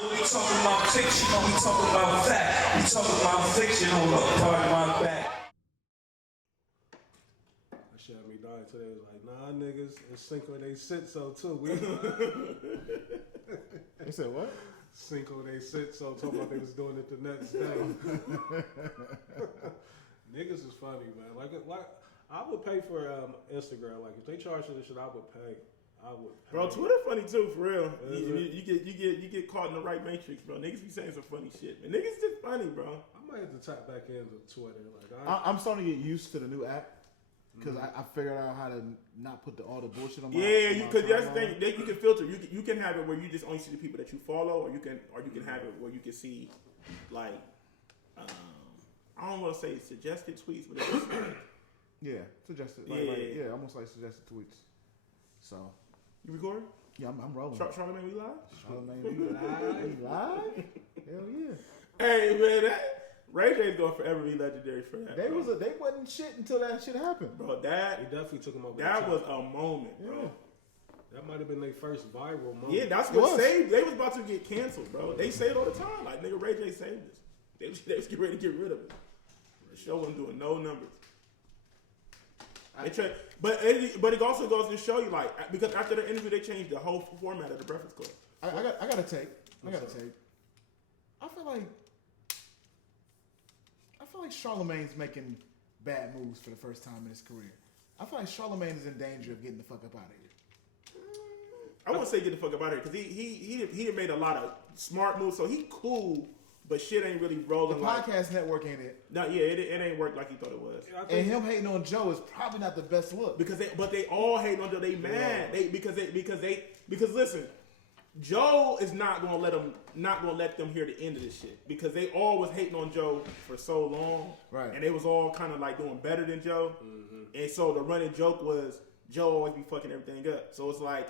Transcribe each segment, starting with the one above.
We talking about fiction, we talking about fact. We talking about fiction on the part of my back. That shit had me dying today. It was like, nah, niggas, it's Cinco de Sitso too. They said what? Cinco de Sitso, talking about they was doing it the next day. Niggas is funny, man. Like I would pay for Instagram. Like if they charge for this shit, I would pay. Bro, Twitter funny too, for real. You get caught in the right matrix, bro. Niggas be saying some funny shit, man. Niggas just funny, bro. I might have to tap back into Twitter. Like I'm starting to get used to the new app because I figured out how to not put all the bullshit on my. Yeah, because that's the thing. You can filter. You can have it where you just only see the people that you follow, or you can have it where you can see, like, I don't want to say suggested tweets, but it's just like, suggested. Almost like suggested tweets. So. You recording? Yeah, I'm rolling. Charlamagne, we live? Charlamagne, we live? Hell yeah. Hey, man, Ray J's gonna forever be legendary for that. They wasn't shit until that shit happened. Bro, he definitely took him over. That was a moment, bro. That might have been their first viral moment. Yeah, that's what saved. They was about to get canceled, bro. They say it all the time. Like, nigga, Ray J saved us. They was getting ready to get rid of it. The show wasn't doing no numbers. But it also goes to show you, like, because after the interview they changed the whole format of the Breakfast Club. I got to take. I feel like Charlamagne's making bad moves for the first time in his career. I feel like Charlamagne is in danger of getting the fuck up out of here. I wouldn't say get the fuck up out of here because he made a lot of smart moves, so he cool. But shit ain't really rolling. The podcast network ain't it. No, yeah, it ain't worked like he thought it was. And him hating on Joe is probably not the best look. But they all hate on Joe. They mad. Because listen, Joe is not gonna let them hear the end of this shit because they all was hating on Joe for so long, right? And they was all kind of like doing better than Joe, and so the running joke was Joe always be fucking everything up. So it's like.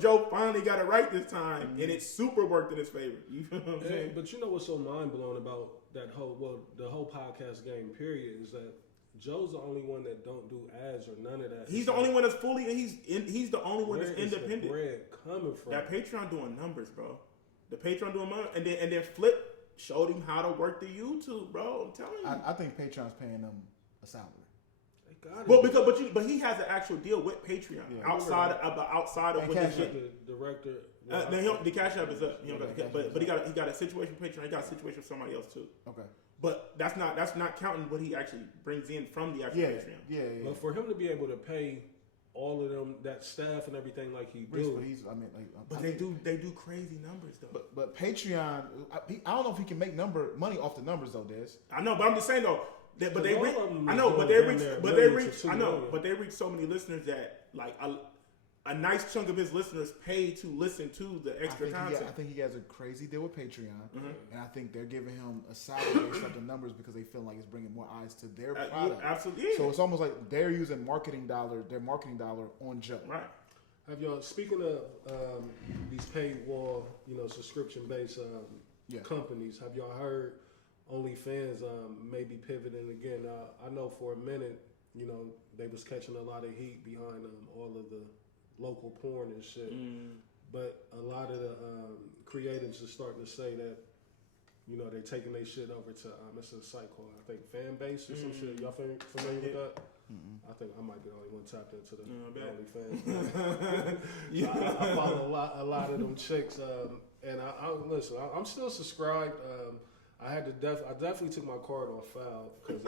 Joe finally got it right this time, and it super worked in his favor. You know what I'm saying? But you know what's so mind blowing about the whole podcast game period is that Joe's the only one that don't do ads or none of that. He's the only one that's fully, and he's the only one that's independent. Where is the bread coming from? That Patreon doing numbers, bro. The Patreon doing numbers, and then Flip showed him how to work the YouTube, bro. I'm telling you. I think Patreon's paying them a salary. But he has an actual deal with Patreon outside of what his shit. The director. The Cash App is up. But he got a situation with Patreon. He got a situation with somebody else too. Okay. But that's not counting what he actually brings in from the actual Patreon. Yeah. But for him to be able to pay all of them, that staff and everything like he do. But they do crazy numbers though. But Patreon, I don't know if he can make money off the numbers though, Des. I know, but I'm just saying though. But they reach so many listeners that like a nice chunk of his listeners pay to listen to the extra content. I think he has a crazy deal with Patreon, and I think they're giving him a salary based off the numbers because they feel like it's bringing more eyes to their product. Absolutely. So it's almost like they're using their marketing dollar on Joe. Right. Have y'all, speaking of these paywall, subscription based companies, have y'all heard OnlyFans may be pivoting again? I know for a minute, they was catching a lot of heat behind all of the local porn and shit. But a lot of the creatives are starting to say that, they're taking their shit over to, it's a site called, I think, Fanbase or some shit. Y'all familiar with that? I think I might be the only one tapped into the OnlyFans. I follow a lot of them chicks, and listen. I'm still subscribed. I definitely took my card off file because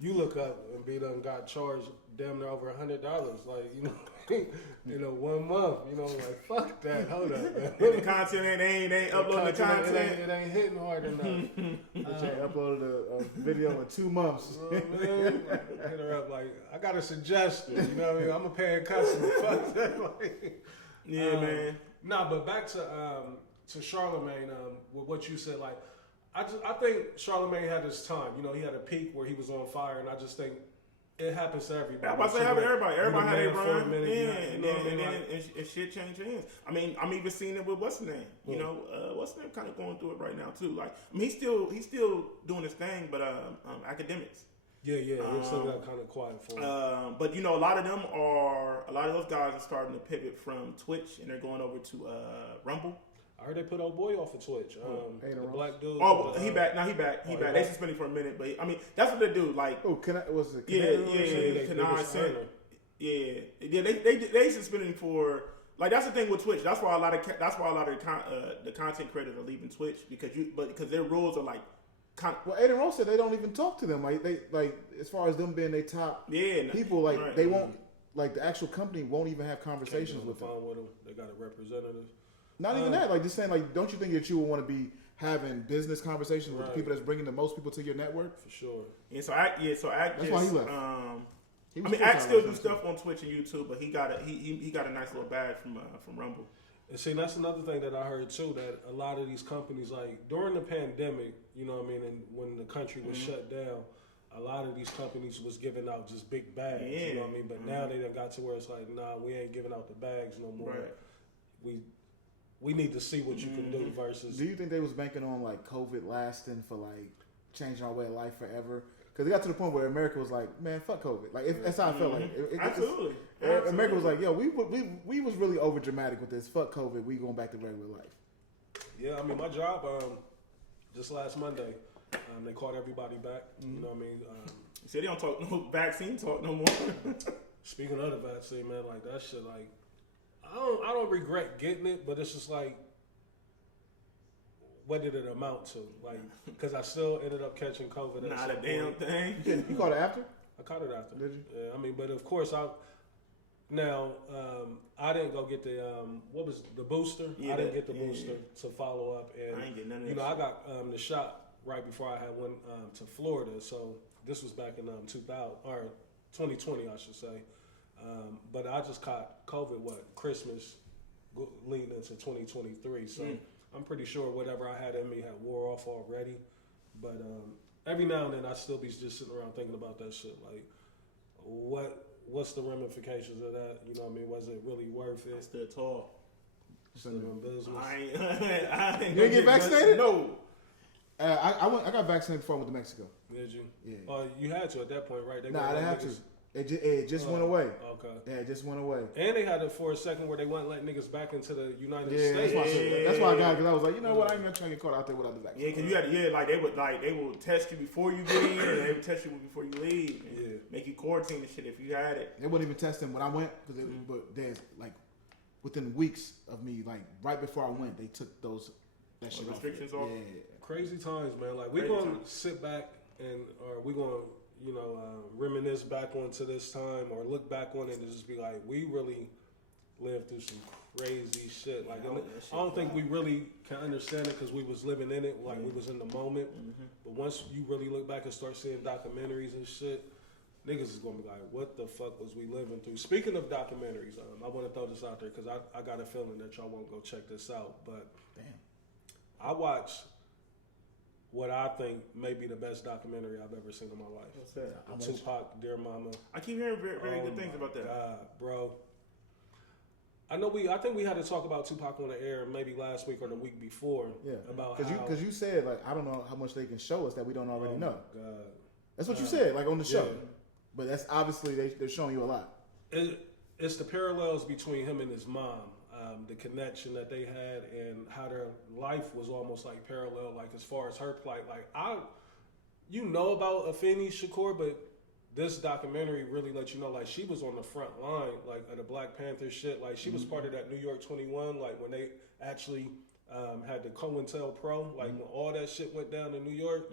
you look up and B done got charged damn near over $100, like in 1 month. Like fuck that. Hold up, man. And the content ain't uploading the content. It ain't hitting hard enough. They uploaded a video in 2 months. Man, hit her up like I got a suggestion. You know what I mean? I'm a paying customer. Fuck that. Man. Nah, but back to Charlamagne with what you said, like. I think Charlamagne had his time. He had a peak where he was on fire, and I just think it happens to everybody. I'm about to say everybody. Everybody had a run. And shit changed hands. I'm even seeing it with what's his name. What's his name kind of going through it right now too. Like, he's still doing his thing, but academics. Yeah, it still got kind of quiet for him. But a lot of those guys are starting to pivot from Twitch, and they're going over to Rumble. I heard they put old boy off of Twitch. The black dude. Oh, he back. Now he back. He back. They suspended for a minute, but I mean that's what they do. Like, was it? They suspended him for. Like that's the thing with Twitch. That's why a lot of the content creators are leaving Twitch because their rules are like. Well, Aiden Rose said they don't even talk to them. Like they as far as them being their top people. Like right. They won't. Like the actual company won't even have conversations with them. They got a representative. Not even that. Like just saying. Like don't you think that you would want to be having business conversations with the people that's bringing the most people to your network? For sure. Yeah. So Act that's why he left. Act still do stuff on Twitch and YouTube, but he got a nice little badge from Rumble. And see, that's another thing that I heard too, that a lot of these companies, like during the pandemic, you know what I mean, and when the country was shut down, a lot of these companies was giving out just big bags, you know what I mean? But now they done got to where it's like, nah, we ain't giving out the bags no more. Right. We need to see what you can do versus. Do you think they was banking on like COVID lasting for like changing our way of life forever? Because it got to the point where America was like, man, fuck COVID. Like that's how I felt like. Absolutely. America was like, yo, we was really over dramatic with this. Fuck COVID. We going back to regular life. Yeah, I mean, my job just last Monday, they called everybody back. You know what I mean? See, they don't talk no vaccine talk no more. Speaking of the vaccine, man, like that shit, like I don't regret getting it, but it's just like, what did it amount to? Like, because I still ended up catching COVID. Not a damn thing. You caught it after? I caught it after. Did you? Yeah, I mean, but of course I didn't go get the what was the booster? I didn't get the booster to follow up, and I ain't get none of you know I got the shot right before I had went to Florida. So this was back in 2020, I should say. But I just caught COVID Christmas leading into 2023. So. I'm pretty sure whatever I had in me had wore off already, but every now and then I still be just sitting around thinking about that shit. Like, what's the ramifications of that? You know what I mean? Was it really worth it? I stood tall. Still in business. I ain't you didn't get vaccinated? No. I got vaccinated before I went to Mexico. Did you? Yeah. Oh, you had to at that point, right? I didn't have to. It just went away. Okay. Yeah, it just went away. And they had it for a second where they wouldn't let niggas back into the United States. That's why I got it, because I was like, you know what, I ain't gonna try to get caught out there without the vaccine. Yeah, because you had they would test you before you get in, and they would test you before you leave. And make you quarantine and shit if you had it. They wouldn't even test them when I went, but there's like within weeks of me, like right before I went, they took that shit restrictions off. off. Yeah. Crazy times, man. Like we're gonna sit back or we're gonna reminisce back onto this time or look back on it and just be like, we really lived through some crazy shit. Like, I don't think we really can understand it because we was living in it, like we was in the moment. But once you really look back and start seeing documentaries and shit, niggas is gonna be like, what the fuck was we living through? Speaking of documentaries, I want to throw this out there because I got a feeling that y'all won't go check this out. But I watched what I think may be the best documentary I've ever seen in my life. What's that? Tupac, Dear Mama. I keep hearing very good things about that. God, bro. I think we had to talk about Tupac on the air maybe last week or the week before. Yeah. About because you said like I don't know how much they can show us that we don't already know. God. That's what you said, like on the show. But that's obviously they're showing you a lot. It's the parallels between him and his mom. The connection that they had and how their life was almost like parallel, like as far as her plight. Like you know about Afeni Shakur, but this documentary really let you know, like she was on the front line, like of the Black Panther shit. Like she was part of that New York 21, like when they actually had the COINTELPRO, like when all that shit went down in New York.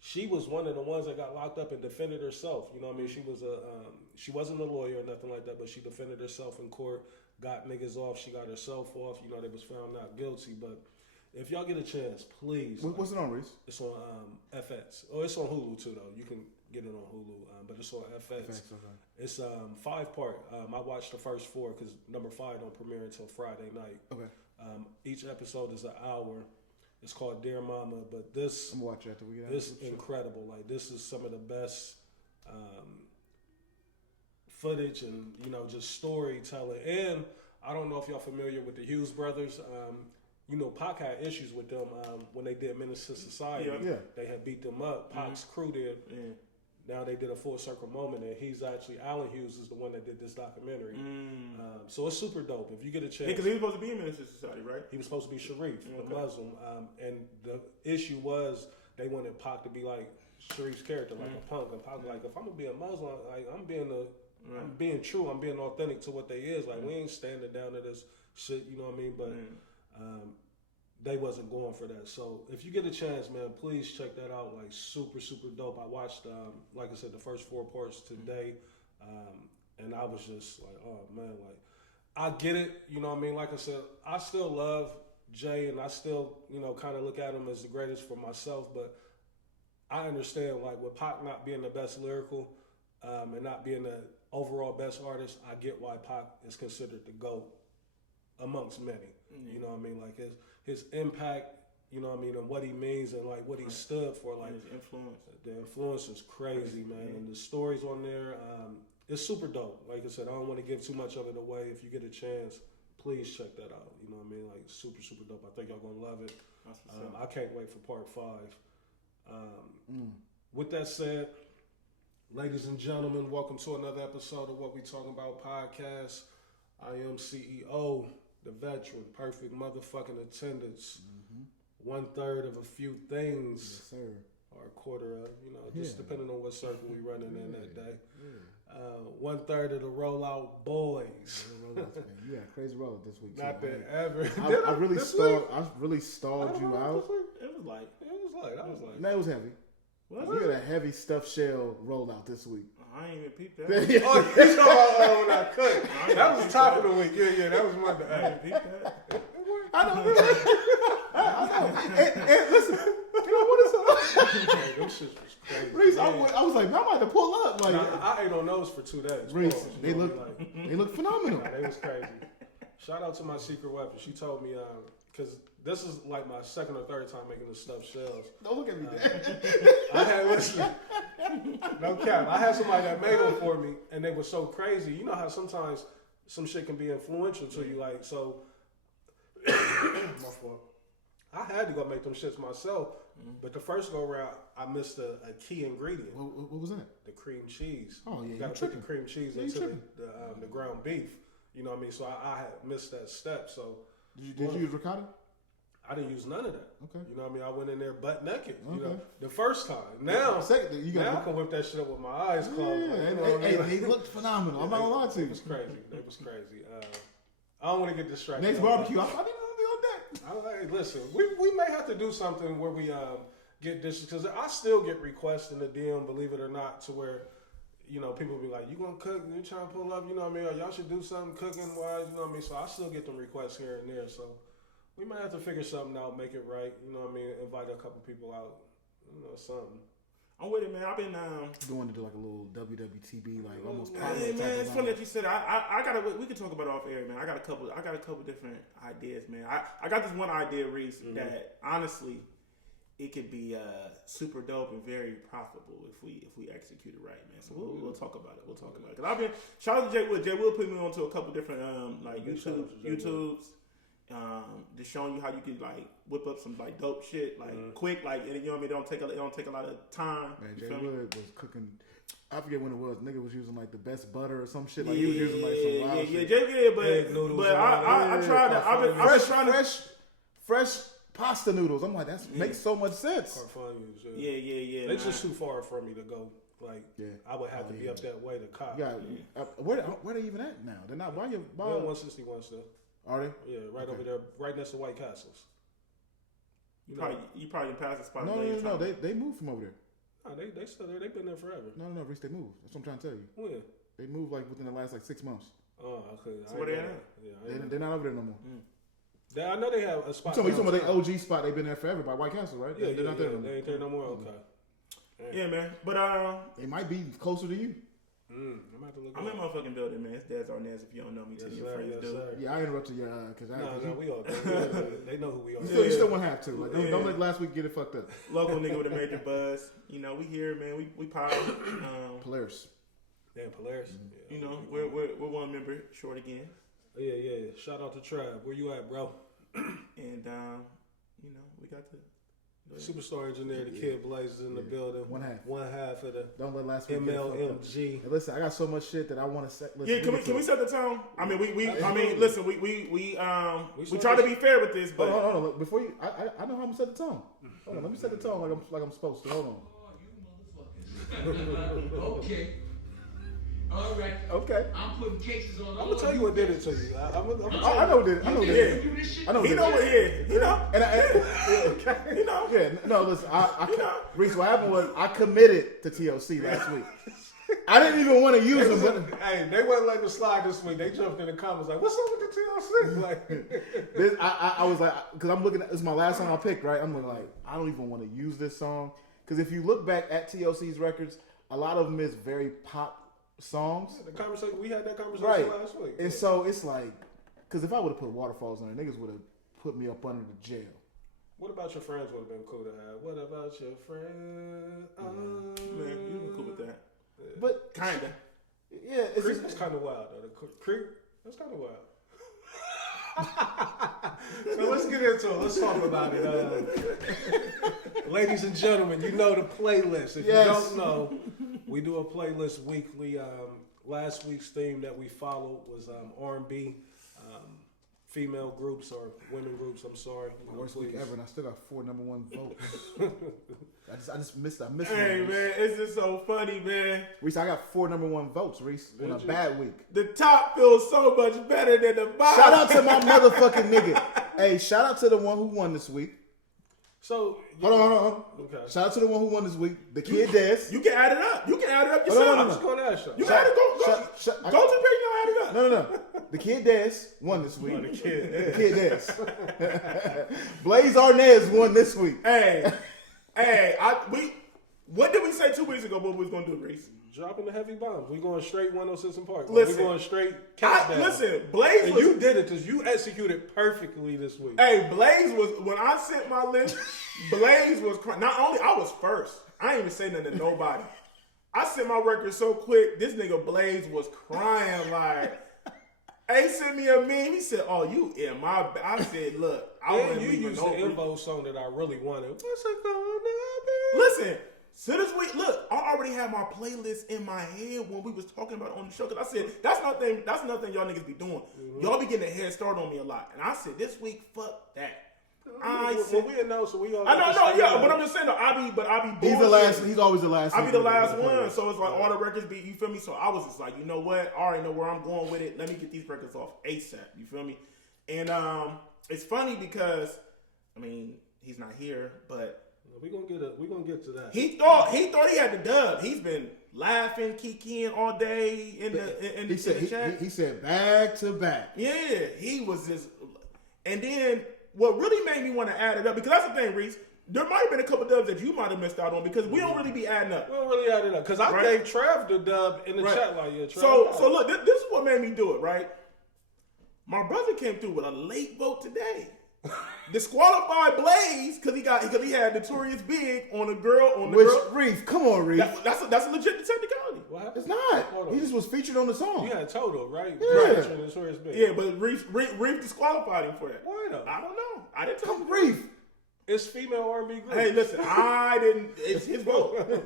She was one of the ones that got locked up and defended herself. You know what I mean? She wasn't a lawyer or nothing like that, but she defended herself in court. Got niggas off. She got herself off. You know, they was found not guilty. But if y'all get a chance, please. What's it on, Reese? It's on FX. Oh, it's on Hulu too, though. You can get it on Hulu, but it's on FX. Okay. It's 5-part. I watched the first 4 because number 5 don't premiere until Friday night. Okay. Each episode is an hour. It's called Dear Mama, but this I'm gonna watch it after we get out. This incredible. Like this is some of the best footage and just storytelling. And I don't know if y'all familiar with the Hughes brothers. Pac had issues with them when they did Menace to Society. Yeah. They had beat them up. Pac's crew did. now they did a full circle moment, and he's actually Alan Hughes is the one that did this documentary. So it's super dope. If you get a chance, because he was supposed to be in Minister Society, right? He was supposed to be Sharif, the Muslim, and the issue was they wanted Pac to be like Sharif's character, like a punk, and Pac like, if I'm gonna be a Muslim, like I'm being true, I'm being authentic to what they is. Like we ain't standing down to this shit, you know what I mean? But they wasn't going for that. So if you get a chance, man, please check that out. Like super, super dope. I watched, like I said, the first 4 parts today, and I was just like, oh man, like I get it. You know what I mean? Like I said, I still love Jay, and I still, you know, kind of look at him as the greatest for myself. But I understand, like with Pac not being the best lyrical, and not being the overall best artist, I get why Pac is considered the GOAT amongst many. You know what I mean? Like his impact, you know what I mean, and what he means and like what he stood for. Like his influence. The influence is crazy, man. And the stories on there, it's super dope. Like I said, I don't want to give too much of it away. If you get a chance, please check that out. You know what I mean? Like super, super dope. I think y'all gonna love it. I can't wait for part 5. With that said, ladies and gentlemen, welcome to another episode of What We Talking About podcast. I am CEO, the veteran, perfect motherfucking attendance, 1/3 of a few things, yes, sir. or a quarter of, you know, just depending on what circle we running in that day. 1/3 of the rollout boys. You had a crazy rollout this week. Not that ever. I really stalled you out. It was like. No, it was heavy. You had a heavy stuffed shell rollout this week. I ain't even peeped that. Oh, you talking about when I cooked? That was the top of the week. Yeah, that was one. I ain't peeped that. I know. I know. And listen, you know what is up? Hey, them shits was crazy. Reese, I was like, man, I might have to pull up. Like, I ate on those for 2 days. Reese, they look phenomenal. They was crazy. Shout out to my secret weapon. She told me, because this is like my 2nd or 3rd time making the stuffed shells. Don't look at me, Dad. I had, listen, no cap. I had somebody that made them for me, and they were so crazy. You know how sometimes some shit can be influential to you, like, so. My fault. I had to go make them shits myself, but the first go around, I missed a key ingredient. What was that? The cream cheese. Oh yeah, you gotta put the cream cheese into the ground beef. You know what I mean? So I had missed that step. So did you use ricotta? I didn't use none of that. Okay. You know what I mean? I went in there butt naked. Okay. You know, the first time. Now, I can whip that shit up with my eyes closed. Yeah, like, you know and they looked phenomenal. I'm not gonna lie to you. It was crazy. It was crazy. I don't want to get distracted. Next barbecue, I didn't want to be on deck. Hey, listen, we may have to do something where we get this, because I still get requests in the DM, believe it or not, to where, you know, people be like, you gonna cook? You trying to pull up? You know what I mean? Or y'all should do something cooking wise. You know what I mean? So I still get them requests here and there. So we might have to figure something out, make it right. You know what I mean? Invite a couple people out. You know, something. I'm with it, man. I've been going to do like a little WWTB, like almost. Hey, man, it's funny that you said. I gotta. We can talk about it off air, man. I got a couple different ideas, man. I got this one idea, Reese, that honestly, it could be super dope and very profitable if we execute it right, man. So we'll talk about it. We'll talk about it. Cause I've been shout out to Jay Wood. Jay Wood put me onto a couple different like YouTubes. Just showing you how you can like whip up some like dope shit like quick, like, you know what I mean. It don't take a lot of time. Man, Jay Wood was cooking. I forget when it was. Nigga was using like the best butter or some shit. Like he was using like some wild shit. But I tried to. I've been trying to fresh pasta noodles. I'm like, that makes so much sense. Yeah. It's just too far for me to go. Like, I would have to be up that way to cop. Yeah. Where they even at now? They're not. Why you? 161 still. Are they? Yeah, right over there, right next to White Castles. You probably didn't pass the spot. No. They moved from over there. No, they still there. They've been there forever. No, Reese, they moved. That's what I'm trying to tell you. When? They moved like within the last like 6 months. Oh, okay. So where they at? Yeah, they're not over there no more. I know they have a spot. You talking about the OG spot? They've been there forever by White Castle, right? Yeah, they're not there no more. They ain't there no more. Okay. Yeah, man. But it might be closer to you. I'm in my fucking building, man. It's Dad's Arnaz. If you don't know me, tell your friends do. Yeah, I interrupted you because we all they know who we are. You still won't have to. Like, don't let last week get it fucked up. Local nigga with a major buzz. You know, we here, man. We power. Polaris. Yeah, Polaris. You know, we're one member short again. Yeah. Shout out to Trav. Where you at, bro? And you know, we got Superstar Engineer, the Kid Blaze is in the building. One half of the Don't let last week MLMG. Hey, listen, I got so much shit that I want to say. Can we set the tone? I mean, we try to be fair with this, but hold on. Look, before you, I know how I'm gonna set the tone. Hold on, let me set the tone like I'm supposed to. Hold on. Okay. All right. Okay. I'm putting cases on. I'm gonna tell you what did it to you. I know what did it. I know what did it. I know what did it. He know. And You know. Yeah. No, listen. Reese, what happened was I committed to TOC last week. I didn't even want to use them, but hey, they wasn't letting it slide this week. They jumped in the comments like, "What's up with the TLC?" Like, I was like, because I'm looking. It's my last song I picked, right? I'm like, I don't even want to use this song because if you look back at TLC's records, a lot of them is very pop songs. Yeah, we had that conversation last week. And so it's like, because if I would have put Waterfalls on there, niggas would have put me up under the jail. What about your friends would have been cool to have? What about your friends? Man, you been cool with that. Yeah. But kinda. Yeah, it's kind of wild though. The Creep, that's kind of wild. So let's get into it. Let's talk about it. Ladies and gentlemen, you know the playlist. If you don't know, we do a playlist weekly. Last week's theme that we followed was R&B, female groups or women groups. I'm sorry. Worst week ever, and I still got 4 number 1 votes. I just missed. Hey one, man, it's just so funny, man. Reese, I got 4 number 1 votes, Reese, on a bad week. The top feels so much better than the bottom. Shout out to my motherfucking nigga. Hey, shout out to the one who won this week. So hold on. Okay. Shout out to the one who won this week, the Kid Des. You can add it up. Yourself. I'm just going to ask you. You got to go to the page and add it up. No. The Kid Des won this week. The Kid Des. Blaze Arnaz won this week. Hey, what did we say 2 weeks ago? What we was gonna do, Reese? Dropping the heavy bombs. We going straight 106 and Park. Listen, we going straight countdown. Listen, Blaze and you did it because you executed perfectly this week. Hey, Blaze was, when I sent my list, Blaze was crying. Not only I was first. I ain't even say nothing to nobody. I sent my record so quick, this nigga Blaze was crying like, hey, sent me a meme. He said, oh, you in my bag. I said, look, I and wouldn't you leave used no the info song that I really wanted. What's it gonna be? Listen, soon as we look, I already had my playlist in my head when we was talking about it on the show. Cause I said that's nothing y'all niggas be doing. Mm-hmm. Y'all be getting a head start on me a lot. And I said this week, fuck that. We know, so we all. I know, yeah, but I'm just saying though, I be. He's the last. He's always the last. I be the last one, so it's like all the records be. You feel me? So I was just like, you know what? I already know where I'm going with it. Let me get these records off ASAP. You feel me? And it's funny because, I mean, he's not here, but we gonna get to that. He thought he had the dub. He's been laughing, kikiing all day in the chat. He said back to back. Yeah, he was just, and then. What really made me want to add it up, because that's the thing, Reese, there might have been a couple dubs that you might have missed out on because we don't really be adding up. We don't really add it up because I gave Trav the dub in the chat like, yeah, Trav. So look, this is what made me do it, right? My brother came through with a late vote today. Disqualified Blaze because he had Notorious Big on the girl. Reef, come on, Reef. That's a legit technicality. What happened? It's not. He just was featured on the song. You had Toto, right? Yeah. Notorious Big. Yeah, but Reef disqualified him for that. Why though? I don't know. I didn't tell him. Reef. It's female R&B group. Hey, listen, I didn't. It's his vote.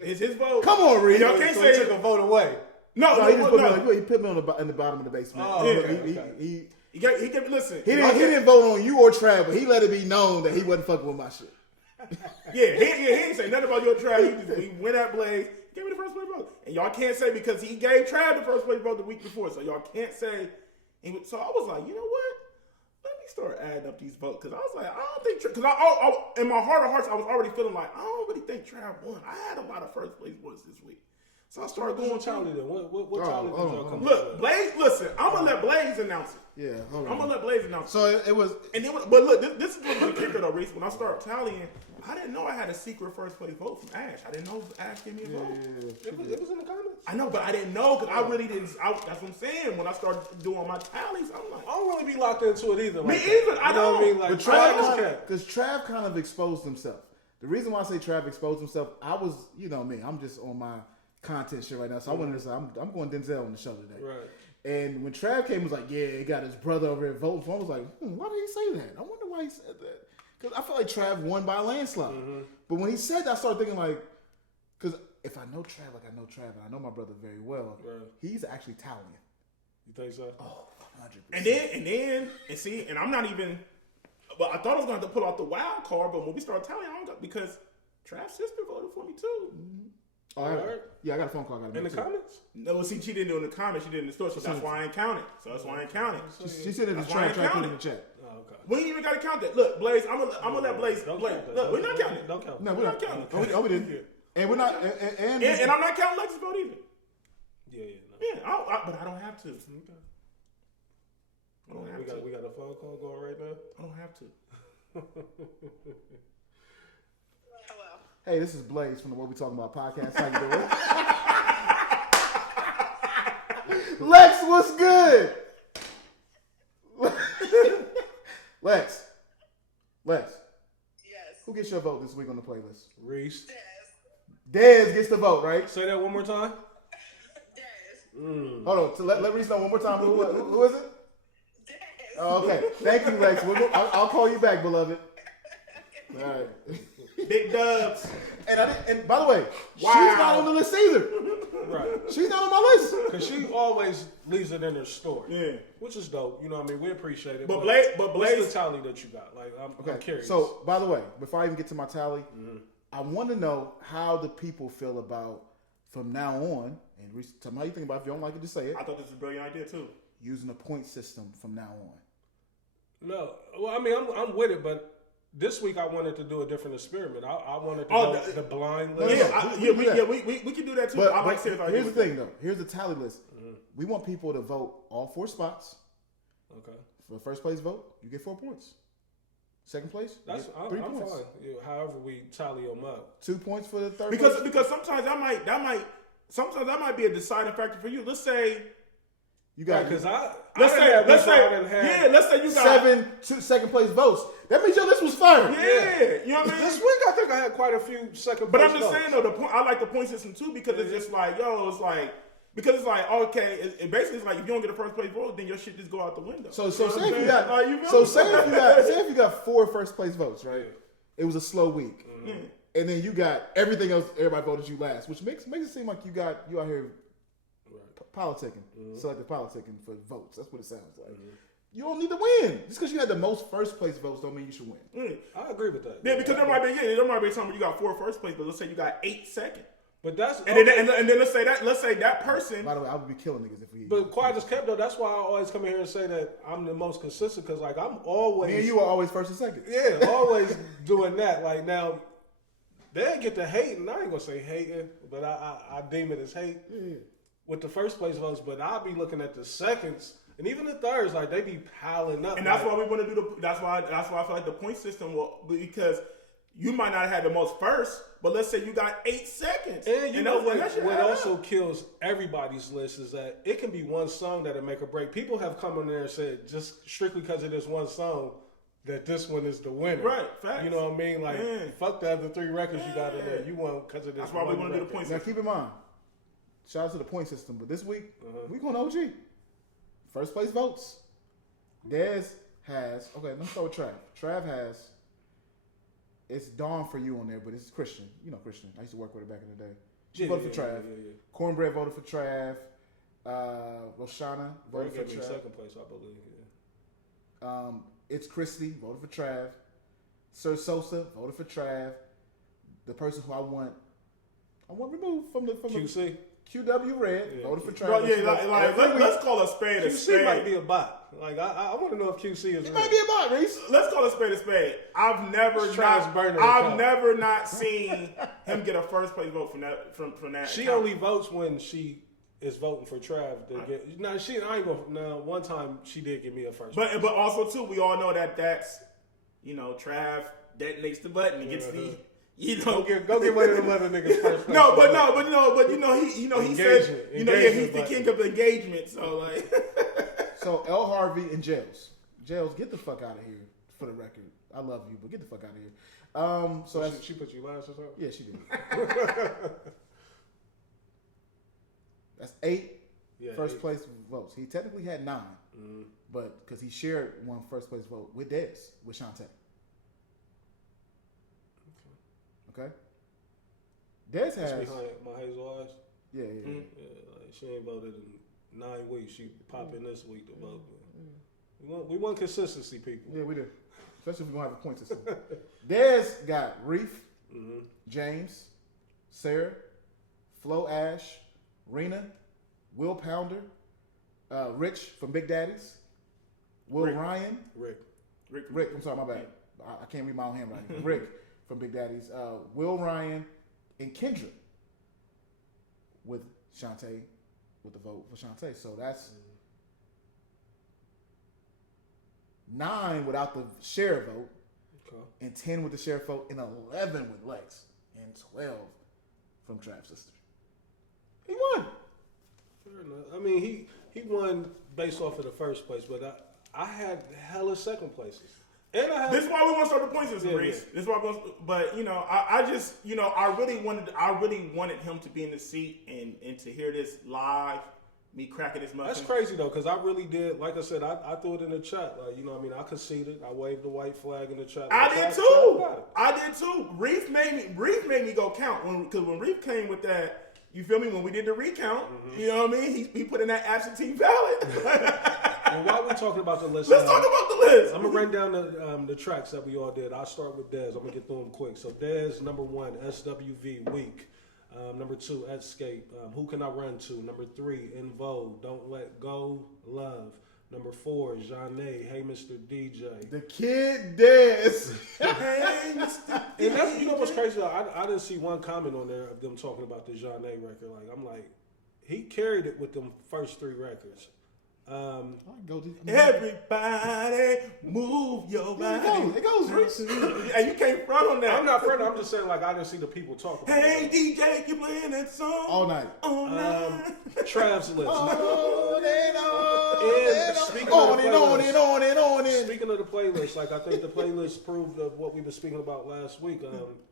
It's his vote. Come on, Reef. Y'all can't say he took a vote away. No, he put me in the bottom of the basement. Oh, okay. He gave listen. He didn't vote on you or Trav, but he let it be known that he wasn't fucking with my shit. He didn't say nothing about your Trav. He went at Blaze. He gave me the first place vote, and y'all can't say because he gave Trav the first place vote the week before, so y'all can't say. So I was like, you know what? Let me start adding up these votes because I was like, I don't think because I in my heart of hearts I was already feeling like I don't really think Trav won. I had a lot of first place votes this week. So I started going Tally then. What Tally did y'all come Look, Blaze, listen, I'm going to let Blaze announce it. Yeah, hold on. I'm going to let Blaze announce it. So it was... But look, this is what the kicker though, Reese. When I started tallying, I didn't know I had a secret first place vote from Ash. I didn't know Ash gave me a vote. Yeah. It was in the comments. I know, but I didn't know because I really didn't... that's what I'm saying. When I started doing my tallies, I'm like... I don't really be locked into it either. Me either. I know what I mean? Like, because Trav kind of exposed himself. The reason why I say Trav exposed himself, I was, you know me, I'm just on my... content shit right now, so I wanted to say I'm going Denzel on the show today. Right. And when Trav came, he was like, "Yeah, he got his brother over here voting for him." I was like, "Why did he say that? I wonder why he said that." Because I feel like Trav won by a landslide. Mm-hmm. But when he said that, I started thinking like, because if I know Trav like I know Trav, and I know my brother very well, he's actually Italian. You think so? Oh, 100%. And I'm not even. But I thought I was going to pull out the wild card, but when we start telling, I don't got because Trav's sister voted for me too. Mm-hmm. Oh, I got a phone call. In the comments? No, see, she didn't do it in the comments. She did it in the store, so that's why I ain't count it. She said it in the chat. Try to put it in the chat. Oh, okay. We ain't even got to count that. Look, Blaze, I'm gonna let Blaze. Look, we're not counting. Don't count. No, we're not counting. Oh, we didn't. And we're not. And I'm not counting Lex's vote either. Yeah. But I don't have to. Okay. I don't have to. We got a phone call going right now. I don't have to. Hello. Hey, this is Blaze from the What We Talking About podcast. How you doing? Lex, what's good? Lex. Yes. Who gets your vote this week on the playlist? Reese. Dez gets the vote, right? Say that one more time. Dez. Hold on. So let Reese know one more time. Who is it? Dez. Oh, okay. Thank you, Lex. I'll call you back, beloved. All right. Big dubs. And by the way, wow. She's not on the list either. Right. She's not on my list. Because she always leaves it in her story. Yeah. Which is dope. You know what I mean? We appreciate it. But Blaze, what's the tally that you got? Like, I'm curious. So, by the way, before I even get to my tally, I want to know how the people feel about from now on, and Reese, tell me how you think about it. If you don't like it, just say it. I thought this was a brilliant idea too. Using a point system from now on. No. Well, I mean, I'm with it, but this week I wanted to do a different experiment. I wanted to go the blind list. We can do that too. But here's the thing, though. Here's the tally list. We want people to vote all 4 spots. Okay. For first place vote, you get 4 points. Second place, that's I'm 3 points. Fine. Yeah, however we tally them up. 2 points for the third. Because sometimes that might be a deciding factor for you. Let's say you got let's say you got 7 second place votes. That means your list was fire. Yeah, you know what I mean. This week I think I had quite a few second. But place I'm just votes. saying though, I like the point system too because it's just like because it's like okay, it basically it's like if you don't get a first place vote, then your shit just go out the window. So say if you got 4 first place votes, right? It was a slow week, and then you got everything else. Everybody voted you last, which makes it seem like you out here politicking, selective politicking for votes. That's what it sounds like. You don't need to win. Just because you had the most first place votes don't mean you should win. I agree with that. Yeah, because there might be a time where you got 4 first place, but let's say you got 8 second. But that's and then let's say that person. By the way, I would be killing niggas if we. But quiet as kept though. That's why I always come in here and say that I'm the most consistent because like I'm always. Me and you are always first and second. Yeah, always doing that. Like now, they get to hating. I ain't gonna say hating, but I deem it as hate with the first place votes. But I'll be looking at the seconds. And even the thirds, like they be piling up, and that's why we want to do that's why I feel like the point system will because you might not have had the most first, but let's say you got 8 seconds. And you know what also kills everybody's list is that it can be one song that'll make or break. People have come in there and said just strictly because of this one song that this one is the winner. Right, facts. You know what I mean? Like fuck the other 3 records you got in there. You won because of this. That's why we want to do the point system. Now keep in mind, shout out to the point system, but this week we going OG. First place votes. Dez has, okay, let me start with Trav. Trav has, it's Dawn for you on there, but it's Christian. You know Christian. I used to work with her back in the day. She voted for Trav. Yeah. Cornbread voted for Trav. Roshana voted for Trav. Second place, I believe. Yeah. It's Christy voted for Trav. Sir Sosa voted for Trav. The person who I want removed from the QC. QW Red voted for Trav. Well, let's call a spade a spade. QC might be a bot. Like I want to know if QC is. It might be a bot, Reese. Let's call a spade a spade. I've never not seen him get a first place vote from that. She only votes when she is voting for Trav to get. No, I ain't gonna. No, one time she did give me a first. But also too, we all know that's Trav detonates the button and gets the. Go get one of them other niggas first. He said he's the king of engagement. So like, so L Harvey and Jails, get the fuck out of here. For the record, I love you, but get the fuck out of here. So she put you last or something? Yeah, she did. That's 8 first place votes. He technically had 9, but because he shared one first place vote with Dez, with Shantae. Okay. Dez has. Behind My Hazel Eyes. Yeah. Yeah, like she ain't voted in 9 weeks. She pop in this week to vote. We want consistency, people. Yeah, we do. Especially if we're going to have a point system. Dez got Reef, James, Sarah, Flo Ash, Rena, Will Pounder, Rich from Big Daddies, Will Ryan. Rick, I'm sorry, my bad. I can't read my own handwriting. Rick from Big Daddies, Will Ryan, and Kendra with Shantae, with the vote for Shantae. So that's 9 without the share vote, and 10 with the share vote, and 11 with Lex, and 12 from Trap Sister. He won. Fair enough. I mean, he won based off of the first place, but I had hella second places. And this is why we want to start the point system, Reese. Yeah. This is why we want, but you know, I just, you know, I really wanted him to be in the seat and to hear this live, me cracking his muffin. That's crazy though, because I really did. Like I said, I threw it in the chat. Like, you know, what I mean, I conceded. I waved the white flag in the chat. I did too. Reese made me go count because when Reese came with that, you feel me? When we did the recount, you know what I mean? He put in that absentee ballot. Well, while we're talking about the list, let's talk about the list. I'm gonna run down the tracks that we all did. I'll start with Dez. I'm gonna get through them quick. So Dez, number 1, SWV, Weak. Number 2, Escape. Who Can I Run To? Number 3, In Vogue, Don't Let Go, Love. Number 4, Jeanne, Hey Mr. DJ. The Kid Dez. Hey Mr. DJ. And that's, you know what's crazy though? I didn't see one comment on there of them talking about the Jeanne record. Like, I'm like, he carried it with them first 3 records. Everybody move your body. It goes, Reese. And you can't front on that. I'm not fronting. I'm just saying, like, I didn't see the people talk about Hey, it. DJ, you playing that song all night. Trav's list. Speaking of the playlist, like, I think the playlist proved of what we were speaking about last week.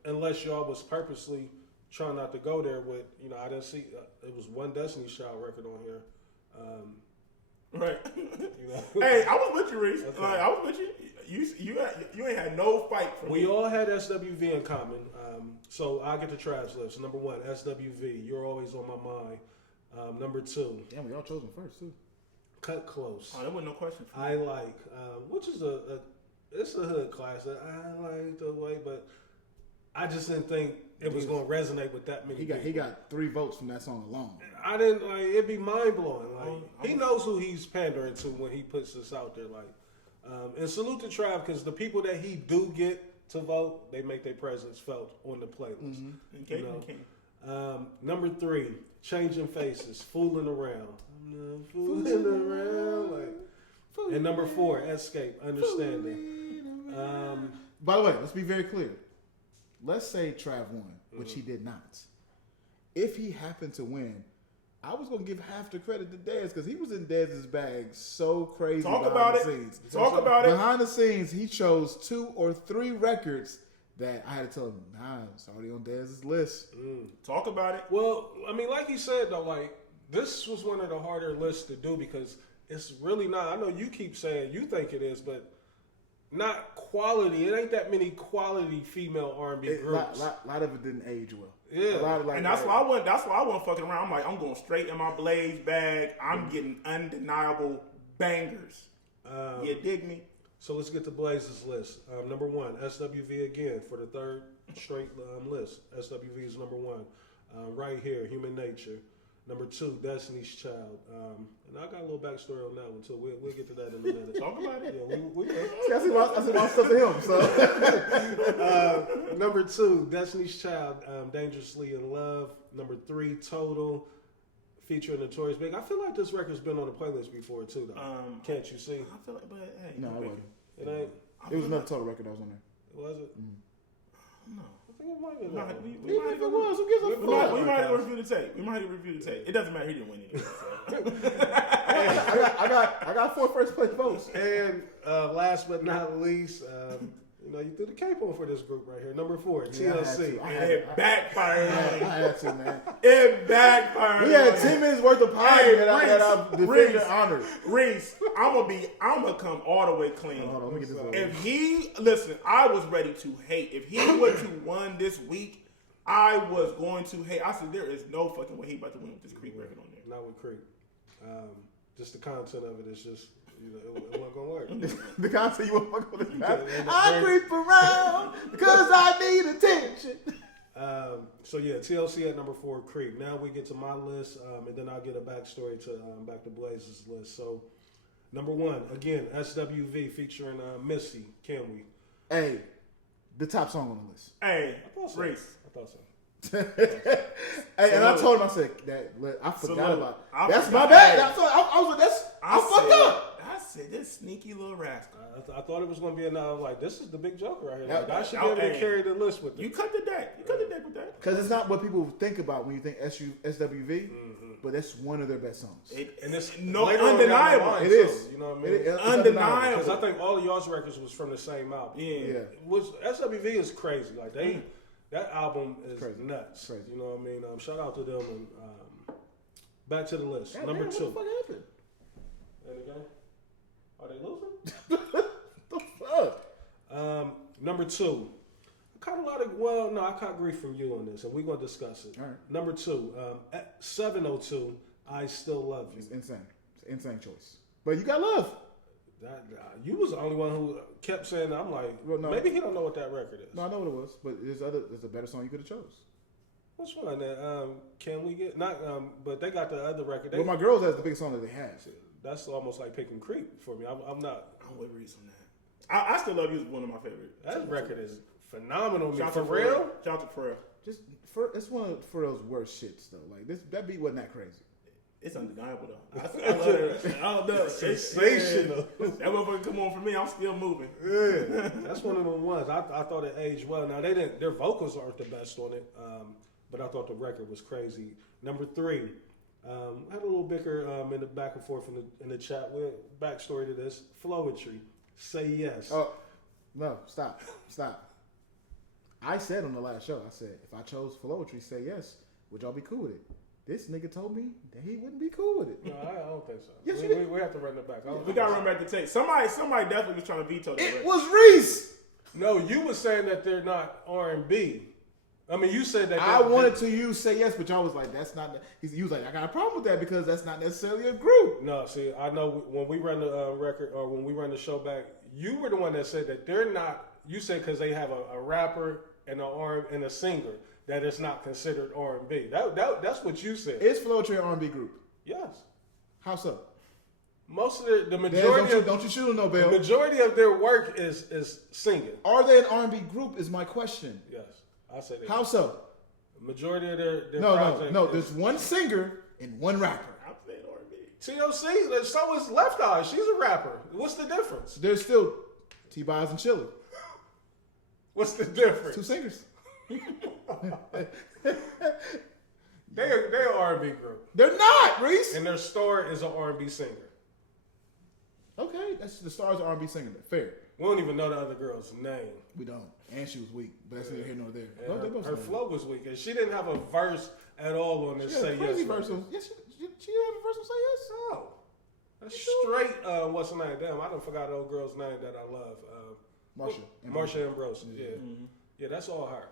Unless y'all was purposely trying not to go there with, you know, I didn't see. It was one Destiny's Child record on here. Right. You know? Hey, I was with you, Reese. Okay. Like, I was with you. You ain't had no fight for me. We all had SWV in common. So I'll get the Trav's list. Number 1, SWV. You're Always on My Mind. Number 2. Damn, we all chose them first too. Cut Close. Oh, there wasn't no question for me. I Like, which is it's a hood classic. I like the way, but I just didn't think it was going to resonate with that many people. He got 3 votes from that song alone. I didn't, like, it'd be mind blowing. Like, he knows who he's pandering to when he puts this out there. Like, and salute to Trav, because the people that he do get to vote, they make their presence felt on the playlist. Okay, you know? Number 3, Changing Faces, Fooling Around. I'm not fooling around. Like, and number 4, Escape, Understanding. By the way, let's be very clear. Let's say Trav won, which he did not. If he happened to win, I was going to give half the credit to Dez because he was in Dez's bag so crazy. Talk about it. Behind the scenes, he chose 2 or 3 records that I had to tell him, nah, it's already on Dez's list. Talk about it. Well, I mean, like he said, though, like, this was one of the harder lists to do because it's really not. I know you keep saying you think it is, but not quality. It ain't that many quality female R&B groups. A lot of it didn't age well. Yeah, and that's why I wasn't fucking around. I'm like, I'm going straight in my Blaze bag. I'm getting undeniable bangers. You dig me? So let's get to Blaze's list. Number 1, SWV again for the 3rd straight list. SWV is number 1. Right here, Human Nature. Number 2, Destiny's Child. And I got a little backstory on that one too. We'll get to that in a minute. Talk about it. Yeah, we I see my stuff to him. So number 2, Destiny's Child, Dangerously in Love. Number 3, Total, featuring Notorious Big. I feel like this record's been on the playlist before too, though. Can't you see? I feel like, but hey, no, it wasn't. It ain't. It was another Total record that was on there. Was it? No. I think it might be. Even if it was, who gives a fuck? We might have to review the tape. It doesn't matter. He didn't win anyway. So. I got 4 first place votes. And last but not least, know, you threw the cape on for this group right here. Number 4, TLC. It backfired. I had to, man. It backfired. We had 10 minutes worth of pie that I defended honored. Reese, I'm gonna come all the way clean. Hold on, let me get this over. If he listen, I was ready to hate. If he were to won this week, I was going to hate. I said there is no fucking way he about to win with this Creek record on there. Not with Creek. Just the content of it is just, you know, it wasn't gonna work. The content you want to fuck with this. I creep around because I need attention. So yeah, TLC at number 4, Creep. Now we get to my list, and then I'll get a backstory to back to Blaze's list. So number 1, again, SWV featuring Missy. Can we? Hey, the top song on the list. Hey, I thought so. Reese. I thought so. Hey, and I told him, I said that I forgot about. That's forgot. my bad. I was like, I fucked up. I said this sneaky little rascal. I thought it was going to be enough. Like, this is the big joker right here. Yeah, Like, I should be able to carry the list with it. You cut the deck. You cut the deck with that. Because it's not what people think about when you think SWV, but that's one of their best songs. And it's undeniable. It is. You know what I mean? It's undeniable. Because I think all of y'all's records was from the same album. Yeah. Which SWV is crazy. Like, that album is Crazy. nuts. Crazy. You know what I mean? Shout out to them. And back to the list. God Number damn, 2. What the fuck happened? There you go. Are they losing? The fuck? Number 2. I caught a lot of, well, no, I caught grief from you on this, and we're going to discuss it. All right. Number 2, at 702, I Still Love You. It's insane. It's an insane choice. But you got love. You was the only one who kept saying that. I'm like, Well, no. maybe he don't know what that record is. No, I know what it was, but there's a better song you could have chose. Which one? Can we get, not, but they got the other record. Well, My Girls has the biggest song that they have. That's almost like picking Creep for me. I'm not. I'm with Reese on that. I Still Love You is one of my favorites. That record is phenomenal. Shout For out to real? Shout out to Pharrell. It's one of Pharrell's worst shits though. Like that beat wasn't that crazy. It's undeniable though. I love it. I don't know. Sensational. That motherfucker come on for me. I'm still moving. Yeah, that's one of them ones. I thought it aged well. Now they didn't. Their vocals aren't the best on it, but I thought the record was crazy. Number 3, I had a little bicker in the back and forth in the chat. With backstory to this, Flowetry, Say Yes. Oh no! Stop! I said on the last show, I said if I chose Flowetry, Say Yes, would y'all be cool with it? This nigga told me that he wouldn't be cool with it. No, I don't think so. Yes, we have to run it back. We gotta run back the tape. Somebody definitely was trying to veto that. It was Reese. No, you were saying that they're not R&B. I mean, you said that. I wanted to use Say Yes, but y'all was like, that's not. He was like, I got a problem with that because that's not necessarily a group. No, see, I know when we run the record or when we run the show back, you were the one that said that they're not. You said because they have a rapper and a singer that it's not considered R&B. That's what you said. Is Flowetry an R&B group? Yes. How so? Most of the majority don't you shoot no bell. The majority of their work is singing. Are they an R&B group? Is my question. Yes, I say that. How so? Majority of their no. There's one singer and one rapper. I'm saying R&B. TLC. So is Left Eye. She's a rapper. What's the difference? There's still T-Biles and Chiller. What's the difference? 2 singers. They're an R&B group. They're not, Reese. And their star is an R&B singer. Okay, that's the Stars R&B singer. Fair. We don't even know the other girl's name. We don't. And she was weak, but that's neither here nor there. Yeah, No, they both her sang. flow was weak, and she didn't have a verse at all on this She had Say a crazy Yes. verse. Yes, she had a verse on Say Yes. No. That's straight, what's her name? Damn, I don't forgot the old girl's name that I love. Marsha Ambrose. Yeah. Mm-hmm. Yeah, that's all her.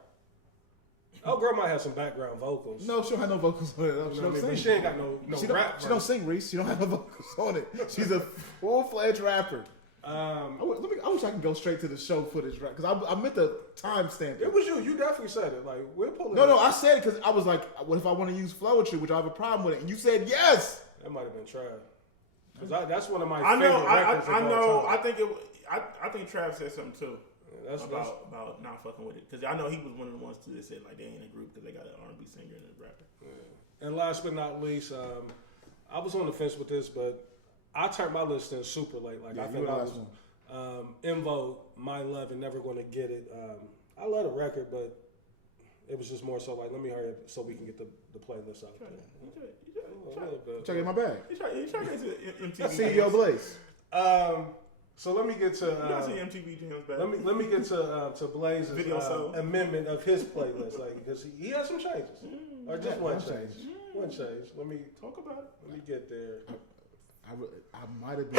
Oh, girl might have some background vocals. No, she don't have no vocals on it. You She know what I don't mean? sing. But she ain't got no rap. She don't sing, Reese. She don't have no vocals on it. She's a full-fledged rapper. I wish I could go straight to the show footage, right? Because I meant the timestamp. It was you. You definitely said it. Like, we're pulling No, I said it because I was like, what if I want to use Flowetry, which I have a problem with it? And you said yes. That might have been trash. Because that's one of my I favorite know. records of I all know. time. I think Trav said something too. That's about not fucking with it, because I know he was one of the ones too that said like they ain't a group because they got an R&B singer and a rapper. Yeah. And last but not least, I was on the fence with this, but I turned my list in super late. Like I think I was In Vogue, My Love, and Never Gonna Get It. I love the record, but it was just more so like let me hurry up so we can get the playlist out. Check in my bag. You try to get to MTV. CEO Blaze. So let me get to MTV Jams back. let me get to Blaze's amendment of his playlist, like because he has some changes, or just one change. One change. Let me talk about it. Let me get there. I might have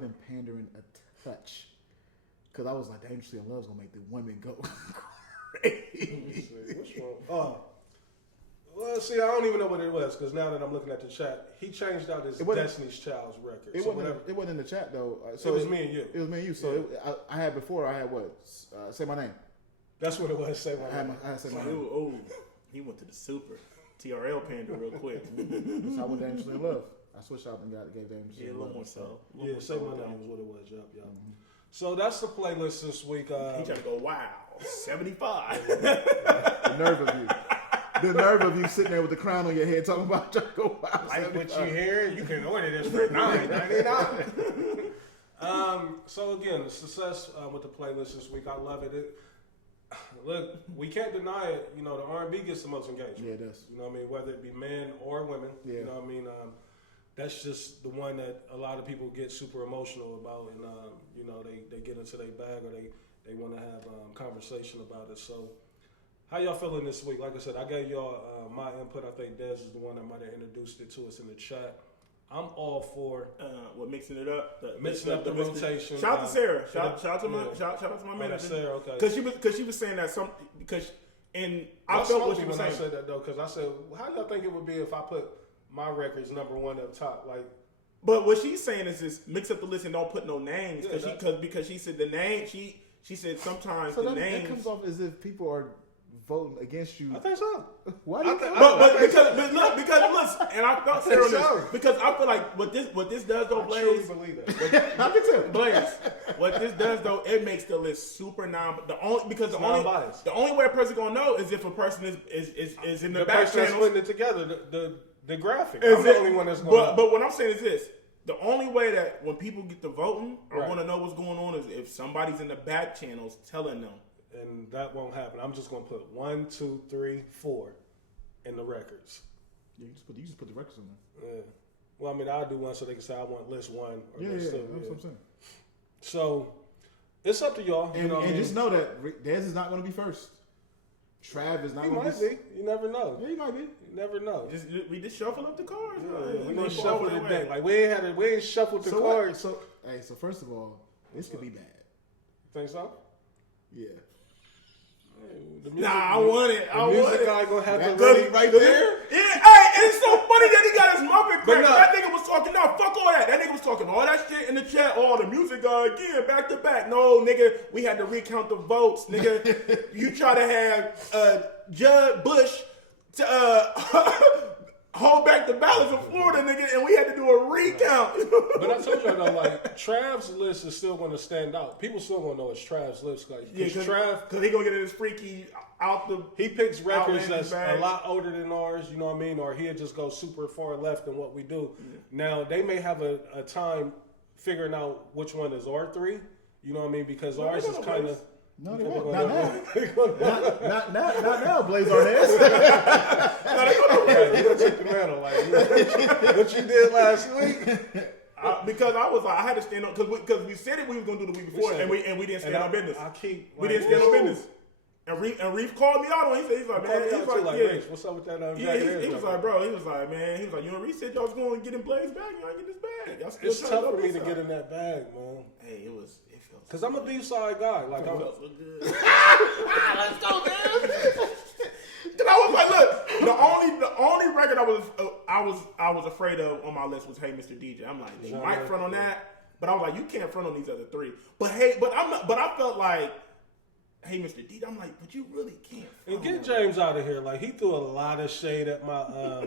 been pandering a touch because I was like, Dangerously in Love's gonna make the women go crazy. What's wrong? Oh. Well, see, I don't even know what it was because now that I'm looking at the chat, he changed out his Destiny's Child's record. It wasn't in the chat though. So it was me and you. It was me and you. So I had what? Say my name. That's what it was. Say my name. I had Say my name. Oh, he went to the super TRL pander real quick. That's how I went Dangerously in Love. I switched out and gave Dangerously in Love. A little more so. Say my name is what it was. Yup. Mm-hmm. So that's the playlist this week. He tried to go 75. The nerve of you. The nerve of you sitting there with the crown on your head talking about trying to go wow. Like what you hear, you can order this for $9.99. So again, the success with the playlist this week, I love it. Look, we can't deny it. You know, the R&B gets the most engagement. Yeah, it does. You know what I mean? Whether it be men or women. Yeah. You know what I mean? That's just the one that a lot of people get super emotional about, and you know, they get into their bag or they want to have conversation about it. So. How y'all feeling this week? Like I said, I gave y'all my input. I think Dez is the one that might have introduced it to us in the chat. I'm all for mixing it up, mixing up the rotation. Shout out to Sarah. Shout out to my manager. Sarah, okay. Because she was saying that I felt what she was saying. I said that though, because I said, how y'all think it would be if I put my records number one up top, like? But what she's saying is just mix up the list and don't put no names, because she said the name. She said sometimes the names. That comes off as if people are voting against you. I think so. Why do you think because listen, and I felt Sarah on this because I feel like what this does though, Blaze. I truly believe that. I think so. Blaze, what this does though, it makes the list super the only way a person gonna know is if a person is in the back channels putting it together. The graphic. I'm the only one that's going. But what I'm saying is this. The only way that when people get to voting or want to know what's going on is if somebody's in the back channels telling them. And that won't happen. I'm just gonna put 1, 2, 3, 4 in the records. Yeah, you just put the records in there. Yeah. Well, I mean, I'll do one so they can say I want list 1 or list 2. That's what I'm saying. So it's up to y'all. And just know that Dez is not going to be first. Trav is not going to be. You never know. Yeah, he might be. You never know. We just shuffle up the cards. Yeah, we gonna shuffle the deck. Like we ain't shuffled the cards. So first of all, this could be bad. Think so? Yeah. I want it. The music guy gonna have to ready right there. Yeah, hey, and it's so funny that he got his muffin cracked. That nigga was talking. No, fuck all that. That nigga was talking all that shit in the chat. Oh, the music guy again, back to back. No, nigga, we had to recount the votes, nigga. You try to have Judge Bush to hold back the ballots in Florida, nigga, and we had to do a recount. But I told you though, like Trav's list is still going to stand out. People still going to know it's Trav's list, like because he gonna get his freaky out the. He picks records that's a lot older than ours. You know what I mean? Or he'll just go super far left than what we do. Yeah. Now they may have a time figuring out which one is R3. You know what I mean? Because ours is kind of. No, they won't. Not now. Not now, Blaze Arnaz. You gonna take the mantle like what you did last week. Because I was like, I had to stand up because we said it we was gonna do the week before, and we didn't stand on business. We didn't stand on business. And Reef called me out on. He's like, man, Rich, what's up with that? He was like, bro. He was like, man. He was like, you know, Reef said y'all was going to get in Blaze bag. You ain't get this bag. It's tough for me to get in that bag, man. Hey, it felt. Cause I'm a B-side guy. Like I'm. Let's go, man. Cause I was like, look, the only record I was afraid of on my list was Hey Mr. DJ. I'm like, they might front on that, but I was like, you can't front on these other three. But I felt like, Hey Mr. DJ. I'm like, but you really can't. And get James out of here. Like he threw a lot of shade at my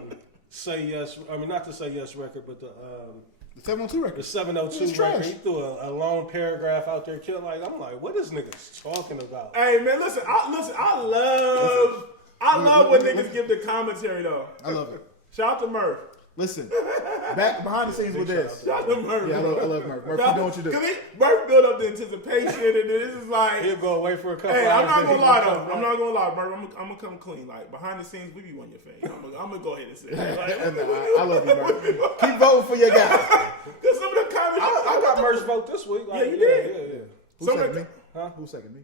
Say Yes. I mean, not the Say Yes record, but the 702 record. The 702 record. He threw a long paragraph out there. I'm like, what is niggas talking about? Hey man, listen. I love when niggas give the commentary though. I love it. Shout out to Murph. Listen, back behind the scenes with this. Shout out to Murph. Yeah, I love Murph. Murph, you know what you do. Because Murph built up the anticipation, and this is like... He'll go away for a couple Hey, hours. I'm not going to lie, though. I'm not going to lie, Murph. I'm going to come clean. Like, behind the scenes, we be on your face. I'm going to go ahead and say it. Like, I love you, Murph. Keep voting for your guy. Because some of the comments... I got Murph's vote this week. Like, Yeah, you did. Yeah. Who seconded me? Huh? Who seconded me?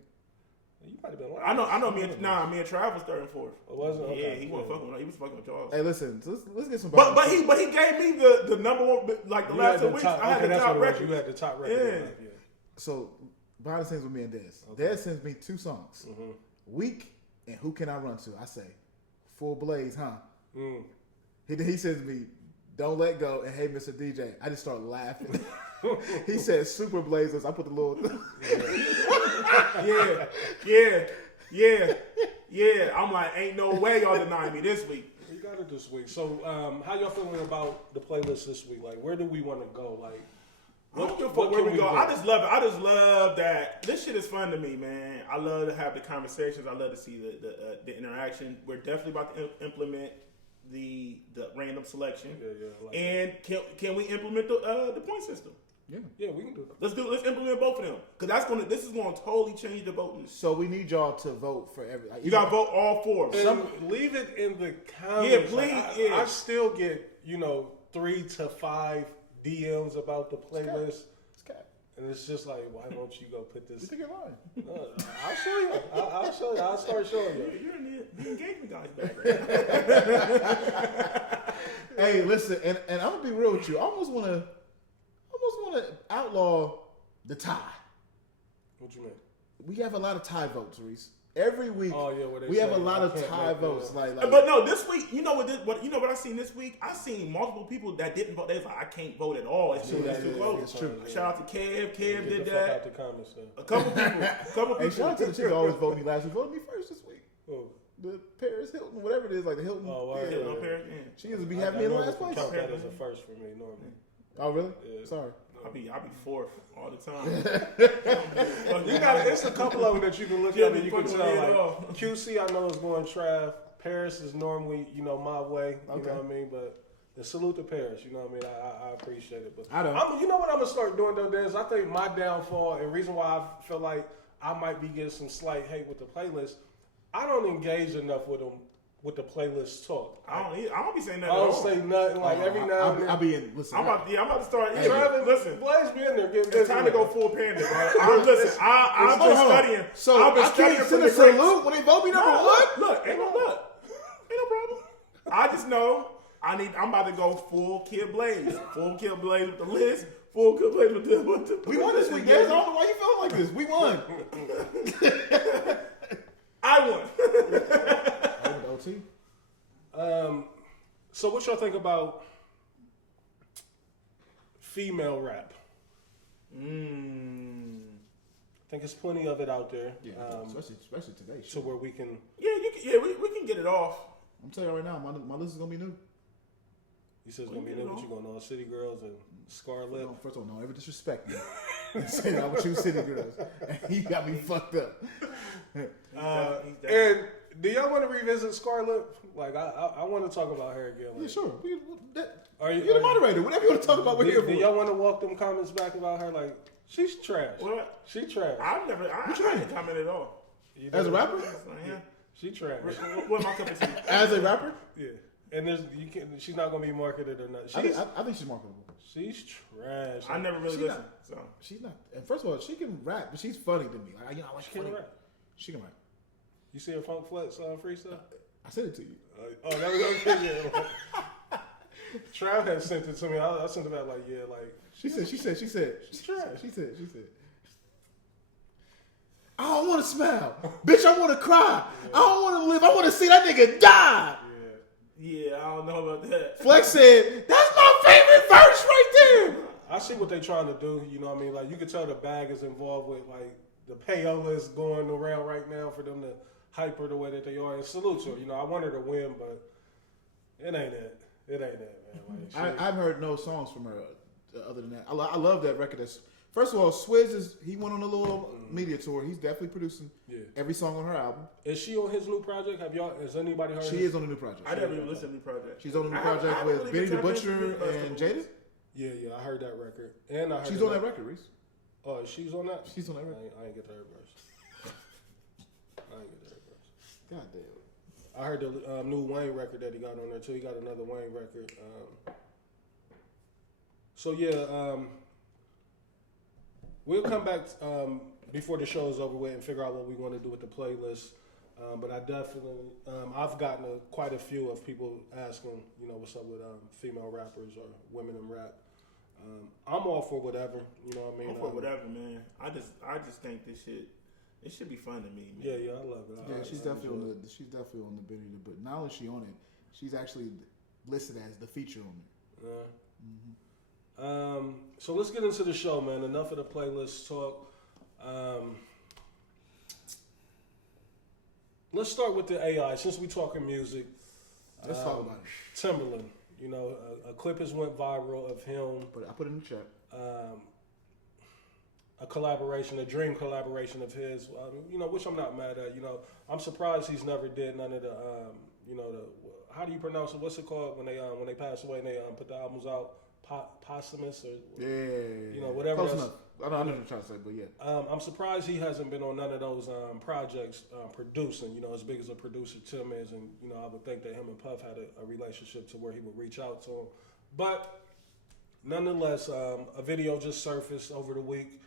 You might have been lying. I know. Me and Trav was third and fourth. It wasn't? Okay. Yeah, he wasn't fucking with. He was fucking with Charles. Hey, listen. Let's get some. But he gave me the number one. Like the last 2 weeks, I had the top record. You had the top record. Yeah. So behind the scenes with me and Dez. Okay. Dez sends me 2 songs. Mm-hmm. Weak and Who Can I Run To? I say, Full Blaze, huh? Mm. He sends me Don't Let Go and Hey Mr. DJ. I just start laughing. He said Super Blazers. I put the little. Yeah. I'm like, ain't no way y'all denying me this week. You got it this week. So, how y'all feeling about the playlist this week? Like, where do we want to go? Like, I don't give a fuck where we go. I just love it. I just love that this shit is fun to me, man. I love to have the conversations. I love to see the interaction. We're definitely about to implement the random selection. Like and can we implement the point system? Yeah, we can do that. Let's implement both of them because this is going to totally change the voting. So we need y'all to vote for every. You got to vote all 4. Leave it in the comments. Yeah, please. I still get 3 to 5 DMs about the playlist. And it's just like, why won't you go put this? You think you're lying? I'll show you. I'll show you. I'll start showing you. You're in the engagement guy's background. Hey, listen, and I'm gonna be real with you. I almost want to outlaw the tie. What you mean? We have a lot of tie votes, Reese. Every week, we have a lot of tie votes. Like, but no, this week, you know what I seen this week? I seen multiple people that didn't vote. They was like, I can't vote at all. It's too close. It's true. Shout out to Kev. Kev did that. Out the comments, a couple people. Hey, shout out to the chick who always voted me last week. Voted me first this week. Who? The Paris Hilton, whatever it is, like the Hilton. Oh, wow. Yeah, no, Paris. Yeah. She used to be having me in last place. Count that as a first for me normally. Oh, really? Yeah. Sorry. I'll be 4th all the time. It's a couple of them that you can look at and you can tell. Like, QC, I know is going Trav. Paris is normally, my way. You know what I mean? But the salute to Paris. You know what I mean? I appreciate it. But I don't. You know what I'm gonna start doing though, Dennis? I think my downfall and reason why I feel like I might be getting some slight hate with the playlist. I don't engage enough with them. With the playlist talk, I don't be saying that. I don't say nothing. Like every now and then, I'll be in. Listen, I'm about to start. Travis, listen, Blaze be in there. It's time to go full panda, bro. I'm been studying. So I can't send a salute when they vote me number one. Look, ain't no problem. I just know I'm about to go full Kill Blaze with the list. Full Kill Blaze with the. We won this week, guys. I don't know why you feeling like this. We won. I won. OT. So what y'all think about female rap? I think there's plenty of it out there. Yeah, especially today. So where we can. We can get it off. I'm telling you right now, my list is gonna be new. You said it's gonna be new, but you going on City Girls and Scarlet. No, first of all, no ever disrespect me. Saying I would choose City Girls, and he got me fucked up. And do y'all want to revisit Scarlet? Like I want to talk about her again. Like, Yeah, sure. You're the moderator. Whatever you want to talk about, we're here for. Do y'all want to walk them comments back about her? Like she's trash. What? She trash. I didn't comment at all. As a rapper? Yeah. She trash. What am I coming to? As a rapper? Yeah. And she's not gonna be marketed or not. I think she's marketable. She's trash. I never really listened. So she's not. And first of all, she can rap, but she's funny to me. I like she can funny. rap. She can rap. You see her Funk Flex freestyle? I sent it to you. That was okay. Yeah. Trav had sent it to me. I sent it back like, yeah, like. She said. She's trash. She said. I don't want to smile. Bitch, I want to cry. Yeah. I don't want to live. I want to see that nigga die. Yeah, I don't know about that. Flex said, that's my favorite verse right there. I see what they trying to do. You know what I mean? Like, you can tell the bag is involved with, like, the payola is going around right now for them to hype her the way that they are. And salute to her. You know, I want her to win, but it ain't it. It ain't that, man. Like, I've heard no songs from her other than that. I love that record that's First of all, Swizz he went on a little media tour. He's definitely producing every song on her album. Is she on his new project? Has anybody heard? She is on the new project. I never even listened to the new project. She's on the new project with Benny the Butcher and Jada. Yeah, I heard that record, and I heard she's on that record, Reese. Oh, she's on that. She's on that record. I ain't get to her verse. I ain't get to her verse. God damn. I heard the new Wayne record that he got on there too. He got another Wayne record. So yeah. We'll come back before the show is over with and figure out what we want to do with the playlist. But I definitely, I've gotten quite a few of people asking, what's up with female rappers or women in rap. I'm all for whatever, you know what I mean? I'm for whatever, man. I just think it should be fun to me, man. Yeah, I love it. She's definitely on the Benny, but not only is she on it, she's actually listed as the feature on it. Yeah. Mm-hmm. So let's get into the show, man. Enough of the playlist talk. Let's start with the AI. Since we talking music, let's talk about it. Timberland. A clip has went viral of him. I put it in the chat. A collaboration, a dream collaboration of his. Which I'm not mad at. I'm surprised he's never did none of the. How do you pronounce it? What's it called when they pass away and they put the albums out? Posthumous or whatever. Close enough. I know what you're trying to say, but yeah. I'm surprised he hasn't been on none of those projects producing. As big as a producer Tim is, and I would think that him and Puff had a relationship to where he would reach out to him. But nonetheless, a video just surfaced over the week.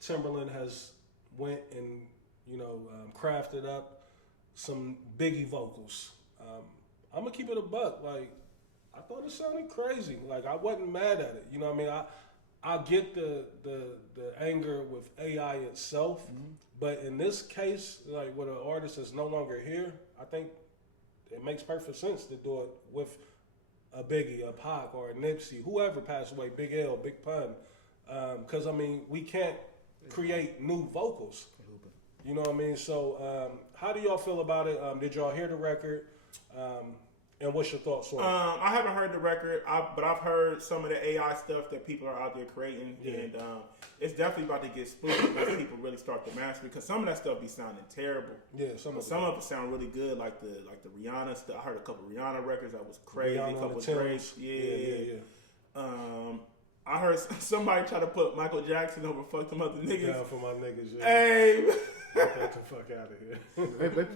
Timberland has went and crafted up some Biggie vocals. I'm gonna keep it a buck, like. I thought it sounded crazy. Like, I wasn't mad at it. You know what I mean? I get the anger with AI itself, but in this case, like with an artist that's no longer here, I think it makes perfect sense to do it with a Biggie, a Pac, or a Nipsey, whoever passed away, Big L, Big Pun. Because, we can't create new vocals. You know what I mean? So, how do y'all feel about it? Did y'all hear the record? And what's your thoughts on it? I haven't heard the record, but I've heard some of the AI stuff that people are out there creating, and it's definitely about to get spooky once people really start to master. Because some of that stuff be sounding terrible. Yeah, some of it sound really good, like the Rihanna stuff. I heard a couple Rihanna records that was crazy. Rihanna a couple of Drake, yeah. I heard somebody try to put Michael Jackson over fuck them other niggas. Yeah, for my niggas. Yeah. Hey. Get the fuck out of here.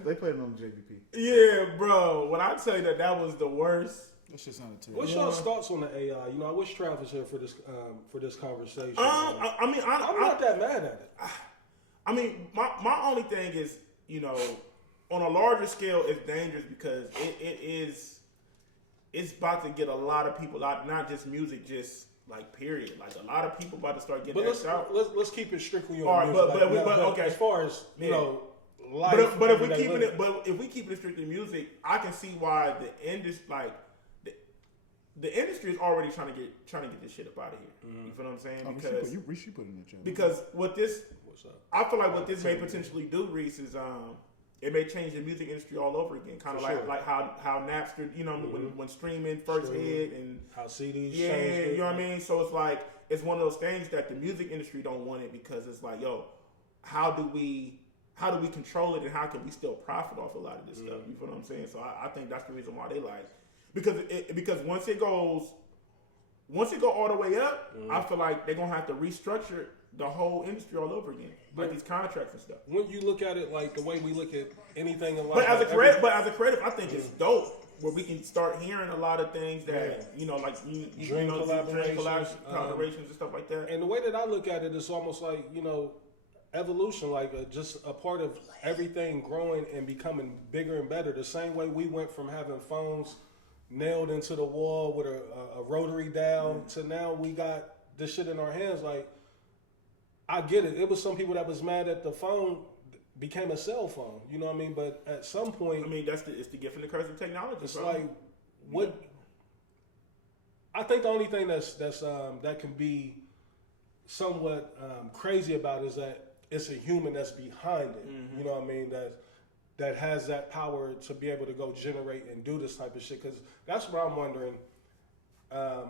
they played it on JVP. Yeah, bro. When I tell you that was the worst. That shit sounded terrible. What's y'all's thoughts on the AI? I wish Travis here for this conversation. I'm not that mad at it. My only thing is, on a larger scale, it's dangerous because it's about to get a lot of people out, not just music, just like period. Like a lot of people about to start getting out. Let's keep it strictly on music. But okay. As far as life, but if we keep it strictly music, I can see why the industry, the industry is already trying to get this shit up out of here. You feel what I'm saying? Because you put it in the chat. Because what this, I feel like what this may potentially do, Reese, is it may change the music industry all over again. Kind of like how Napster, when streaming first hit, and how CDs changed it. You know what I mean? So it's like, it's one of those things that the music industry don't want it, because it's like, yo, how do we control it, and how can we still profit off a lot of this stuff? You feel what I'm saying? So I think that's the reason why they like, because once it go all the way up, I feel like they're gonna have to restructure the whole industry all over again, like these contracts and stuff. When you look at it like the way we look at anything in life, but as a creative, I think it's dope where we can start hearing a lot of things that dream collaborations and stuff like that. And the way that I look at it is almost like evolution, like just a part of everything growing and becoming bigger and better. The same way we went from having phones nailed into the wall with a rotary dial to now we got this shit in our hands. Like, I get it. It was some people that was mad that the phone became a cell phone. You know what I mean? But at some point, it's the gift and the curse of technology. It's like what. I think the only thing that can be somewhat crazy about it is that it's a human that's behind it. You know what I mean? That has that power to be able to go generate and do this type of shit. Because that's what I'm wondering.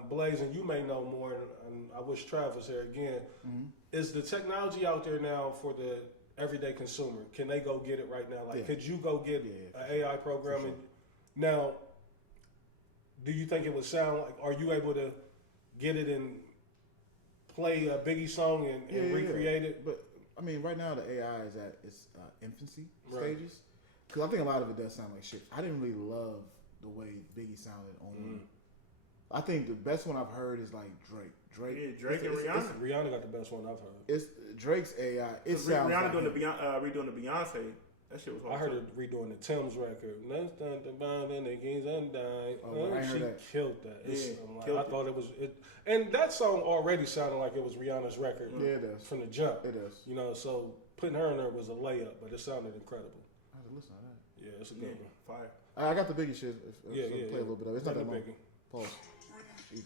Blaze, and you may know more, and I wish Trav was here again. Mm-hmm. Is the technology out there now for the everyday consumer? Can they go get it right now? Like, could you go get an AI program? Sure. Now, do you think it would sound like? Are you able to get it and play a Biggie song and recreate it? But I mean, right now the AI is at its infancy stages. Because I think a lot of it does sound like shit. I didn't really love the way Biggie sounded on. I think the best one I've heard is like Drake. Drake and Rihanna. Rihanna got the best one I've heard. It's Drake's AI. It sounds Rihanna like doing redoing the Beyonce. That shit was hard. I heard it redoing the Tim's record. I ain't heard that. She killed that. Killed I thought it was it, and that song already sounded like it was Rihanna's record. Yeah, it does. From the jump. It does. You know, so putting her in there was a layup, but it sounded incredible. I have to listen to that. Yeah, it's a good one. Fire. I got the Biggie shit. Play a little bit of it. It's not that long. Biggie. Pause. Jesus.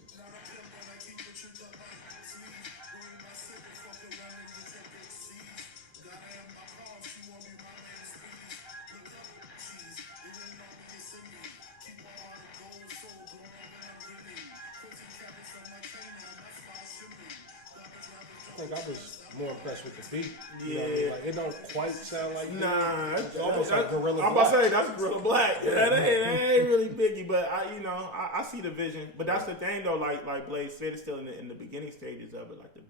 I think I was more impressed with the beat. You know what I mean? Like, it don't quite sound like Nah, it's almost like Gorilla Black. I'm about to say that's Gorilla Black. Yeah, that ain't really Biggie, but I see the vision. But that's the thing though, like Blaze said, it's still in the beginning stages of it, like the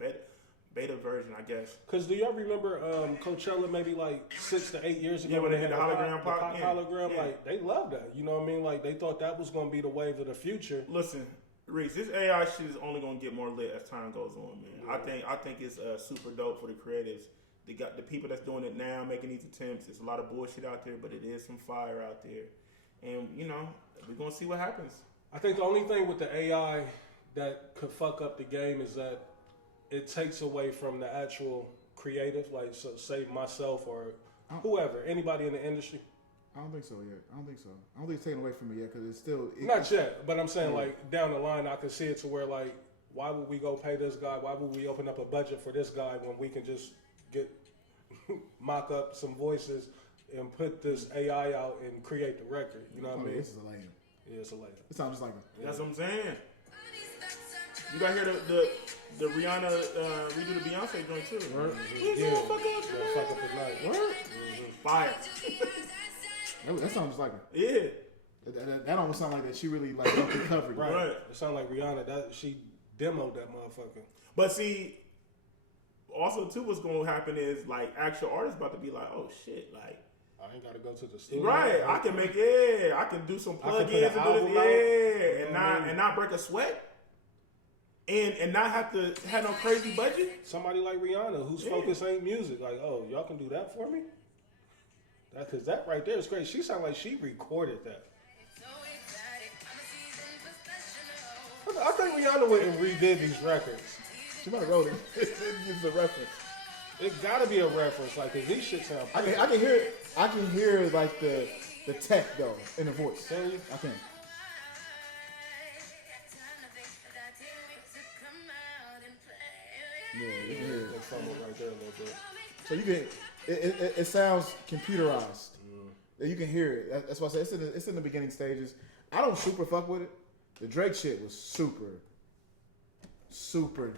beta version, I guess. Because do y'all remember Coachella maybe like 6 to 8 years ago? Yeah, when they had the hologram pop hologram, like they loved that. You know what I mean? Like they thought that was going to be the wave of the future. Listen, Reese, this AI shit is only going to get more lit as time goes on, man. I think it's super dope for the creatives. They got the people that's doing it now, making these attempts. There's a lot of bullshit out there, but it is some fire out there. And, we're going to see what happens. I think the only thing with the AI that could fuck up the game is that it takes away from the actual creative, like say myself or whoever, anybody in the industry. I don't think so yet. I don't think it's taken away from it yet because it's still... Not yet, but I'm saying like down the line I could see it to where like, why would we go pay this guy? Why would we open up a budget for this guy when we can just get mock up some voices and put this AI out and create the record? You know what I mean? This is a lame. Yeah, it's a lame. It sounds just like That's what I'm saying. You got to hear the Rihanna redo the Beyonce joint too. Right. Yeah, fuck up the night. What? Fire. That sounds just like her. Yeah. That almost sounds like that she really like covered. Right. It sounds like Rihanna. That she demoed that motherfucker. But see, also too, what's going to happen is like actual artists about to be like, oh shit, like I ain't got to go to the studio. Right. I can do some plugins and do this, and not break a sweat. And not have to have no crazy budget. Somebody like Rihanna, whose focus ain't music, like, oh, y'all can do that for me? Because that right there is great. She sounded like she recorded that. I think Rihanna went and redid these records. She might have wrote it. It's a reference. It gotta be a reference, like, cause these shit sound. I can hear like the tech though in the voice. Can you? I can. Yeah, you can hear it. Right there a little bit. So you can. It sounds computerized. You can hear it. That's why I say it's in the beginning stages. I don't super fuck with it. The Drake shit was super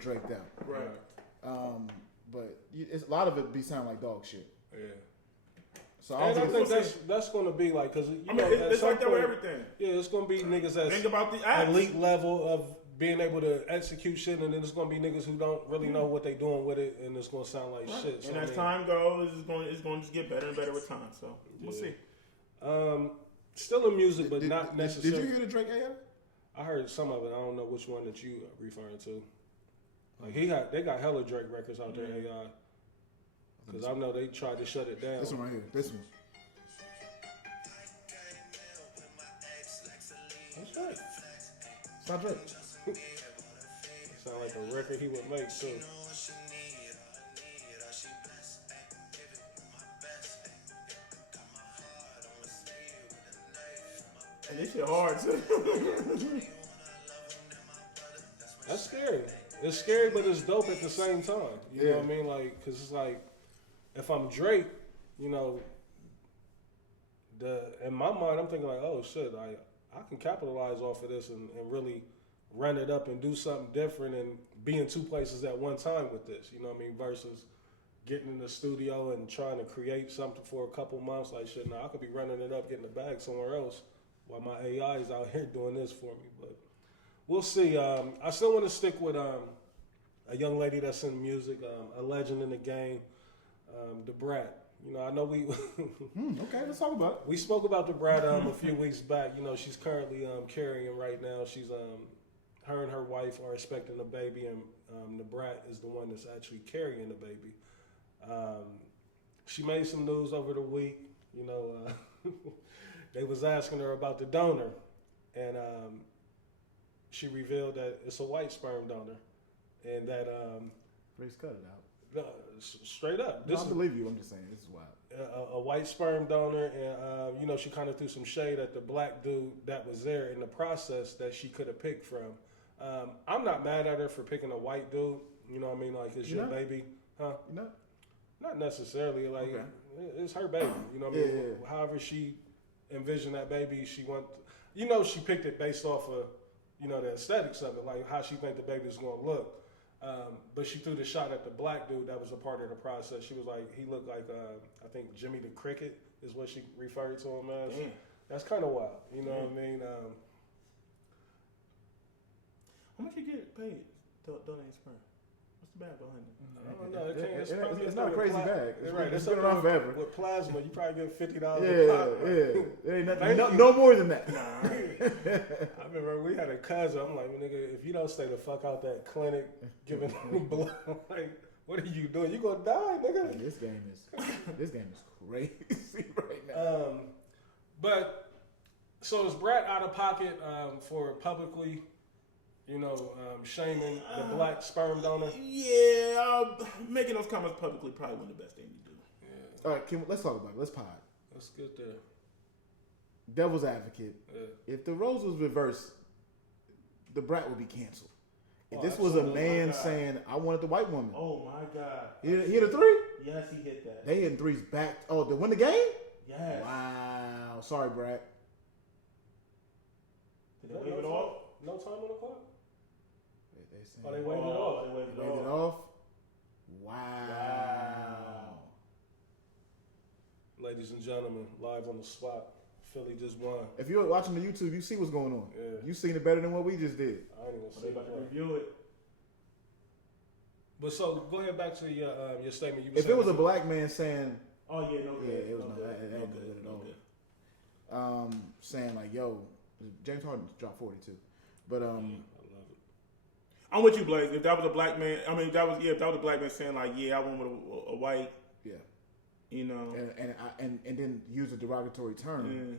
Draked out. Right. But a lot of it be sound like dog shit. Yeah. So I think that's going to be like, because it's like that with everything. Yeah, it's going to be niggas that's think about the apps. Elite level of being able to execute shit, and then it's going to be niggas who don't really know what they doing with it, and it's going to sound like shit. So, and as time goes, it's going to just get better and better with time. So we'll see. Still in music, but not necessarily. Did you hear the Drake AI? I heard some of it. I don't know which one that you referring to. Like they got hella Drake records out there, AI. Because I know they tried to shut it down. This one right here. This one. That's right. It's not Drake. Sound like a record he would make too. And this shit hard too. That's scary. It's scary, but it's dope at the same time. You know what I mean? Like, cause it's like, if I'm Drake, you know, in my mind, I'm thinking like, oh shit, I can capitalize off of this and really run it up and do something different and be in two places at one time with this. You know what I mean? Versus getting in the studio and trying to create something for a couple months. Like shit, now I could be running it up, getting the bag somewhere else, while my AI is out here doing this for me. But we'll see. I still want to stick with a young lady that's in music, a legend in the game, the Brat. You know, I know we. Okay, let's talk about it. We spoke about the Brat a few weeks back. You know, she's currently carrying right now. She's her and her wife are expecting a baby, and the Brat is the one that's actually carrying the baby. She made some news over the week. You know, they was asking her about the donor, and she revealed that it's a white sperm donor, and that Please cut it out. Straight up. I believe you. I'm just saying this is wild. A white sperm donor, and you know, she kind of threw some shade at the black dude that was there in the process that she could have picked from. I'm not mad at her for picking a white dude. You know what I mean? Like, it's your baby, huh? You know? Not necessarily. Like, Okay. It's her baby. You know what I mean? Yeah. However she envisioned that baby, she you know, she picked it based off of, you know, the aesthetics of it, like how she think the baby's going to look. But she threw the shot at the black dude that was a part of the process. She was like, he looked like, I think Jimmy the Cricket is what she referred to him as. Damn. That's kind of wild. You know what I mean? How much you get paid to donate sperm? What's the bag behind it? I don't know. It's not a crazy bag. Right. It's been around forever. With plasma, you probably get $50 a pop. Yeah. There ain't nothing, no more than that. Nah. I remember we had a cousin. I'm like, nigga, if you don't stay the fuck out that clinic giving blood, like, what are you doing? You gonna die, nigga. Man, this game is crazy right now. But so is Brat out of pocket for publicly, you know, shaming the black sperm donor? Yeah, making those comments publicly probably wasn't the best thing to do. Yeah. All right, let's talk about it. Let's pod. Let's get there. Devil's advocate. Yeah. If the roles was reversed, the Brat would be canceled. If this was a man saying, I wanted the white woman. Oh my God. He hit a three? Yes, he hit that. They hitting threes back. Oh, to win the game? Yes. Wow. Sorry, Brat. Did they wave it off? No time on the clock? They waved it off. They waved it off. Wow. Ladies and gentlemen, live on the spot. Philly just won. If you're watching the YouTube, you see what's going on. Yeah. You seen it better than what we just did. I ain't even They about to review it. But so, go ahead back to your statement. If it was a black man saying, oh yeah, no good. Yeah, it was that ain't good at all. Saying like, yo, James Harden dropped 42. But I love it. I'm with you, Blaze. If that was a black man, if that was a black man saying like, yeah, I want with a white, you know, and then use a derogatory term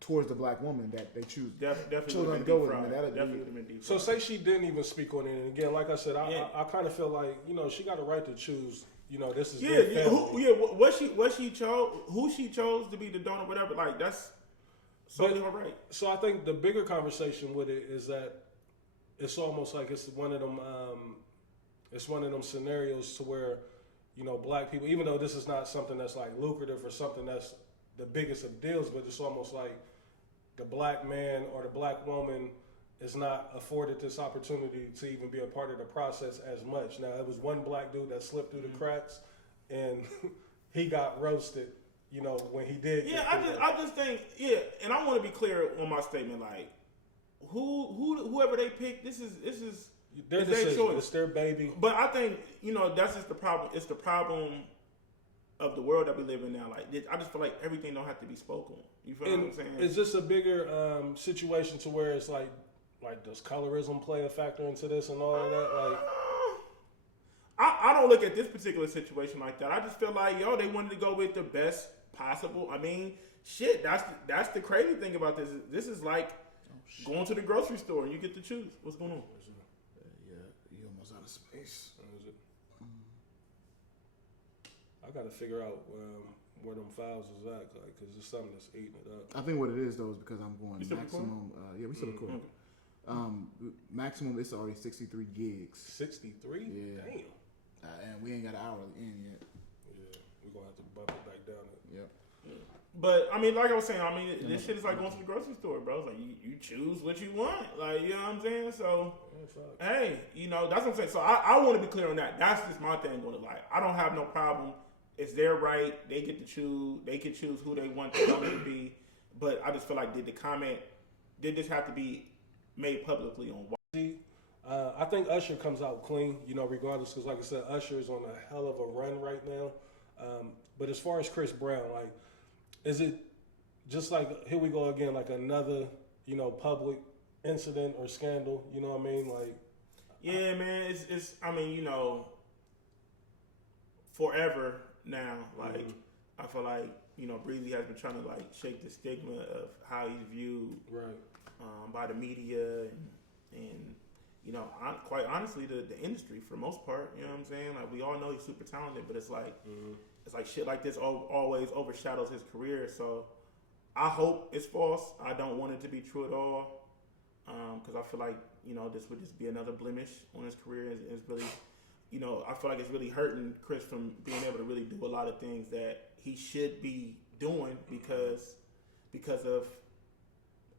towards the black woman that they choose. Definitely chose to go with them. Definitely would have been deep. So say she didn't even speak on it, and again, like I said, I kind of feel like, you know, she got a right to choose. You know, this is what she chose, who she chose to be the donor, whatever. Like that's solely her right. So I think the bigger conversation with it is that it's almost like it's one of them scenarios to where, you know, black people, even though this is not something that's like lucrative or something that's the biggest of deals, but it's almost like the black man or the black woman is not afforded this opportunity to even be a part of the process as much. Now, it was one black dude that slipped through the cracks, and he got roasted, you know, when he did. Yeah, I just think, and I want to be clear on my statement, like, whoever they pick, this is their decision. Choice. It's their baby. But I think, you know, that's just the problem. It's the problem of the world that we live in now. Like, I just feel like everything don't have to be spoken. You feel what I'm saying? Is this a bigger situation to where it's like does colorism play a factor into this and all of that? Like, I don't look at this particular situation like that. I just feel like, they wanted to go with the best possible. I mean, shit, that's the crazy thing about this. This is like going to the grocery store and you get to choose. What's going on? You almost out of space. I got to figure out where them files is at, like, because there's something that's eating it up. I think what it is though is because I'm going you maximum. We still recording. Maximum, it's already 63 gigs. 63? Yeah. Damn. And we ain't got an hour in yet. Yeah, we're gonna have to bump it back down. Yep. But I mean, like I was saying, I mean, this shit is like going to the grocery store, bro. It's like you choose what you want, like, you know what I'm saying. So, hey, you know, that's what I'm saying. So I want to be clear on that. That's just my thing. Going to like, I don't have no problem. It's their right. They get to choose. They can choose who they want the comment to be. But I just feel like did this have to be made publicly on? I think Usher comes out clean, you know, regardless, because like I said, Usher is on a hell of a run right now. But as far as Chris Brown, like, is it just like, here we go again, like another, you know, public incident or scandal, you know what I mean? Like, yeah, man, it's I mean, you know, forever now, like, I feel like, you know, Breezy has been trying to like shake the stigma of how he's viewed by the media and you know, quite honestly, the industry for the most part, you know what I'm saying? Like, we all know he's super talented, but it's like shit like this always overshadows his career. So I hope it's false. I don't want it to be true at all, because I feel like, you know, this would just be another blemish on his career. It's really, you know, I feel like it's really hurting Chris from being able to really do a lot of things that he should be doing because of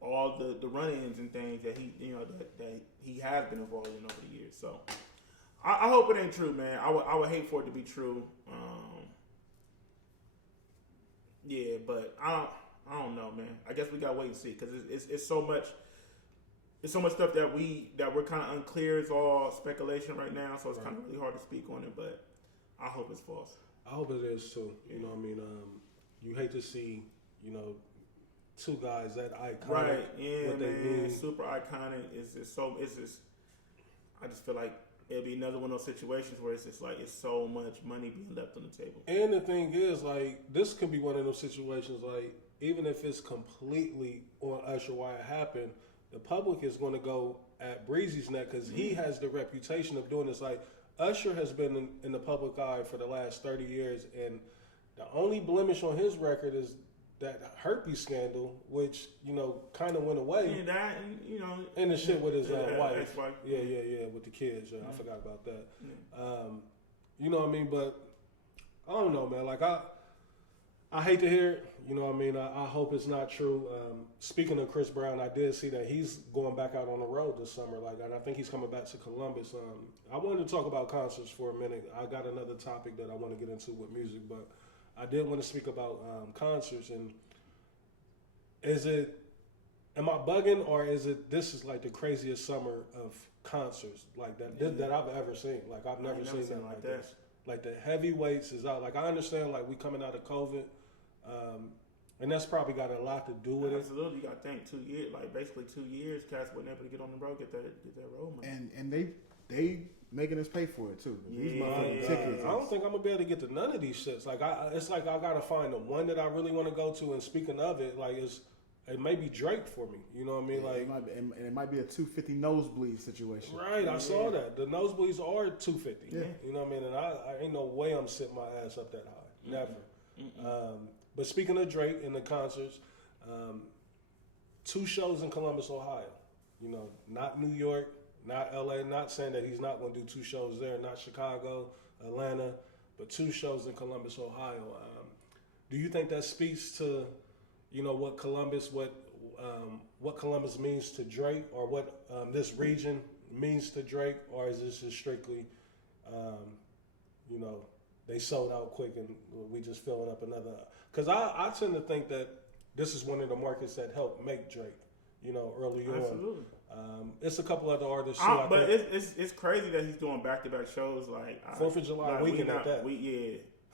all the run-ins and things that he, you know, that he has been involved in over the years. So I hope it ain't true, man. I would hate for it to be true. Yeah, but I don't know, man. I guess we gotta wait and see because it's so much. It's so much stuff that we're kind of unclear. It's all speculation right now, so it's kind of really hard to speak on it. But I hope it's false. I hope it is too. You know what I mean? You hate to see, you know, two guys that iconic. Right, yeah, what man. They mean. Super iconic. It's just, I just feel like it'll be another one of those situations where it's just like it's so much money being left on the table. And the thing is, like, this could be one of those situations, like, even if it's completely on Usher why it happened, the public is going to go at Breezy's neck because he has the reputation of doing this. Like, Usher has been in the public eye for the last 30 years, and the only blemish on his record is that herpes scandal, which, you know, kind of went away. Yeah, that, and, you know, and the shit with his wife. Ex-wife. Yeah, with the kids. I forgot about that. You know what I mean? But I don't know, man. Like, I hate to hear it. You know what I mean? I hope it's not true. Speaking of Chris Brown, I did see that he's going back out on the road this summer. Like, and I think he's coming back to Columbus. I wanted to talk about concerts for a minute. I got another topic that I want to get into with music, but I did want to speak about concerts. And am I bugging, or this is like the craziest summer of concerts like that I've ever seen? Like, I've never seen that like this. Like, the heavyweights is out. Like, I understand, like, we coming out of COVID, and that's probably got a lot to do with it. Absolutely, you got to think 2 years, like basically 2 years, cats wasn't able to get on the road, get that road money. And they making us pay for it too. These tickets. I don't think I'm gonna be able to get to none of these shits. Like, it's like I gotta find the one that I really want to go to. And speaking of it, like, it may be Drake for me. You know what I mean? Like, it might be a 250 nosebleed situation. Right, I saw that. The nosebleeds are 250. Yeah. You know what I mean? And I ain't no way I'm sitting my ass up that high. Never. But speaking of Drake and the concerts, 2 shows in Columbus, Ohio. You know, not New York, not LA, not saying that he's not going to do 2 shows there, not Chicago, Atlanta, but 2 shows in Columbus, Ohio. Do you think that speaks to, you know, what Columbus means to Drake, or what this region means to Drake, or is this just strictly, you know, they sold out quick and we just filling up another? Because I tend to think that this is one of the markets that helped make Drake, you know, early on. Absolutely. It's a couple other artists too. But it's crazy that he's doing back-to-back shows. Like 4th of July weekend at that.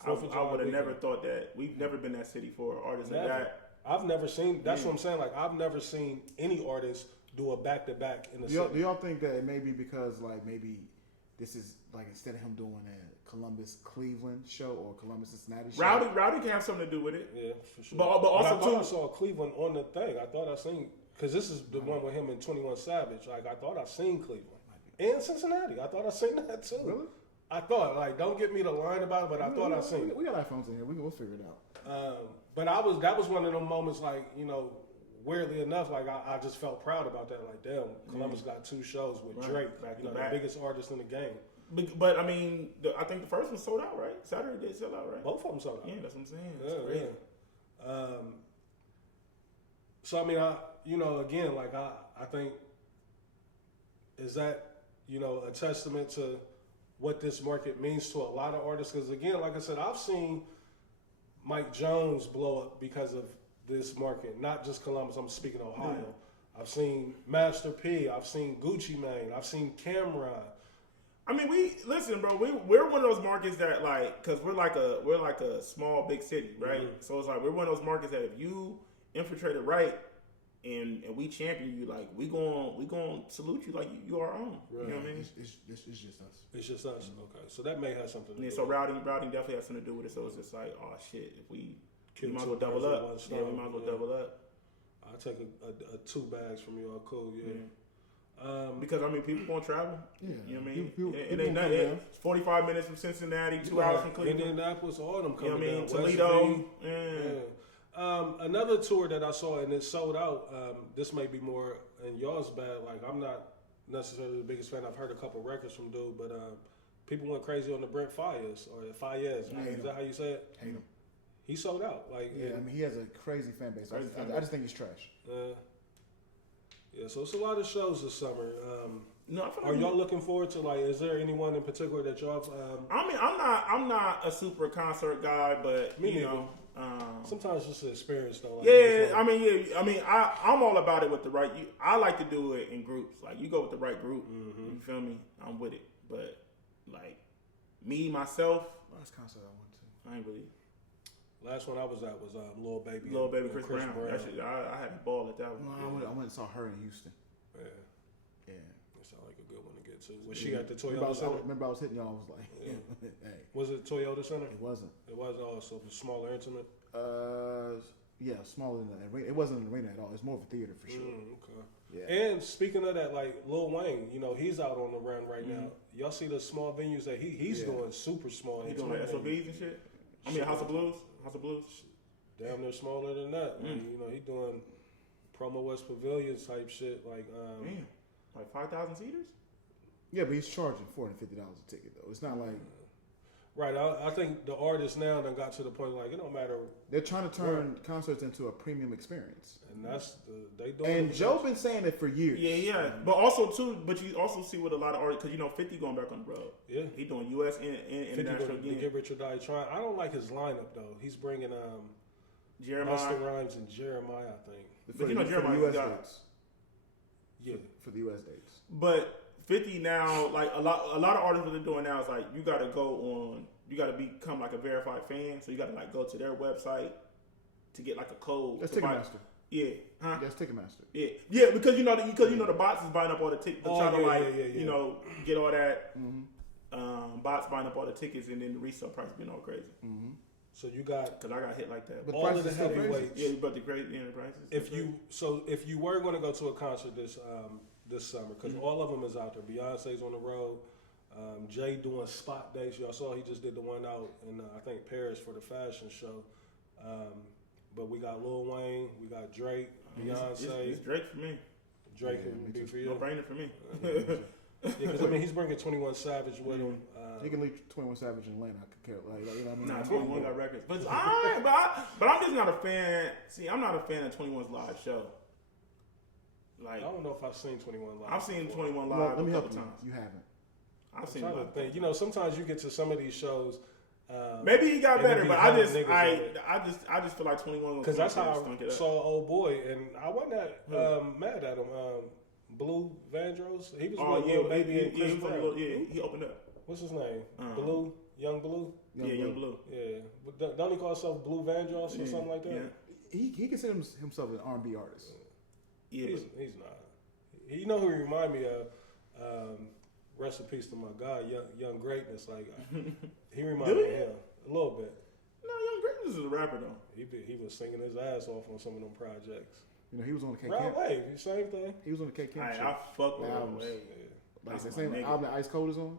I would have never thought that. We've never been that city for artists like that. I've never seen. That's what I'm saying. Like, I've never seen any artist do a back-to-back in the city. Do y'all think that it may be because, like, maybe this is like, instead of him doing a Columbus Cleveland show or Columbus Cincinnati show, Rowdy can have something to do with it. Yeah, for sure. But also I thought I saw Cleveland on the thing. I thought I seen, because this is the one with him and 21 Savage. Like, I thought I seen Cleveland and Cincinnati. I thought I seen that too. Really? I thought, like, don't get me to lying about it, but I thought I seen it. We got iPhones in here. We'll figure it out. But that was one of them moments, like, you know, weirdly enough, like, I just felt proud about that. Like, damn, Columbus got 2 shows with Drake, back you know, to back. the biggest artist in the game. But I mean, I think the first one sold out, right? Saturday did sell out, right? Both of them sold out. Yeah, that's what I'm saying. Yeah, That's crazy. yeah. So I mean, again, like I think is that a testament to what this market means to a lot of artists? Because again, like I said, I've seen Mike Jones blow up because of this market, not just Columbus. I'm speaking Ohio. I've seen Master P. I've seen Gucci Mane. I've seen Cameron. I mean, listen, bro. We're one of those markets that because we're like a small big city, right? Mm-hmm. So it's like we're one of those markets that if you infiltrate it right, and we champion you, like we gon' salute you like you are our own. Right. You know what I mean? It's just us. It's just us. Mm-hmm. Okay, so that may have something to do with it. So routing definitely has something to do with it. So it's just like, oh shit, if we might as well double up. Yeah, we might as well double up. I'll take a 2 bags from you all. Cool, yeah. Because I mean, people gonna travel. Yeah, you know what I mean. It ain't nothing. It's 45 minutes from Cincinnati, 2 hours from Cleveland, Indianapolis, all them coming. You know what I mean? down. Toledo. Another tour that I saw and it sold out. This may be more in y'all's bag. Like I'm not necessarily the biggest fan. I've heard a couple records from dude, but people went crazy on the Brent Fayez or Fayez. Is that how you say it? Hate him. He sold out. Like I mean, he has a crazy fan base. I just think he's trash. Yeah, so it's a lot of shows this summer. Are y'all looking forward to is there anyone in particular that y'all? I mean, I'm not a super concert guy, but me neither. Sometimes it's an experience though. I'm all about it with the right. I like to do it in groups. Like you go with the right group. Mm-hmm. You feel me? I'm with it. But like me myself, last concert I went to, I ain't really. Last one I was at was Lil Baby. Lil Baby, Chris Brown. That shit, I had a ball at that one. No, I went and saw her in Houston. Yeah. That sounded like a good one to get to. Was she at the Toyota Center? Remember I was hitting y'all. I was like, hey. Was it Toyota Center? It wasn't. It wasn't. Also smaller, intimate. Yeah, smaller than that. It wasn't an arena at all. It's more of a theater for sure. Okay. Yeah. And speaking of that, like Lil Wayne, he's out on the run right now. Y'all see the small venues that he's doing super small. He's doing like SOBs and shit. I mean, House of Blues. Damn, they're smaller than that. He doing Promo West Pavilion type shit. Like 5,000 seaters. Yeah, but he's charging $450 a ticket though. It's not like. Right, I think the artists now done got to the point like it don't matter. They're trying to turn concerts into a premium experience, and that's they doing. And Joe been saying it for years. Yeah, but also but you also see with a lot of artists because 50 going back on the road. Yeah, he doing U.S. and international again. Get Rich or Die Trying. I don't like his lineup though. He's bringing Jeremiah, Busta Rhymes, and Jeremiah. I think. But Jeremiah U.S. dates. Yeah, for the U.S. dates. But 50 now, like a lot of artists what they're doing now is like you got to become like a verified fan, so you got to like go to their website to get like a code. That's Ticketmaster. Yeah, huh? That's Ticketmaster. Yeah, because the bots is buying up all the tickets, trying to get all that. Mm-hmm. Bots buying up all the tickets, and then the resale price being all crazy. Mm-hmm. So you got because I got hit like that. But all of the heavyweights. Yeah, but the crazy prices. If you were going to go to a concert this summer, because all of them is out there. Beyonce's on the road. Jay doing spot dates. Y'all saw he just did the one out in I think Paris for the fashion show. But we got Lil Wayne, we got Drake, Beyonce. It's Drake for me. Drake would be for you. No brainer for me. Yeah, because he's bringing 21 Savage with him. He can leave 21 Savage in Atlanta. I could care. You know what I mean? Nah, 21 got records, but I'm just not a fan. See, I'm not a fan of 21's live show. Like I don't know if I've seen 21 live. I've seen 21 live a couple times. You haven't. I've seen it. Think. Sometimes you get to some of these shows. Maybe he got better, but I just feel like 21 because that's how I saw Old Boy, and I wasn't mad at him. Blue Vandross, he was Baby and Chris Brown. He opened up. What's his name? Blue, Young Blue. Young Blue. Yeah, but don't he call himself Blue Vandross or something like that? Yeah. He considers himself an R&B artist. Yeah, he's not. You know who he remind me of? Rest in peace to my guy, Young Greatness. Like he reminded me of him a little bit. No, Young Greatness is a rapper though. He was singing his ass off on some of them projects. He was on the K Camp. Wave, same thing. He was on the K Camp. I fuck with Rod Wave. Like the same album that Ice Cold is on.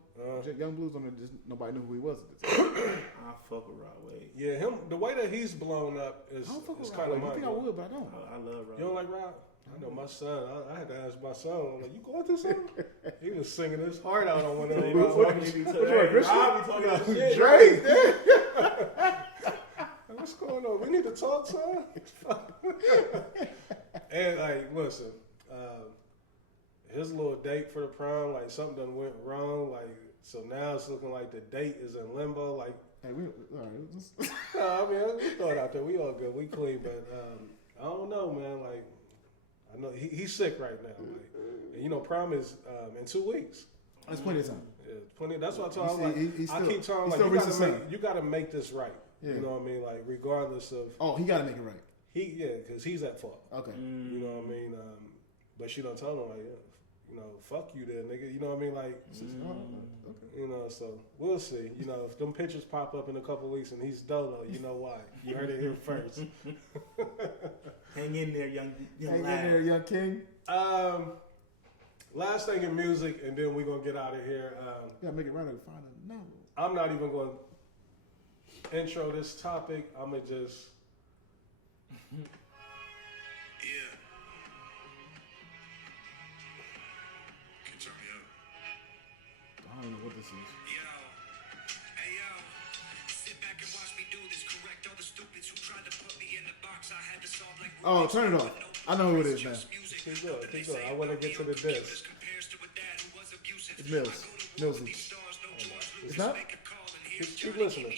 Young Blue's on it. Just nobody knew who he was at the time. I fuck with Rod Wave. Yeah, him. The way that he's blown up is kind of. You think I would, but I don't. I love Rod. You don't like Rod? I know my son. I had to ask my son. I'm like, you going through something? He was singing his heart out on one of them. Drake. What's going on? We need to talk, son. And like, listen, his little date for the prom, like something done went wrong. Like, so now it's looking like the date is in limbo. Like, hey, we all right. no, I mean, we throw it out there. We all good. We clean, but I don't know, man. Like, I know he's sick right now. Like, and, you know, prom is in 2 weeks. That's plenty of time. Yeah, plenty. That's what I told him. Like, I keep telling him, like, you got to make this right. Yeah. You know what I mean? Like, regardless of. Oh, he got to make it right. Because he's at fault. Okay. You know what I mean? But she don't tell him, like, you know, fuck you there, nigga. You know what I mean? Like, okay. You know, so we'll see. You know, if them pictures pop up in a couple weeks and he's dolo, you know why. You heard it here first. Hang in there, young Hang in there, young king. Last thing in music, and then we're going to get out of here. You got to make it right and find a no. I'm not even going to intro this topic. I'm going to just... Yeah. Can you turn me up? I don't know what this is. Yo. Hey, yo. Sit back and watch me do this. Correct all the stupids who tried to put me in the box. I had to solve like... Oh, turn it off. I know who it is now. Keep going. I want to get to the disc. It's Mills. Millsy. It's not? Keep listening.